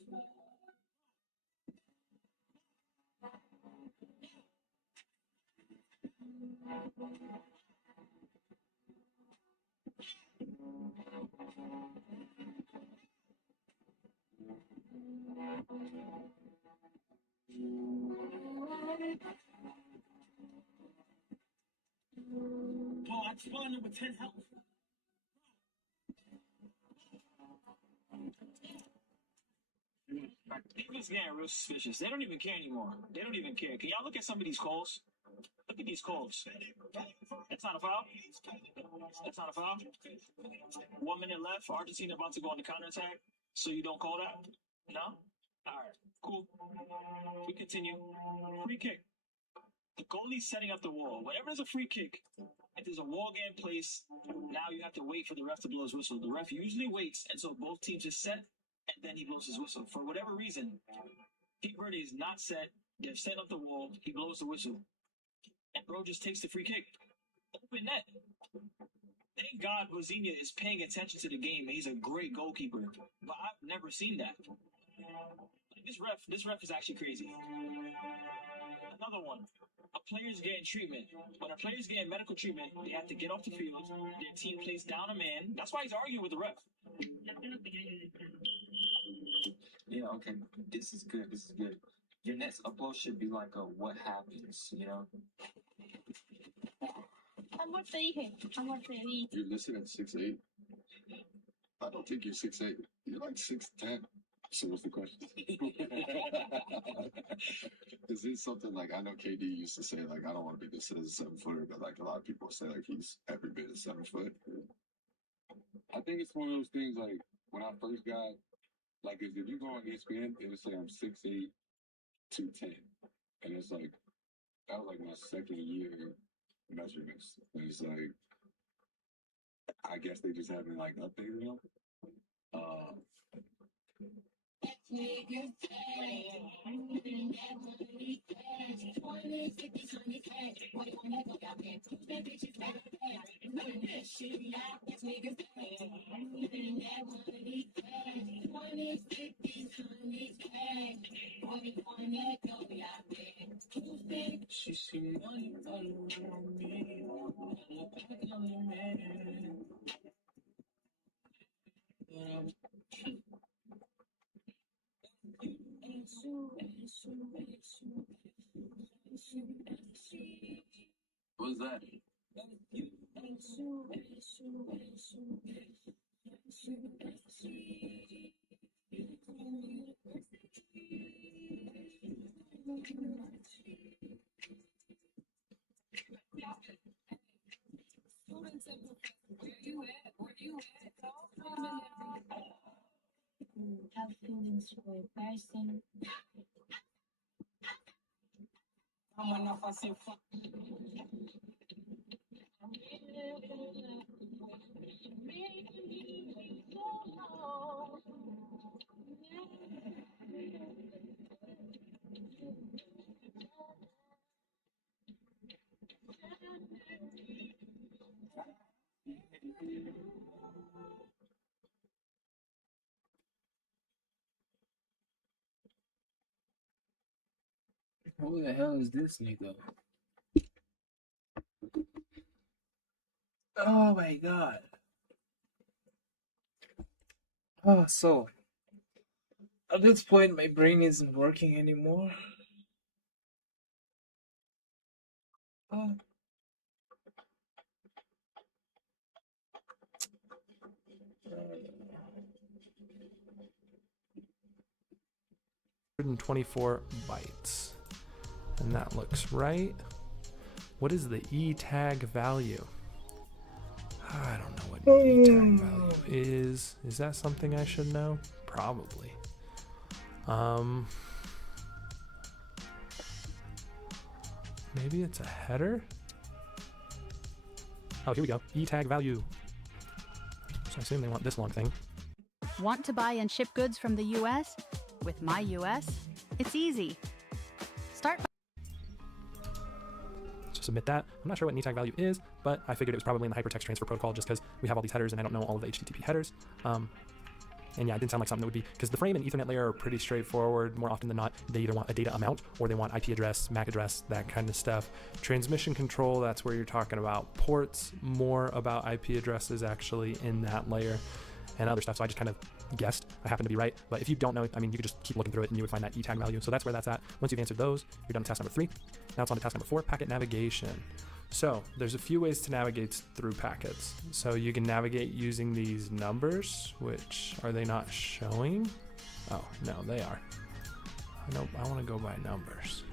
Paul, I'm spawning with 10 health. People's getting real suspicious. They don't even care anymore. They don't even care. Can y'all look at some of these calls? Look at these calls. That's not a foul. That's not a foul. 1 minute left. Argentina about to go on the counterattack. So you don't call that? No? All right. Cool. We continue. Free kick. The goalie's setting up the wall. Whenever there's a free kick, if there's a wall getting placed, now you have to wait for the ref to blow his whistle. The ref usually waits until both teams are set, and then he blows his whistle. For whatever reason, Cape Verde is not set. They're setting up the wall. He blows the whistle. And bro just takes the free kick. Open net. Thank God Rosinia is paying attention to the game. He's a great goalkeeper. But I've never seen that. This ref is actually crazy. Another one. A player's getting treatment. When a player's getting medical treatment, they have to get off the field. Their team plays down a man. That's why he's arguing with the ref. Yeah, okay, this is good. This is good. Your next upload should be like a what happens, you know? I'm more 3 here. I'm more 3. You're listed at 6'8". I don't think you're 6'8". You're like 6'10". So what's the question? Is this something like, I know KD used to say, like, I don't want to be listed as a 7-footer, but like a lot of people say like he's every bit of 7 foot. I think it's one of those things like when I first got, like, if you go on ESPN, it'll say I'm 6'8", 210. And it's like, that was like my second year measurements. And it's like, I guess they just haven't like updated them. What's that? Who the hell is this nigga? Oh my god. Oh, so at this point, my brain isn't working anymore. Oh. 124 bytes. And that looks right. What is the E tag value? I don't know what E tag value is. Is that something I should know? Probably. Maybe it's a header? Oh, here we go. E tag value. So I assume they want this long thing. Want to buy and ship goods from the US? With My US, it's easy. Start by So submit that. I'm not sure what E tag value is, but I figured it was probably in the hypertext transfer protocol just because we have all these headers and I don't know all of the HTTP headers. And yeah, it didn't sound like something that would be, because the frame and Ethernet layer are pretty straightforward. More often than not, they either want a data amount or they want IP address, MAC address, that kind of stuff. Transmission control, that's where you're talking about ports, more about IP addresses actually in that layer and other stuff. So I just kind of guessed. I happen to be right. But if you don't know, I mean, you could just keep looking through it and you would find that E tag value. So that's where that's at. Once you've answered those, you're done with task number 3. Now it's on to task number 4, packet navigation. So there's a few ways to navigate through packets. So you can navigate using these numbers, which are they not showing? Oh, no, they are. I want to go by numbers.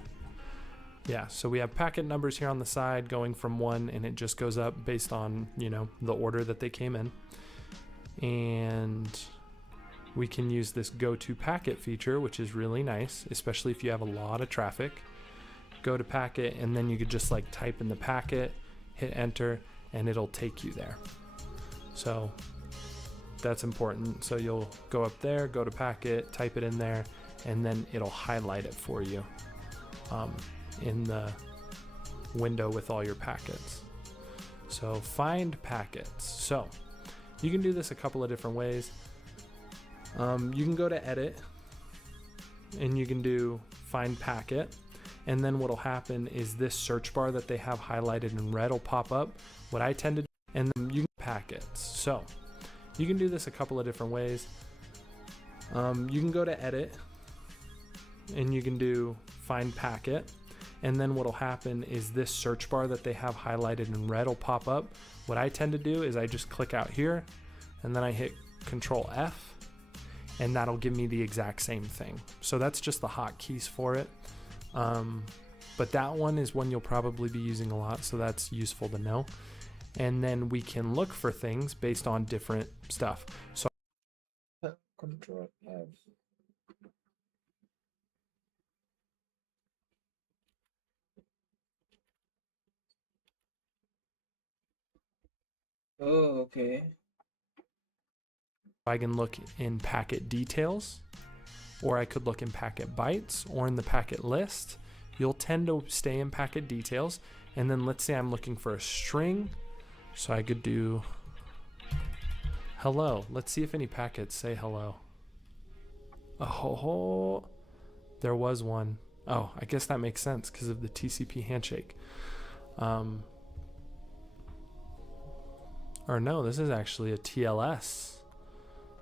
Yeah, so we have packet numbers here on the side going from 1, and it just goes up based on, you know, the order that they came in. And we can use this go to packet feature, which is really nice, especially if you have a lot of traffic. Go to packet, and then you could just like type in the packet, hit enter, and it'll take you there. So that's important. So you'll go up there, go to packet, type it in there, and then it'll highlight it for you in the window with all your packets. So find packets. So you can do this a couple of different ways. You can go to edit and you can do find packet. And then what'll happen is this search bar that they have highlighted in red will pop up. What I tend to do, and then you can packets. So you can do this a couple of different ways. You can go to edit and you can do find packet. And then what'll happen is this search bar that they have highlighted in red will pop up. What I tend to do is I just click out here and then I hit Control F, and that'll give me the exact same thing. So that's just the hotkeys for it. But that one is one you'll probably be using a lot, so that's useful to know. And then we can look for things based on different stuff. So Control F. Oh, okay. I can look in packet details, or I could look in packet bytes, or in the packet list. You'll tend to stay in packet details. And then let's say I'm looking for a string. So I could do hello. Let's see if any packets say hello. Oh, there was one. Oh, I guess that makes sense because of the TCP handshake. Or no, this is actually a TLS.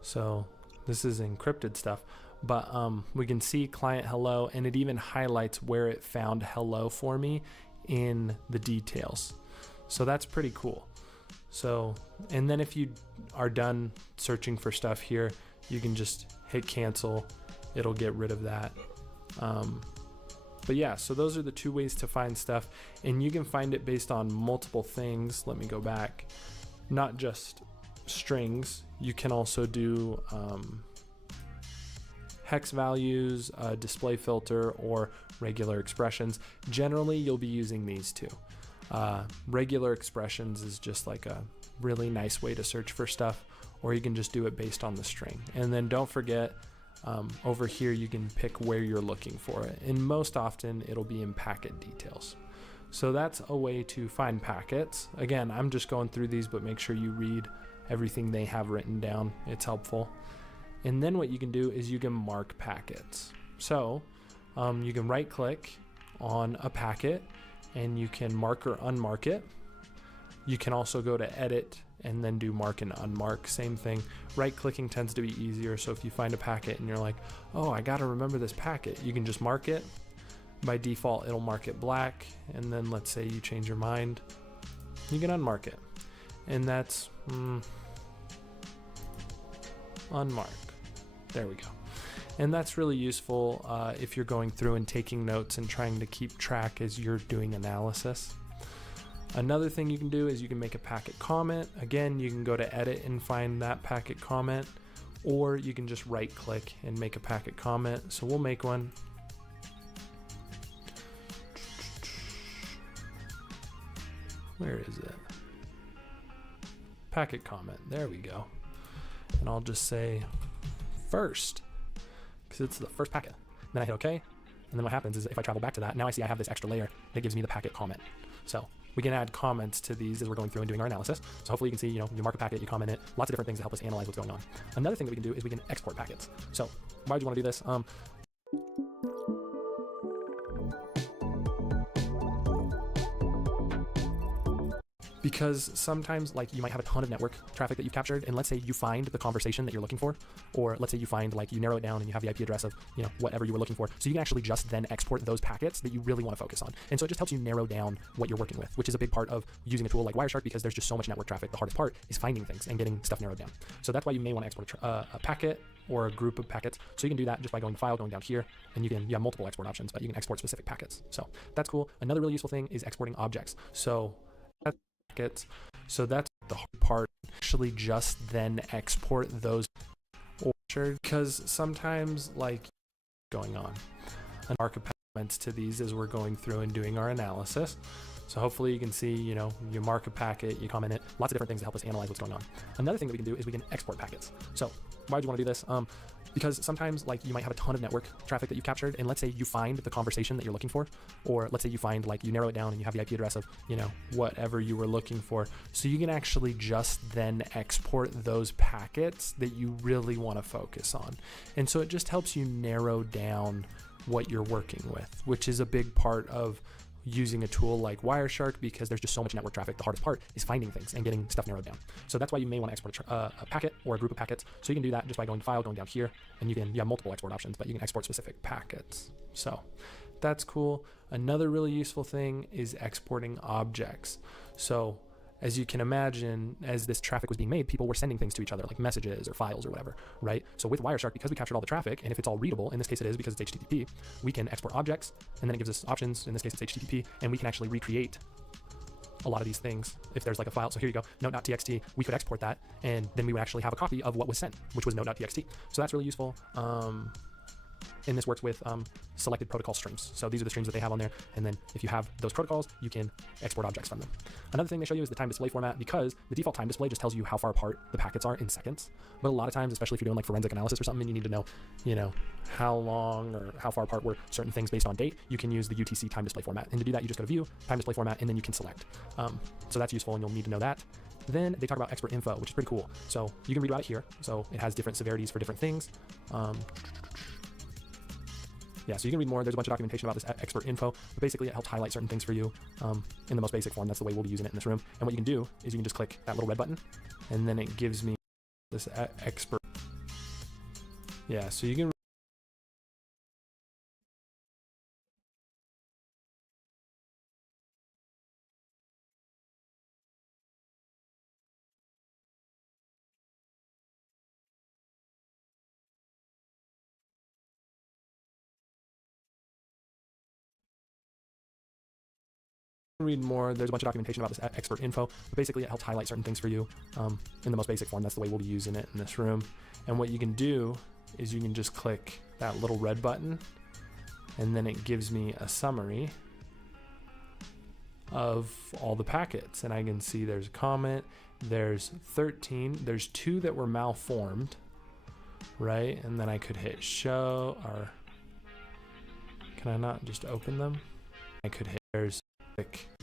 So this is encrypted stuff. But we can see client hello, and it even highlights where it found hello for me in the details. So that's pretty cool. So, and then if you are done searching for stuff here, you can just hit cancel. It'll get rid of that. But yeah, so those are the two ways to find stuff, and you can find it based on multiple things. Let me go back. Not just strings. You can also do hex values, display filter, or regular expressions. Generally, you'll be using these two. Regular expressions is just like a really nice way to search for stuff, or you can just do it based on the string. And then don't forget, over here you can pick where you're looking for it, and most often it'll be in packet details. So that's a way to find packets. Again, I'm just going through these, but make sure you read everything they have written down. It's helpful. And then what you can do is you can mark packets. So you can right click on a packet and you can mark or unmark it. You can also go to edit and then do mark and unmark. Same thing. Right clicking tends to be easier. So if you find a packet and you're like, oh, I got to remember this packet, you can just mark it. By default, it'll mark it black. And then let's say you change your mind, you can unmark it. And that's unmark. There we go. And that's really useful if you're going through and taking notes and trying to keep track as you're doing analysis. Another thing you can do is you can make a packet comment. Again, you can go to edit and find that packet comment, or you can just right click and make a packet comment. So we'll make one. Where is it? Packet comment. There we go. And I'll just say first, because it's the first packet. Then I hit OK. And then what happens is if I travel back to that, now I see I have this extra layer that gives me the packet comment. So we can add comments to these as we're going through and doing our analysis. So hopefully you can see, you mark a packet, you comment it, lots of different things that help us analyze what's going on. Another thing that we can do is we can export packets. So why do you want to do this? Because sometimes you might have a ton of network traffic that you've captured, and let's say you find the conversation that you're looking for, or let's say you find you narrow it down and you have the IP address of whatever you were looking for. So you can actually just then export those packets that you really want to focus on. And so it just helps you narrow down what you're working with, which is a big part of using a tool like Wireshark, because there's just so much network traffic. The hardest part is finding things and getting stuff narrowed down. So that's why you may want to export a packet or a group of packets. So you can do that just by going File, going down here, and you have multiple export options, but you can export specific packets. So that's cool. Another really useful thing is exporting objects. So packets. So that's the hard part. Actually just then export those, because sometimes going on and mark comments to these as we're going through and doing our analysis. So hopefully you can see, you mark a packet, you comment it, lots of different things to help us analyze what's going on. Another thing that we can do is we can export packets. So why do you want to do this? Because sometimes you might have a ton of network traffic that you've captured, and let's say you find the conversation that you're looking for, or let's say you find you narrow it down and you have the IP address of whatever you were looking for. So you can actually just then export those packets that you really want to focus on. And so it just helps you narrow down what you're working with, which is a big part of using a tool like Wireshark, because there's just so much network traffic. The hardest part is finding things and getting stuff narrowed down. So that's why you may want to export a packet or a group of packets. So you can do that just by going File, going down here, and you have multiple export options, but you can export specific packets. So that's cool. Another really useful thing is exporting objects. So as you can imagine, as this traffic was being made, people were sending things to each other, like messages or files or whatever, right? So with Wireshark, because we captured all the traffic, and if it's all readable, in this case it is because it's HTTP, we can export objects, and then it gives us options. In this case, it's HTTP, and we can actually recreate a lot of these things if there's like a file. So here you go, note.txt, we could export that, and then we would actually have a copy of what was sent, which was note.txt. So that's really useful. And this works with selected protocol streams. So these are the streams that they have on there. And then if you have those protocols, you can export objects from them. Another thing they show you is the time display format, because the default time display just tells you how far apart the packets are in seconds. But a lot of times, especially if you're doing like forensic analysis or something, and you need to know, how long or how far apart were certain things based on date, you can use the UTC time display format. And to do that, you just go to view, time display format, and then you can select. So that's useful, and you'll need to know that. Then they talk about expert info, which is pretty cool. So you can read about it here. So it has different severities for different things. Yeah, so you can read more. There's a bunch of documentation about this expert info, but basically it helps highlight certain things for you in the most basic form. That's the way we'll be using it in this room. And what you can do is you can just click that little red button, and then it gives me this expert. Yeah, so you can read more. There's a bunch of documentation about this expert info, but basically it helps highlight certain things for you in the most basic form. That's the way we'll be using it in this room. And what you can do is you can just click that little red button, and then it gives me a summary of all the packets. And I can see there's a comment, there's 13, there's 2 that were malformed, right? And then I could hit show, or can I not just open them? I could hit, there's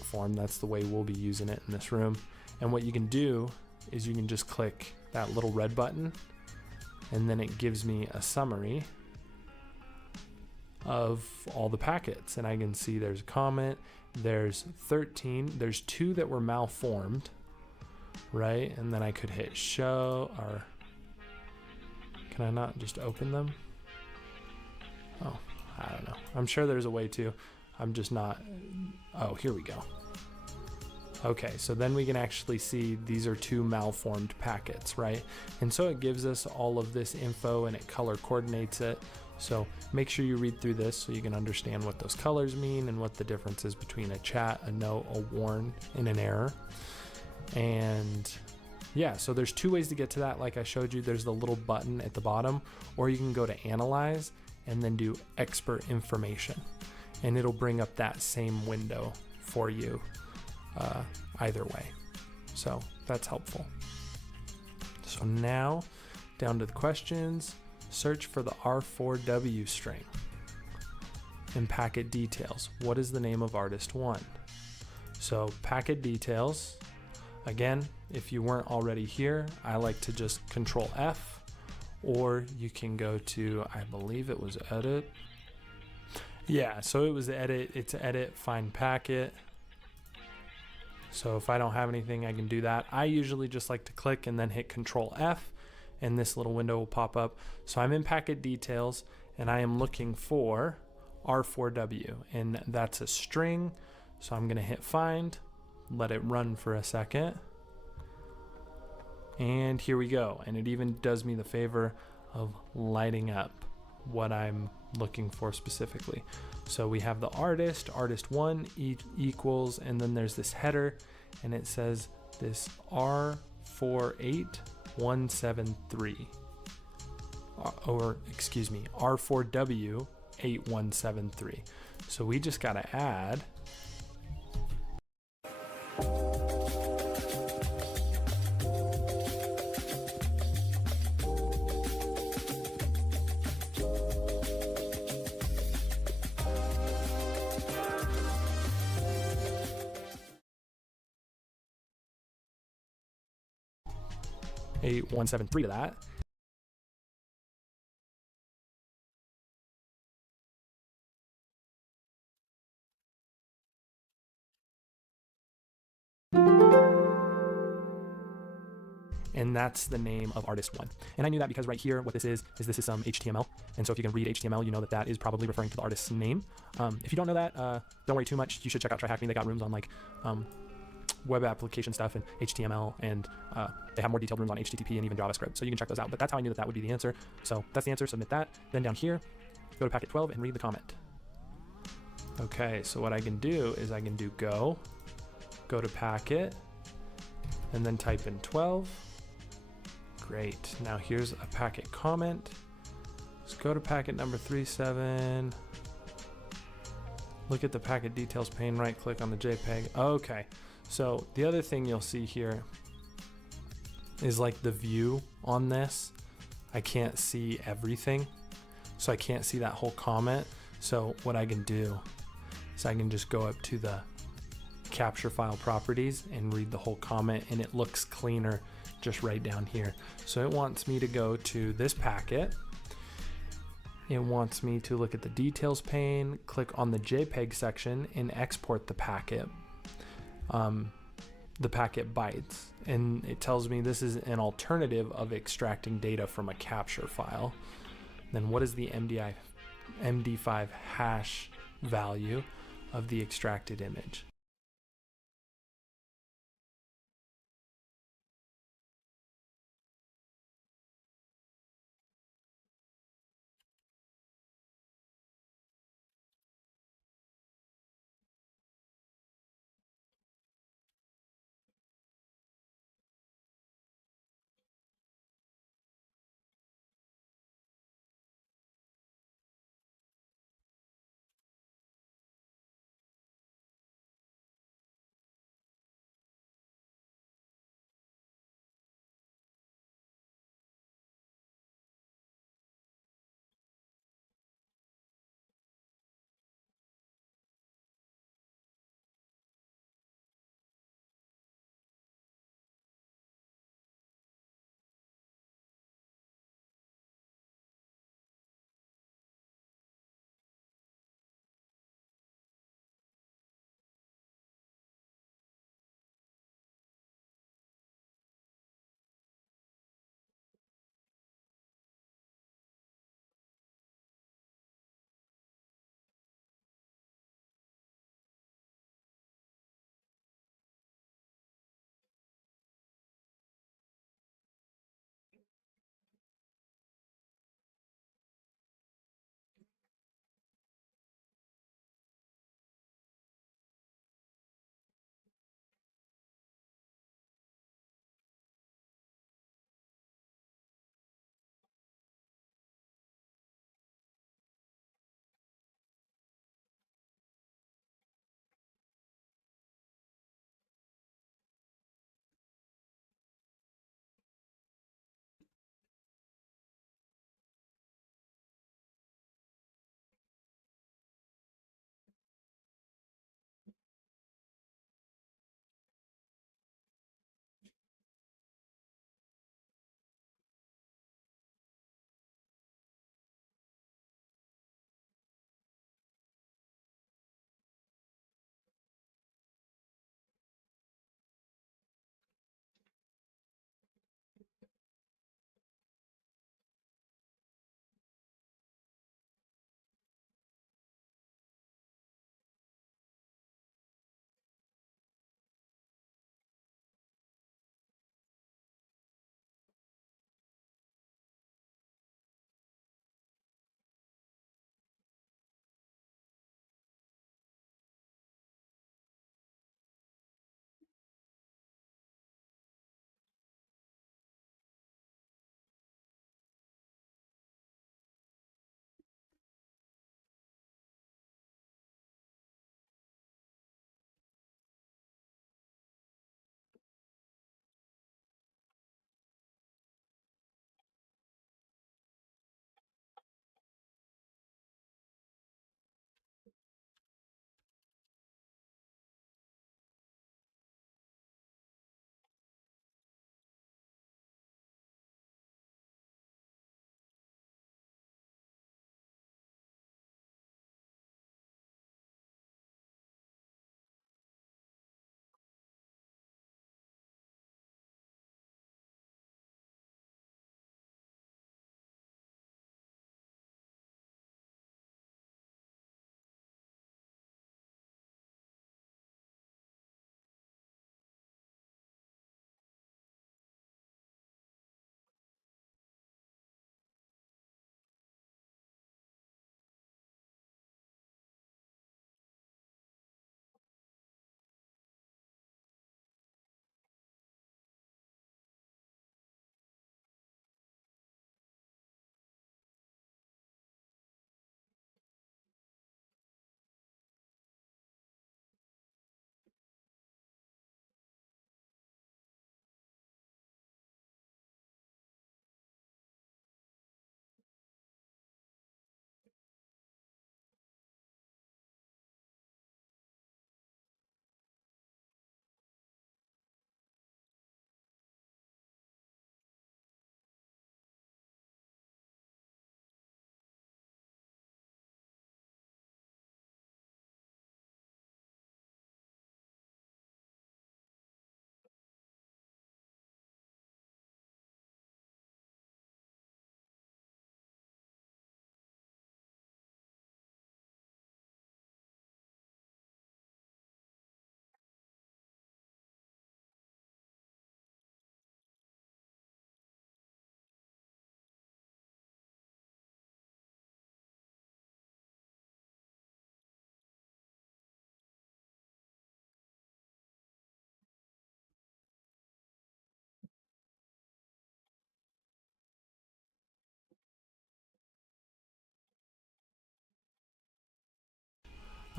form. That's the way we'll be using it in this room. And what you can do is you can just click that little red button, and then it gives me a summary of all the packets. And I can see there's a comment, there's 13, there's 2 that were malformed, right? And then I could hit show, or can I not just open them? Oh, I don't know. I'm sure there's a way to. I'm just not. Oh, here we go. Okay, so then we can actually see these are 2 malformed packets, right? And so it gives us all of this info, and it color coordinates it. So make sure you read through this so you can understand what those colors mean and what the difference is between a chat, a note, a warn, and an error. And yeah, so there's 2 ways to get to that. Like I showed you, there's the little button at the bottom, or you can go to analyze and then do expert information, and it'll bring up that same window for you either way. So that's helpful. So now down to the questions. Search for the R4W string. In packet details, what is the name of artist 1? So packet details, again, if you weren't already here, I like to just Control F, or you can go to, I believe it was edit. Yeah, so it was edit, it's edit, find packet. So if I don't have anything, I can do that. I usually just like to click and then hit Control F, and this little window will pop up. So I'm in packet details, and I am looking for R4W, and that's a string. So I'm gonna hit find, let it run for a second. And here we go. And it even does me the favor of lighting up what I'm looking for specifically. So we have the artist 1 equals, and then there's this header, and it says this R48173, or excuse me, R4W8173. So we just gotta add .173 to that. And that's the name of artist 1. And I knew that because right here, what this is this is some HTML. And so if you can read HTML, you know that that is probably referring to the artist's name. If you don't know that, don't worry too much. You should check out Try Hack Me. They got rooms on like web application stuff and HTML, and they have more detailed rooms on HTTP and even JavaScript. So you can check those out. But that's how I knew that would be the answer. So that's the answer. Submit that. Then down here, go to packet 12 and read the comment. Okay, so what I can do is I can do go to packet, and then type in 12. Great. Now here's a packet comment. Let's go to packet number 37. Look at the packet details pane, right click on the JPEG. Okay, so the other thing you'll see here is like the view on this. I can't see everything, so I can't see that whole comment. So what I can do is I can just go up to the capture file properties and read the whole comment, and it looks cleaner just right down here. So it wants me to go to this packet. It wants me to look at the details pane, click on the JPEG section, and export the packet bytes. And it tells me this is an alternative of extracting data from a capture file. Then what is the MD5 hash value of the extracted image?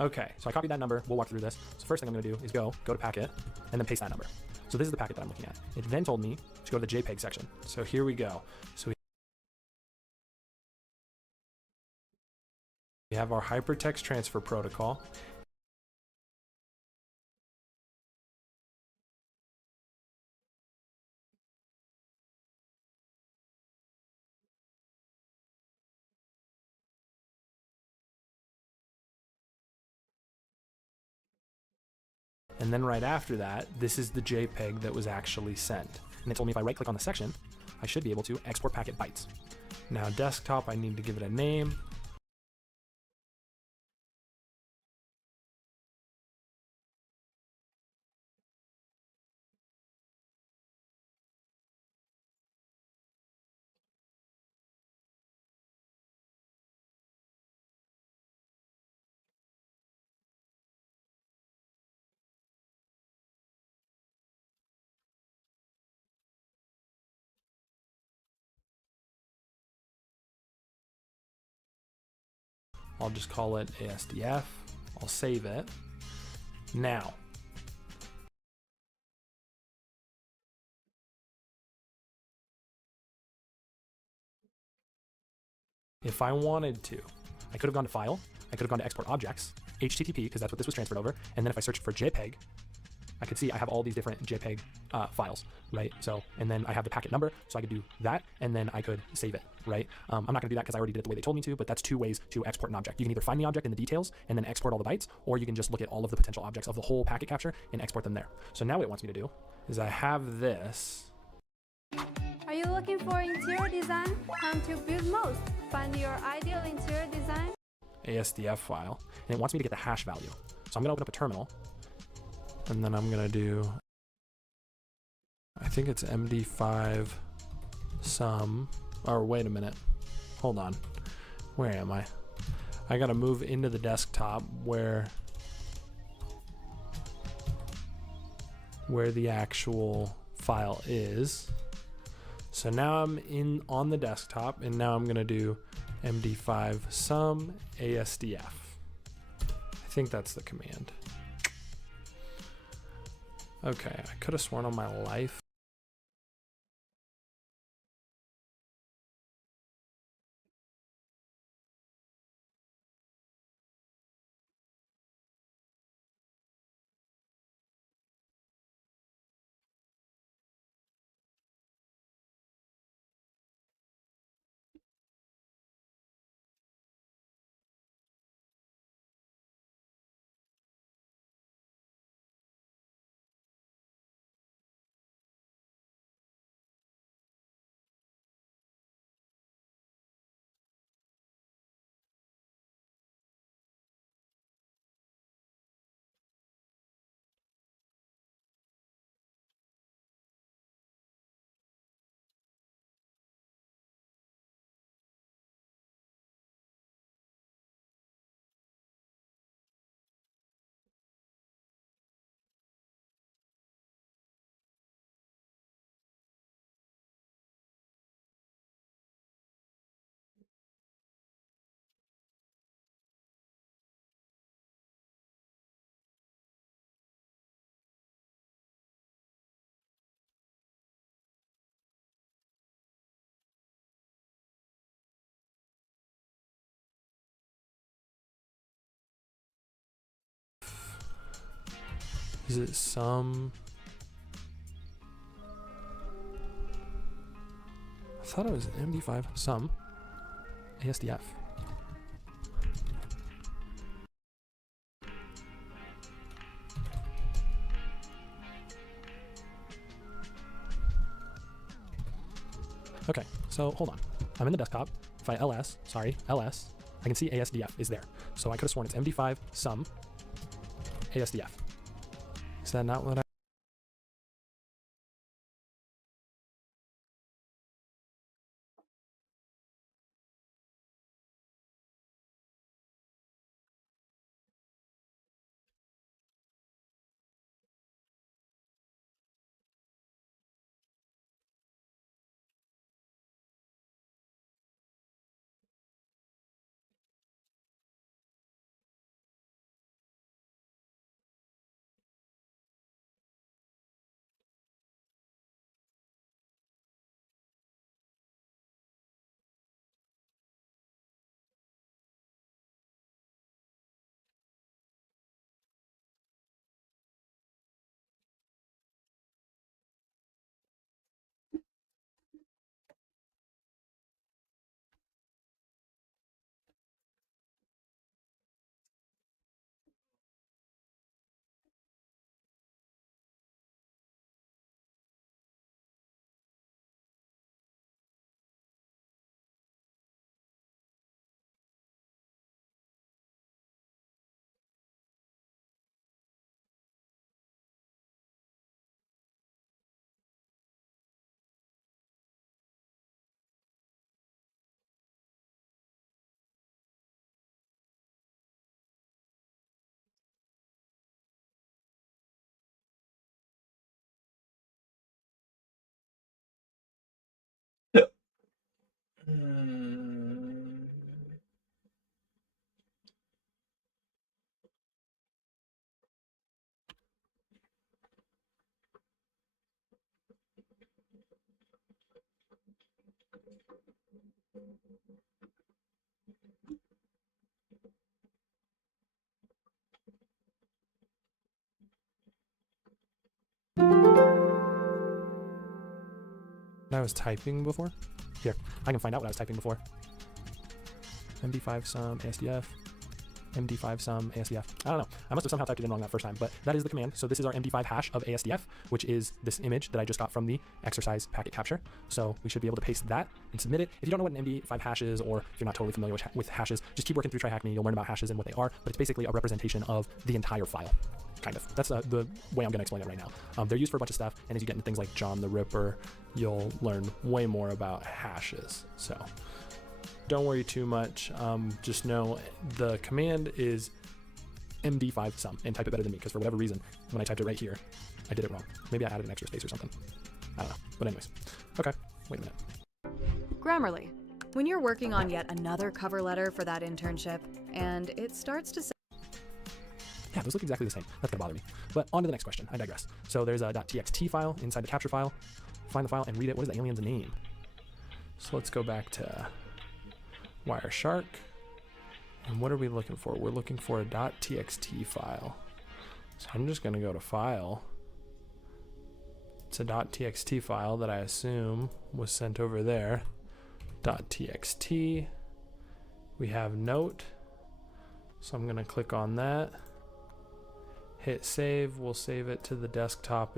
Okay, so I copied that number. We'll walk through this. So first thing I'm going to do is go to packet and then paste that number. So this is the packet that I'm looking at. It then told me to go to the JPEG section. So here we go. So we have our hypertext transfer protocol. And then right after that, this is the JPEG that was actually sent. And it told me if I right click on the section, I should be able to export packet bytes. Now desktop, I need to give it a name. I'll just call it ASDF. I'll save it. Now, if I wanted to, I could have gone to File, I could have gone to Export Objects, HTTP, because that's what this was transferred over, and then if I searched for JPEG, I could see I have all these different JPEG files, right? So, and then I have the packet number, so I could do that, and then I could save it, right? I'm not gonna do that because I already did it the way they told me to, but that's two ways to export an object. You can either find the object in the details and then export all the bytes, or you can just look at all of the potential objects of the whole packet capture and export them there. So now what it wants me to do is I have this. Are you looking for interior design? Come to Build Most. Find your ideal interior design. ASDF file, and it wants me to get the hash value. So I'm gonna open up a terminal, and then I'm gonna do, I think it's MD5 sum, or wait a minute, hold on, where am I? I gotta move into the desktop where the actual file is. So now I'm on the desktop, and now I'm gonna do MD5 sum ASDF. I think that's the command. Okay, I could have sworn on my life. Is it sum? I thought it was MD5 sum ASDF. Okay, so hold on. I'm in the desktop. If I ls, I can see ASDF is there. So I could have sworn it's MD5 sum ASDF. Is that not what I Hmm. I was typing before. Here, I can find out what I was typing before. MD5 sum ASDF. MD5 sum ASDF. I don't know. I must have somehow typed it in wrong that first time, but that is the command. So this is our MD5 hash of ASDF, which is this image that I just got from the exercise packet capture. So we should be able to paste that and submit it. If you don't know what an MD5 hash is, or if you're not totally familiar with hashes, just keep working through TryHackMe. You'll learn about hashes and what they are, but it's basically a representation of the entire file. Kind of. That's the way I'm going to explain it right now. They're used for a bunch of stuff, and as you get into things like John the Ripper, you'll learn way more about hashes. So don't worry too much. Just know the command is MD5 sum, and type it better than me, because for whatever reason, when I typed it right here, I did it wrong. Maybe I added an extra space or something. I don't know. But anyways. Okay, wait a minute. Grammarly. When you're working on yet another cover letter for that internship, and it starts to say... Yeah, those look exactly the same. That's gonna bother me. But on to the next question. I digress. So there's a .txt file inside the capture file. Find the file and read it. What is the alien's name? So let's go back to Wireshark. And what are we looking for? We're looking for a .txt file. So I'm just gonna go to File. It's a .txt file that I assume was sent over there. .txt. We have note. So I'm gonna click on that. Hit save. We'll save it to the desktop.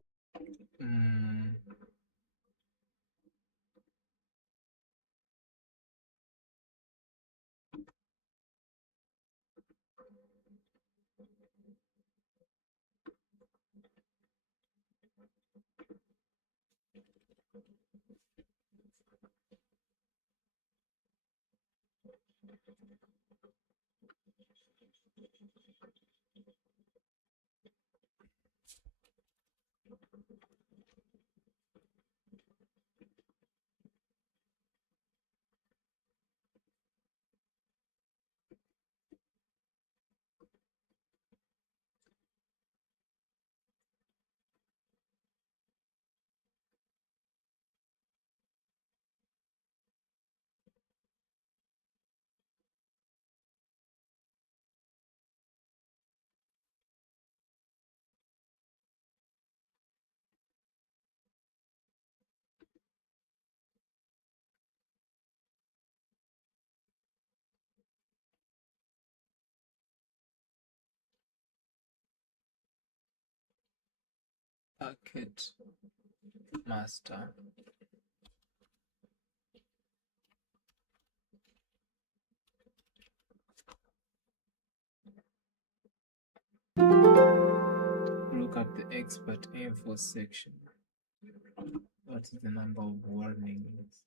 Packet master. Look at the expert info section. What is the number of warnings?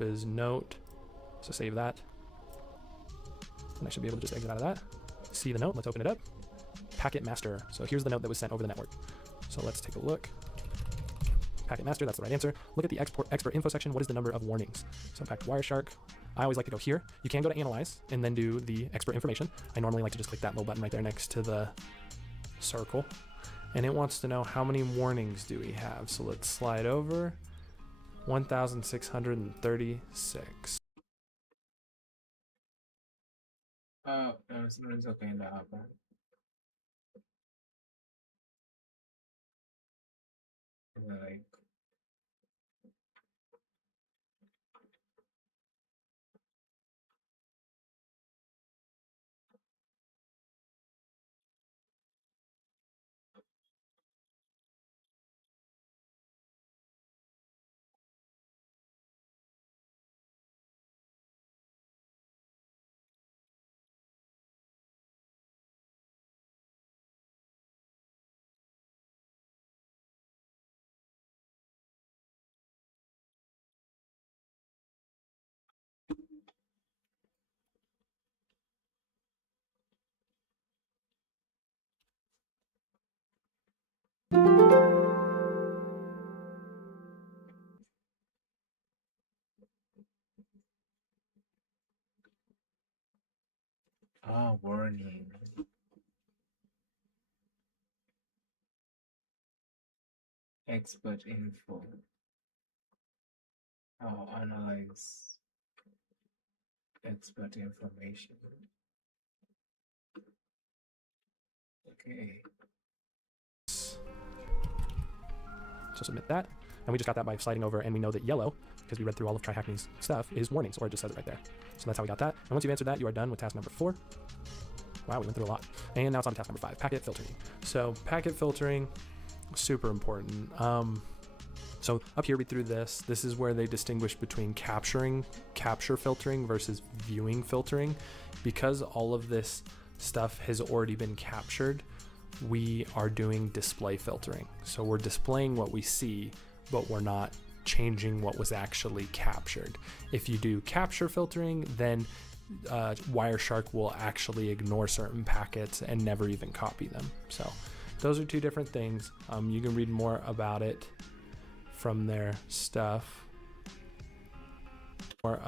Is note. So save that. And I should be able to just exit out of that. See the note. Let's open it up. Packet master. So here's the note that was sent over the network. So let's take a look. Packet master, that's the right answer. Look at the expert info section. What is the number of warnings? So back to Wireshark. I always like to go here. You can go to analyze and then do the expert information. I normally like to just click that little button right there next to the circle. And it wants to know how many warnings do we have. So let's slide over. 1,636. No, it's okay in the upper. Like Warning. Expert info. Analyze expert information. Okay. So submit that. And we just got that by sliding over, and we know that yellow, because we read through all of TryHackMe's stuff, is warnings, or it just says it right there. So that's how we got that. And once you've answered that, you are done with task number 4. Wow, we went through a lot. And now it's on to task number 5, packet filtering. So packet filtering, super important. So up here, read through this. This is where they distinguish between capture filtering versus viewing filtering. Because all of this stuff has already been captured, we are doing display filtering. So we're displaying what we see, but we're not changing what was actually captured. If you do capture filtering, then Wireshark will actually ignore certain packets and never even copy them. So those are two different things. You can read more about it from their stuff. Or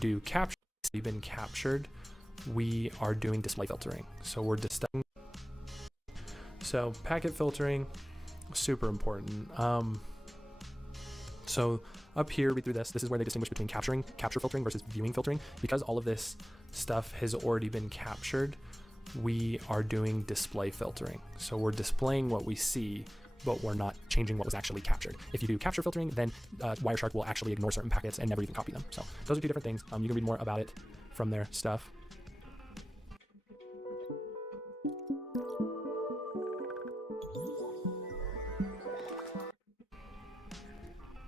do capture been captured, we are doing display filtering. So we're displaying. So packet filtering, super important. So up here, read through this. This is where they distinguish between capture filtering versus viewing filtering. Because all of this stuff has already been captured, we are doing display filtering. So we're displaying what we see, but we're not changing what was actually captured. If you do capture filtering, then Wireshark will actually ignore certain packets and never even copy them. So those are two different things. You can read more about it from their stuff.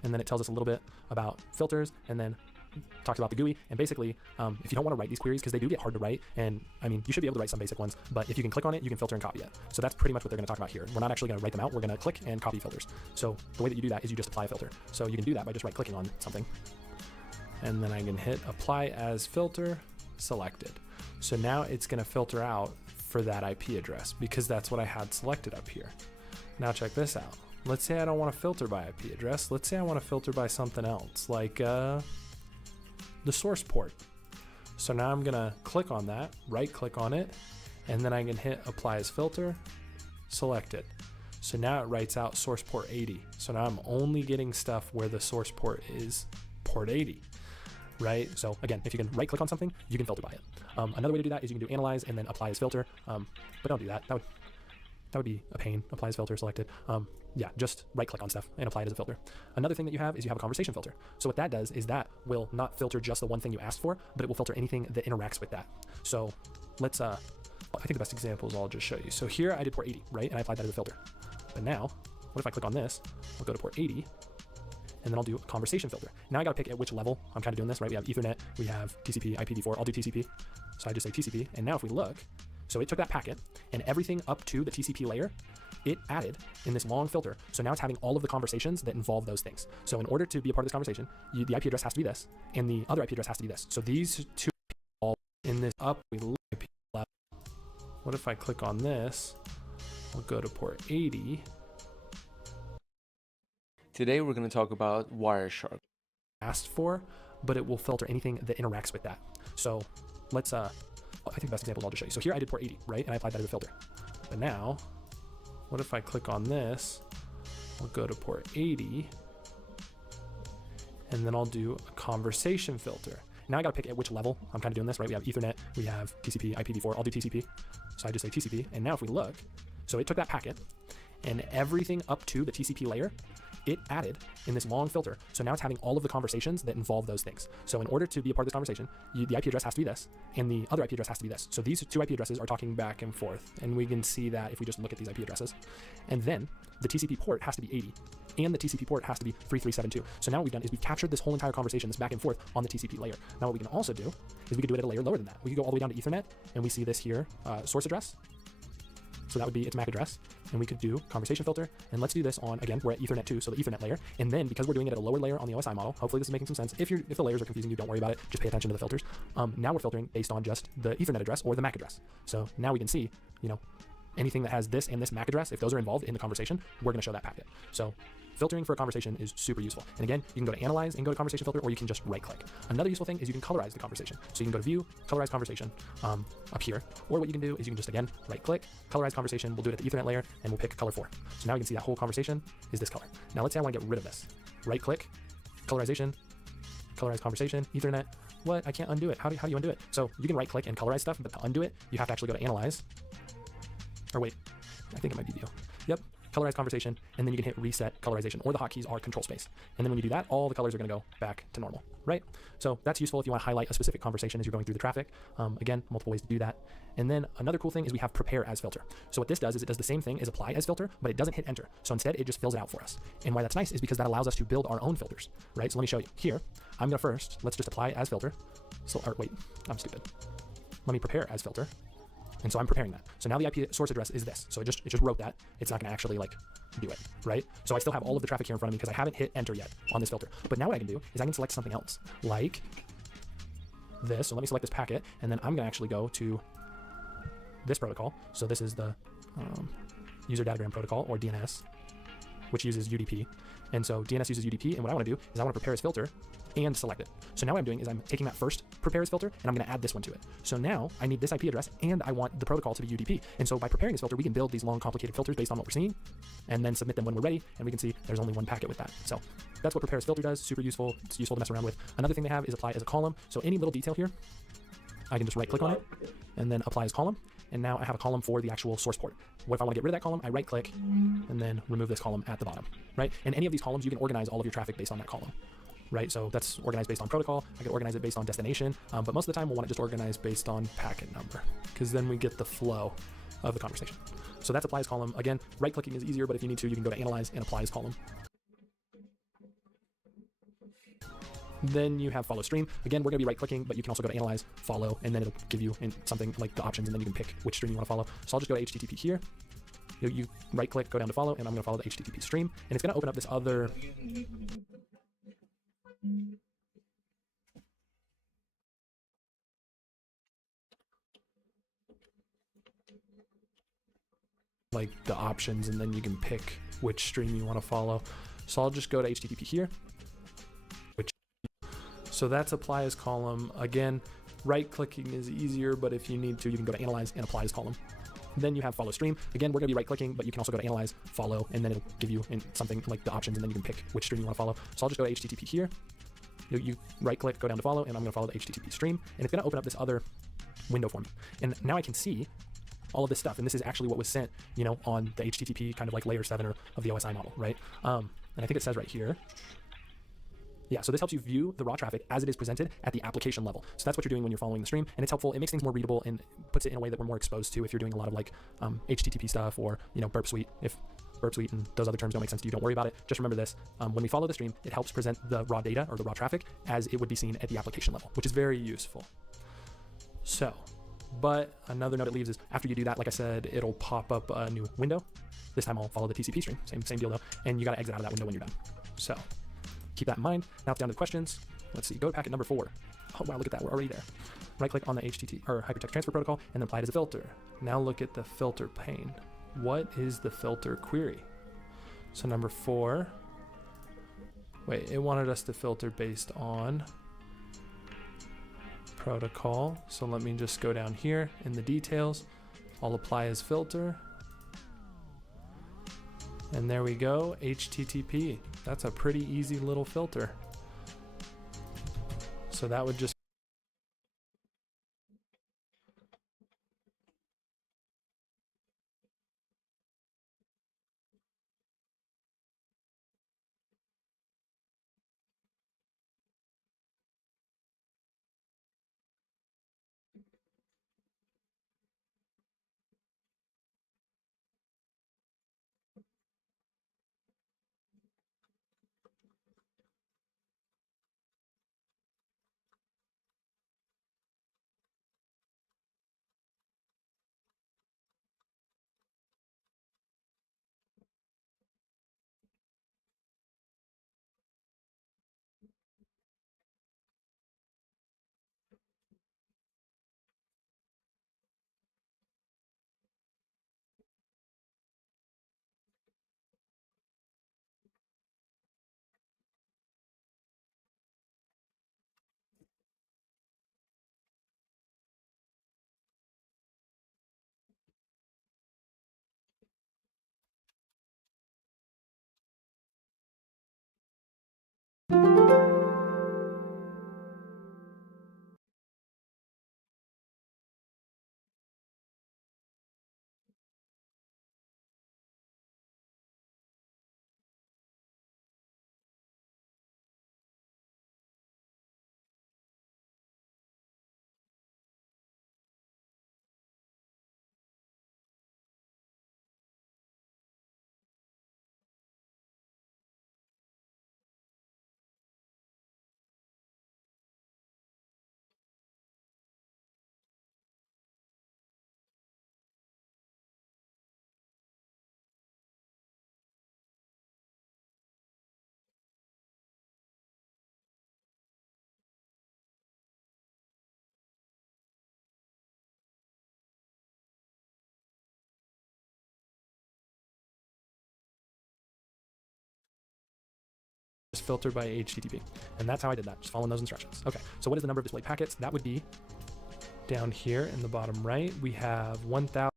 And then it tells us a little bit about filters, and then talks about the GUI. And basically, if you don't want to write these queries, because they do get hard to write, and I mean, you should be able to write some basic ones, but if you can click on it, you can filter and copy it. So that's pretty much what they're going to talk about here. We're not actually going to write them out. We're going to click and copy filters. So the way that you do that is you just apply a filter. So you can do that by just right-clicking on something. And then I can hit apply as filter, selected. So now it's going to filter out for that IP address, because that's what I had selected up here. Now check this out. Let's say I don't want to filter by IP address. Let's say I want to filter by something else, like the source port. So now I'm gonna click on that, right click on it, and then I can hit apply as filter, select it. So now it writes out source port 80. So now I'm only getting stuff where the source port is port 80, right? So again, if you can right click on something, you can filter by it. Another way to do that is you can do analyze and then apply as filter, but don't do that. That would be a pain. Apply as filter, selected. Yeah, just right click on stuff and apply it as a filter. Another thing that you have is you have a conversation filter. So what that does is that will not filter just the one thing you asked for, but it will filter anything that interacts with that. So let's, I think the best example is I'll just show you. So here I did port 80, right? And I applied that as a filter. But now, what if I click on this? I'll go to port 80, and then I'll do a conversation filter. Now I got to pick at which level I'm kind of doing this, right? We have Ethernet, we have TCP, IPv4. I'll do TCP. So I just say TCP. And now if we look, so it took that packet and everything up to the TCP layer, it added in this long filter. So now it's having all of the conversations that involve those things. So in order to be a part of this conversation, the IP address has to be this, and the other IP address has to be this. So these two all in this up, we look IP level. What if I click on this? I'll go to port 80. Today we're going to talk about Wireshark. Asked for, but it will filter anything that interacts with that. So let's, I think the best example is I'll just show you. So here I did port 80, right? And I applied that as a filter. But now, what if I click on this? I'll go to port 80, and then I'll do a conversation filter. Now I got to pick at which level I'm kind of doing this, right? We have Ethernet, we have TCP, IPv4. I'll do TCP. So I just say TCP. And now if we look, so it took that packet and everything up to the TCP layer, it added in this long filter. So now it's having all of the conversations that involve those things. So in order to be a part of this conversation, the IP address has to be this, and the other IP address has to be this. So these two IP addresses are talking back and forth, and we can see that if we just look at these IP addresses. And then the TCP port has to be 80, and the TCP port has to be 3372. So now what we've done is we've captured this whole entire conversation, this back and forth on the TCP layer. Now what we can also do is we can do it at a layer lower than that. We can go all the way down to Ethernet, and we see this here, source address. So that would be its MAC address, and we could do conversation filter. And let's do this on, again, we're at Ethernet 2, so the Ethernet layer. And then because we're doing it at a lower layer on the OSI model, hopefully this is making some sense. If the layers are confusing you, don't worry about it. Just pay attention to the filters. Now we're filtering based on just the Ethernet address or the MAC address. So now we can see, anything that has this and this MAC address, if those are involved in the conversation, we're going to show that packet. So filtering for a conversation is super useful. And again, you can go to Analyze and go to Conversation Filter, or you can just right click. Another useful thing is you can colorize the conversation. So you can go to View, Colorize Conversation up here, or what you can do is you can just, again, right click, Colorize Conversation. We'll do it at the Ethernet layer, and we'll pick color 4. So now you can see that whole conversation is this color. Now let's say I want to get rid of this. Right click, Colorization, Colorize Conversation, Ethernet. What? I can't undo it. How do you undo it? So you can right click and colorize stuff, but to undo it, you have to actually go to Analyze. Or wait, I think it might be View. Yep. Colorize conversation, and then you can hit reset colorization, or the hotkeys are control space. And then when you do that, all the colors are going to go back to normal, right? So that's useful if you want to highlight a specific conversation as you're going through the traffic. Again, multiple ways to do that. And then another cool thing is we have prepare as filter. So what this does is it does the same thing as apply as filter, but it doesn't hit enter. So instead, it just fills it out for us. And why that's nice is because that allows us to build our own filters, right? So let me show you. Here, I'm going to first, let's just apply as filter. So, or wait, I'm stupid. Let me prepare as filter. And so I'm preparing that. So now the IP source address is this. So it just wrote that. It's not going to actually like do it, right? So I still have all of the traffic here in front of me because I haven't hit enter yet on this filter. But now what I can do is I can select something else like this. So let me select this packet, and then I'm going to actually go to this protocol. So this is the user datagram protocol, or DNS, which uses UDP. And so DNS uses UDP, and what I want to do is I want to prepare as filter and select it. So now what I'm doing is I'm taking that first prepare as filter, and I'm going to add this one to it. So now I need this IP address, and I want the protocol to be UDP. And so by preparing this filter, we can build these long, complicated filters based on what we're seeing, and then submit them when we're ready, and we can see there's only one packet with that. So that's what prepare as filter does. Super useful. It's useful to mess around with. Another thing they have is apply as a column. So any little detail here, I can just right click on it, and then apply as column. And now I have a column for the actual source port. What if I want to get rid of that column? I right click and then remove this column at the bottom, right? And any of these columns, you can organize all of your traffic based on that column, right? So that's organized based on protocol. I can organize it based on destination, but most of the time we'll want it just organized based on packet number, because then we get the flow of the conversation. So that's apply as column. Again, right clicking is easier, but if you need to, you can go to Analyze and apply as column. Then you have follow stream. Again, we're going to be right clicking, but you can also go to Analyze, follow, and then it'll give you something like the options, and then you can pick which stream you want to follow. So I'll just go to HTTP here. You right click, go down to follow, and I'm going to follow the HTTP stream. And it's going to open up this other like the options, and then you can pick which stream you want to follow. So I'll just go to HTTP here. So that's apply as column. Again, right clicking is easier, but if you need to, you can go to Analyze and apply as column. Then you have follow stream. Again, we're going to be right clicking, but you can also go to Analyze, follow, and then it'll give you something like the options, and then you can pick which stream you want to follow. So I'll just go to HTTP here. You right click, go down to follow, and I'm going to follow the HTTP stream, and it's going to open up this other window for me. And now I can see all of this stuff, and this is actually what was sent, on the HTTP kind of like layer 7 of the OSI model, right? And I think it says right here. Yeah, so this helps you view the raw traffic as it is presented at the application level. So that's what you're doing when you're following the stream, and it's helpful. It makes things more readable and puts it in a way that we're more exposed to if you're doing a lot of like HTTP stuff, or Burp Suite. If Burp Suite and those other terms don't make sense to you, don't worry about it. Just remember this: when we follow the stream, it helps present the raw data or the raw traffic as it would be seen at the application level, which is very useful. So, but another note it leaves is after you do that, like I said, it'll pop up a new window. This time I'll follow the TCP stream. Same deal though, and you got to exit out of that window when you're done. So keep that in mind. Now it's down to the questions. Let's see, go to packet number 4. Oh wow, look at that, we're already there. Right click on the HTTP or Hypertext Transfer Protocol and then apply it as a filter. Now look at the filter pane. What is the filter query? So number 4, wait, it wanted us to filter based on protocol. So let me just go down here in the details. I'll apply as filter. And there we go, HTTP. That's a pretty easy little filter. So that would just filter by HTTP. And that's how I did that, just following those instructions. Okay, so what is the number of displayed packets? That would be down here in the bottom right. We have 1,000.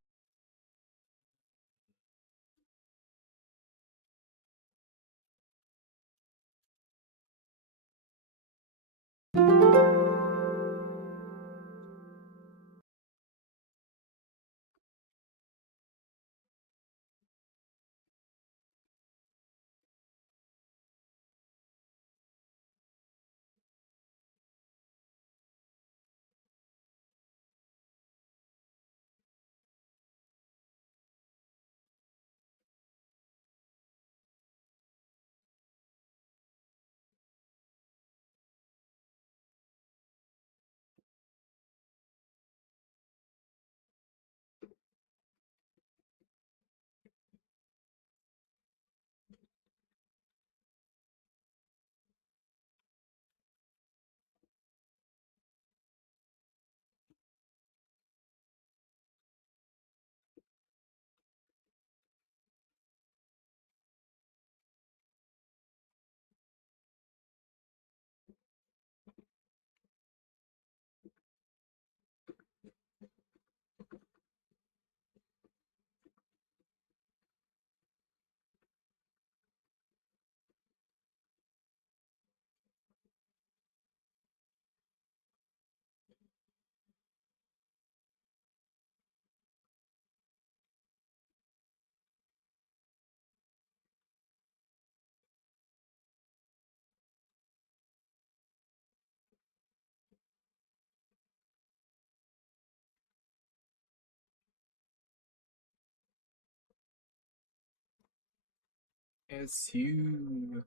SU.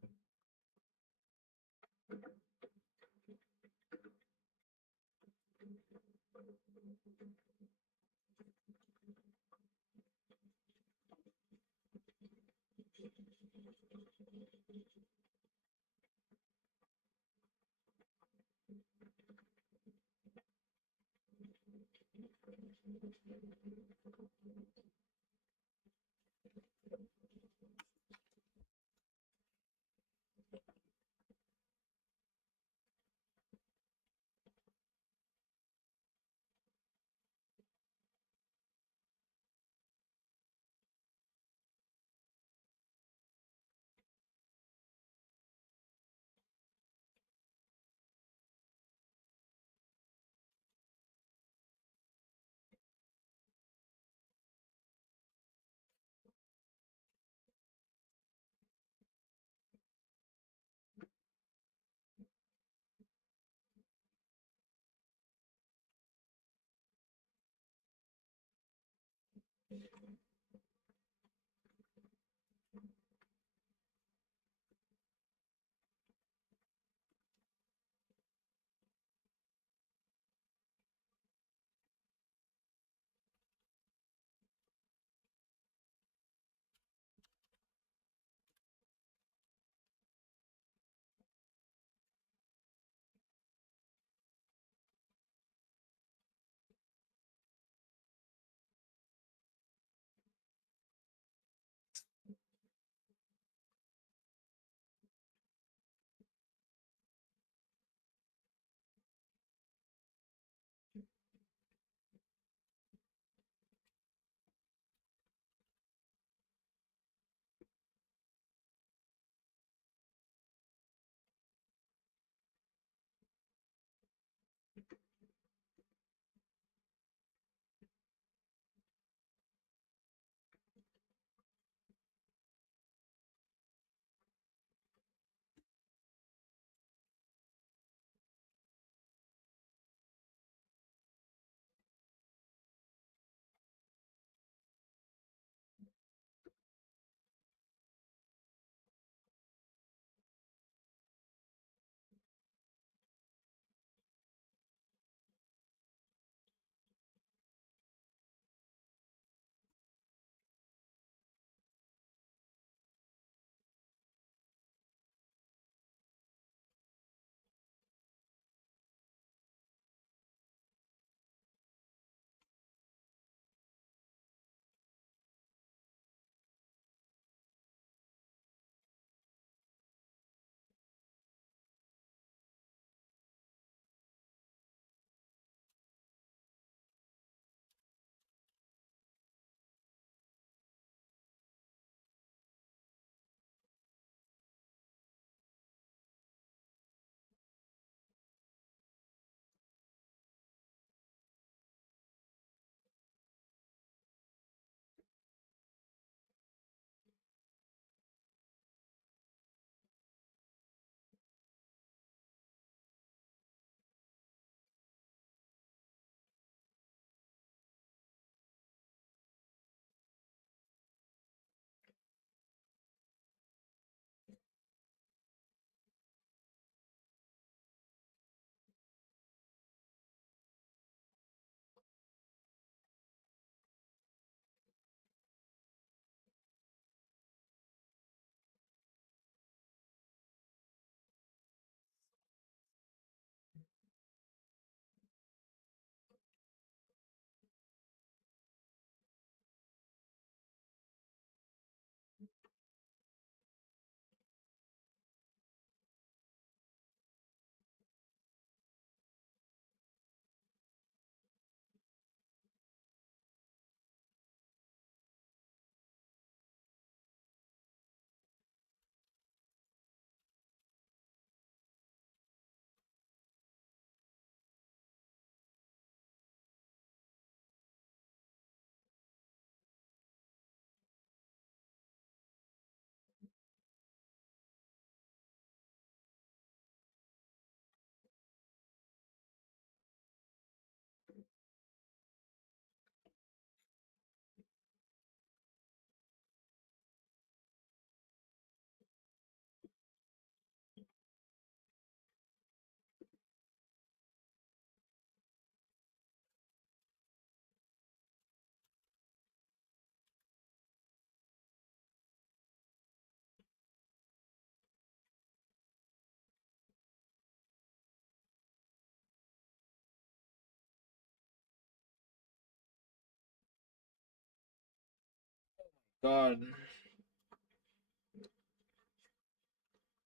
God.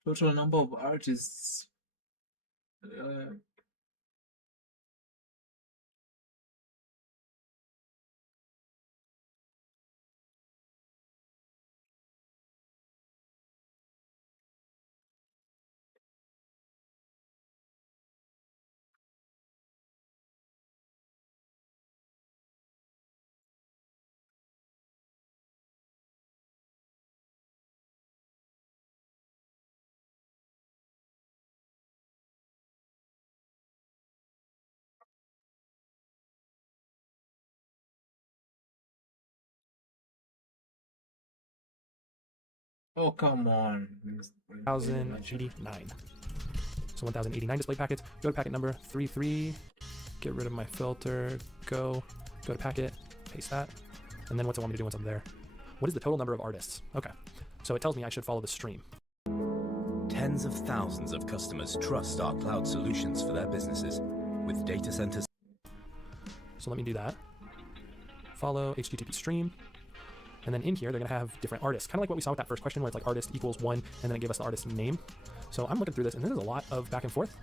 Total number of artists. Oh, come on. 1089. So 1089 display packets. Go to packet number 33. Get rid of my filter. Go to packet. Paste that. And then what's it want me to do once I'm there? What is the total number of artists? Okay. So it tells me I should follow the stream. Tens of thousands of customers trust our cloud solutions for their businesses with data centers. So let me do that. Follow HTTP stream. And then in here, they're going to have different artists. Kind of like what we saw with that first question where it's like artist equals 1, and then it gave us the artist name. So I'm looking through this, and this is a lot of back and forth.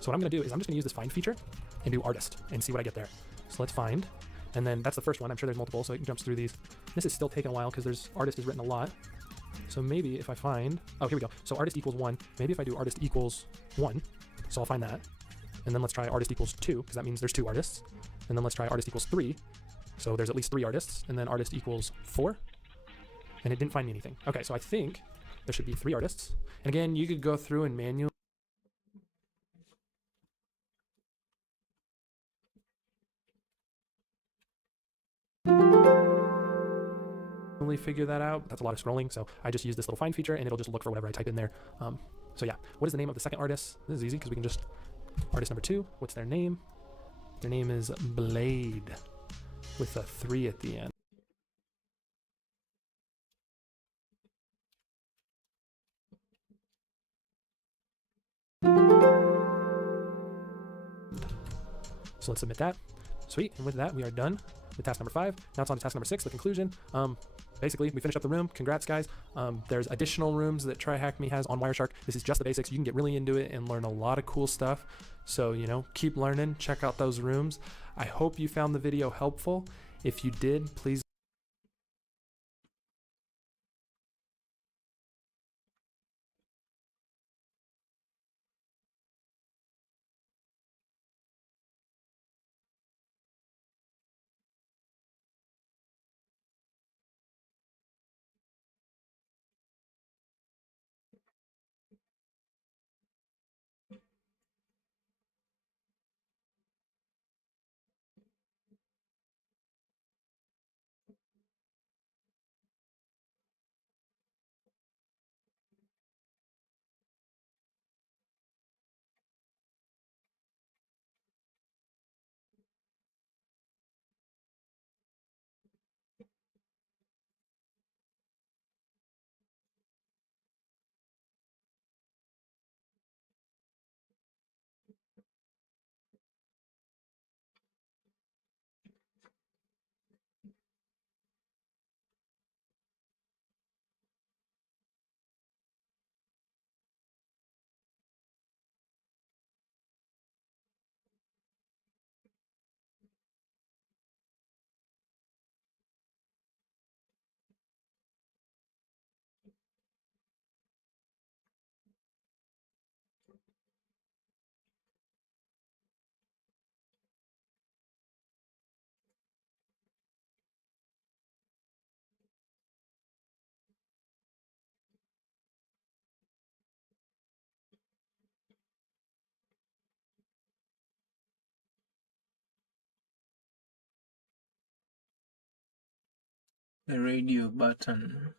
So what I'm going to do is I'm just going to use this find feature and do artist and see what I get there. So let's find. And then that's the first one. I'm sure there's multiple, so it jumps through these. This is still taking a while because there's artist is written a lot. So maybe if I find, oh, here we go. So artist equals 1. Maybe if I do artist equals 1, so I'll find that. And then let's try artist equals 2, because that means there's 2 artists. And then let's try artist equals 3. So there's at least 3 artists, and then artist equals 4, and it didn't find me anything. Okay, so I think there should be 3 artists. And again, you could go through and manually figure that out. That's a lot of scrolling, so I just use this little find feature, and it'll just look for whatever I type in there. So yeah, what is the name of the second artist? This is easy because we can just artist number 2. What's their name? Their name is Blade, with a 3 at the end. So let's submit that. Sweet, and with that, we are done with task number 5. Now it's on to task number 6, the conclusion. Basically, we finished up the room. Congrats, guys. There's additional rooms that TryHackMe has on Wireshark. This is just the basics. You can get really into it and learn a lot of cool stuff. So, keep learning. Check out those rooms. I hope you found the video helpful. If you did, please The radio button.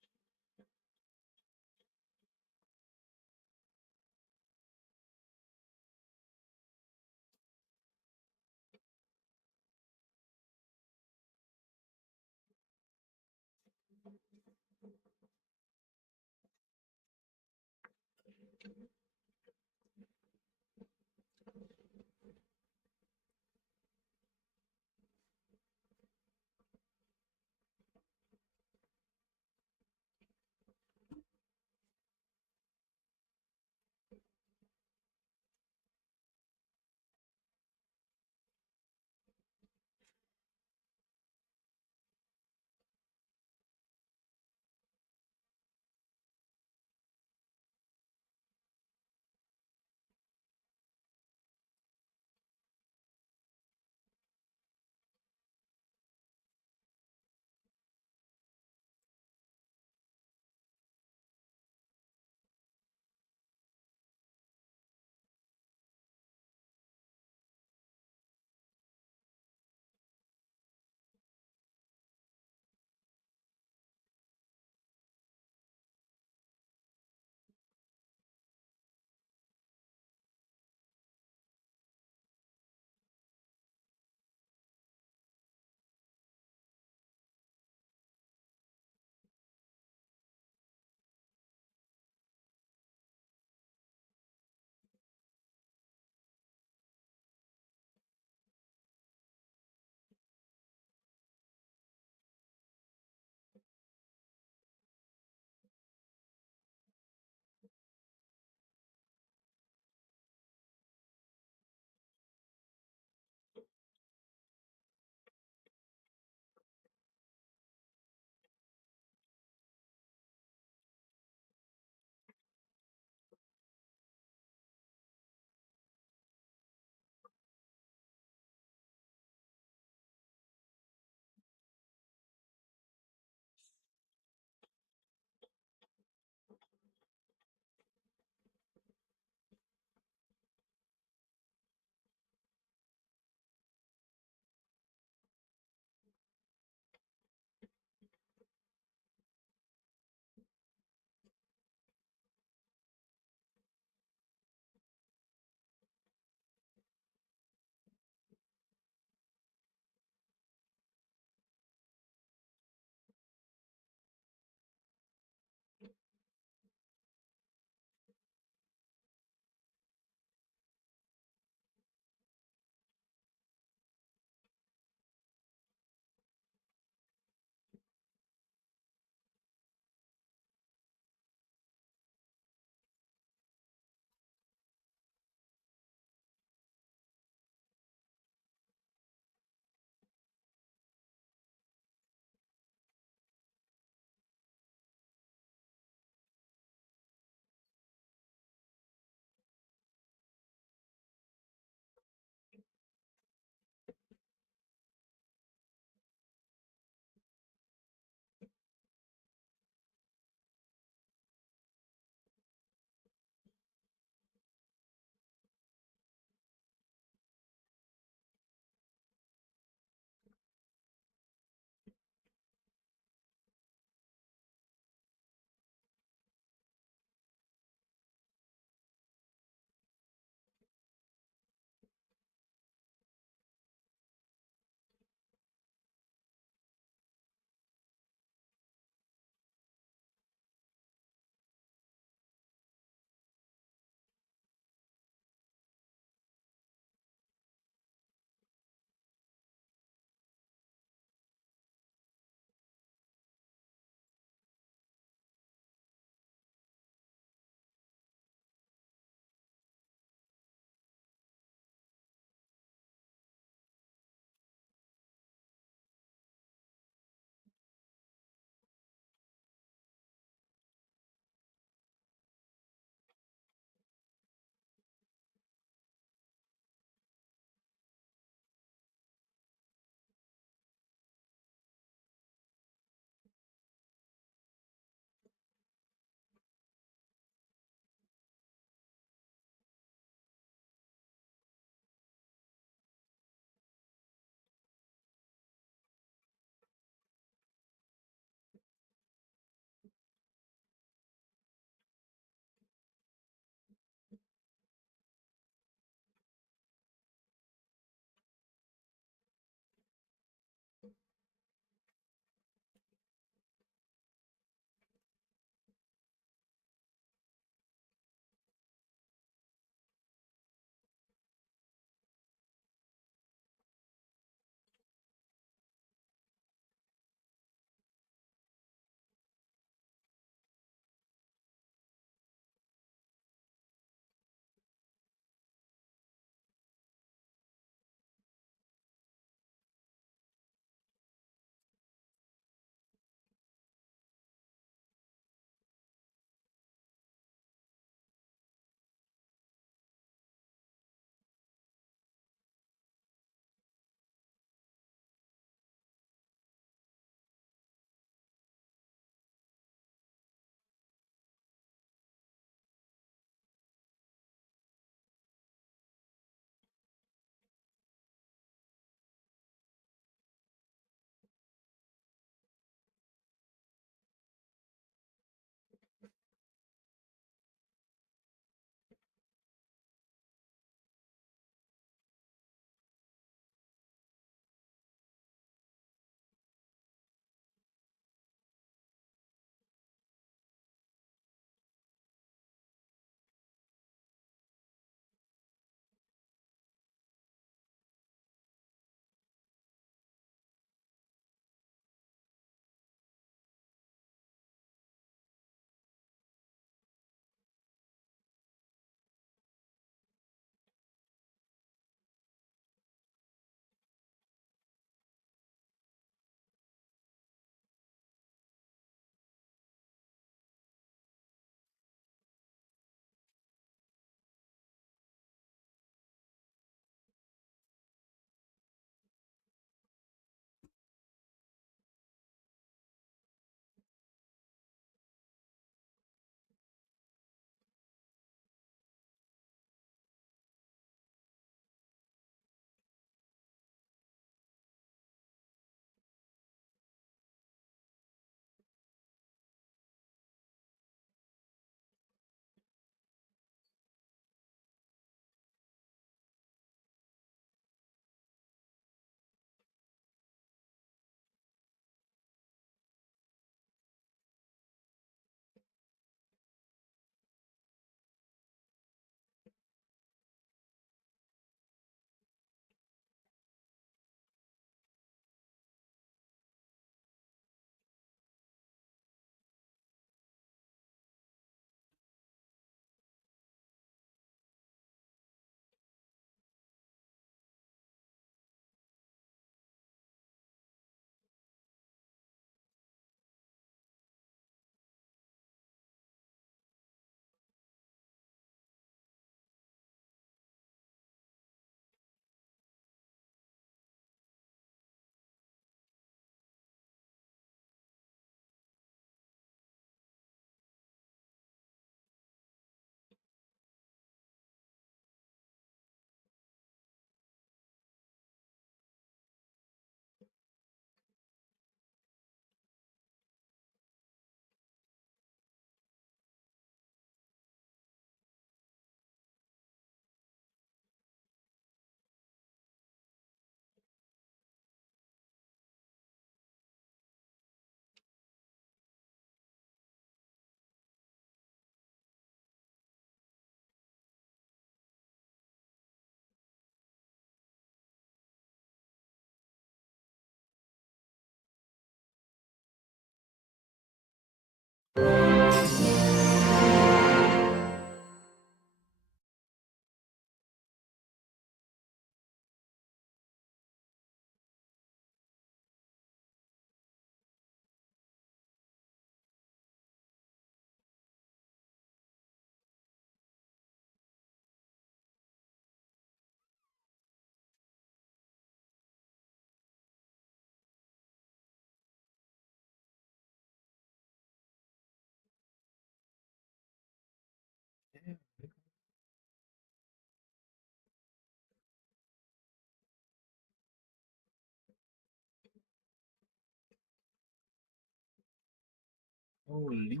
Holy.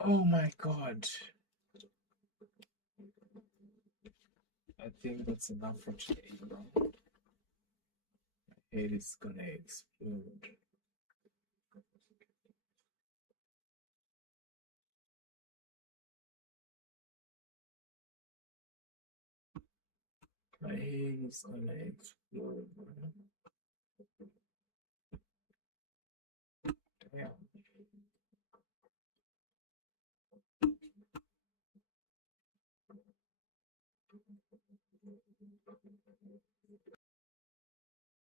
Oh my god. I think that's enough for today, bro. My head is gonna explode. My head is gonna explode, bro. Damn.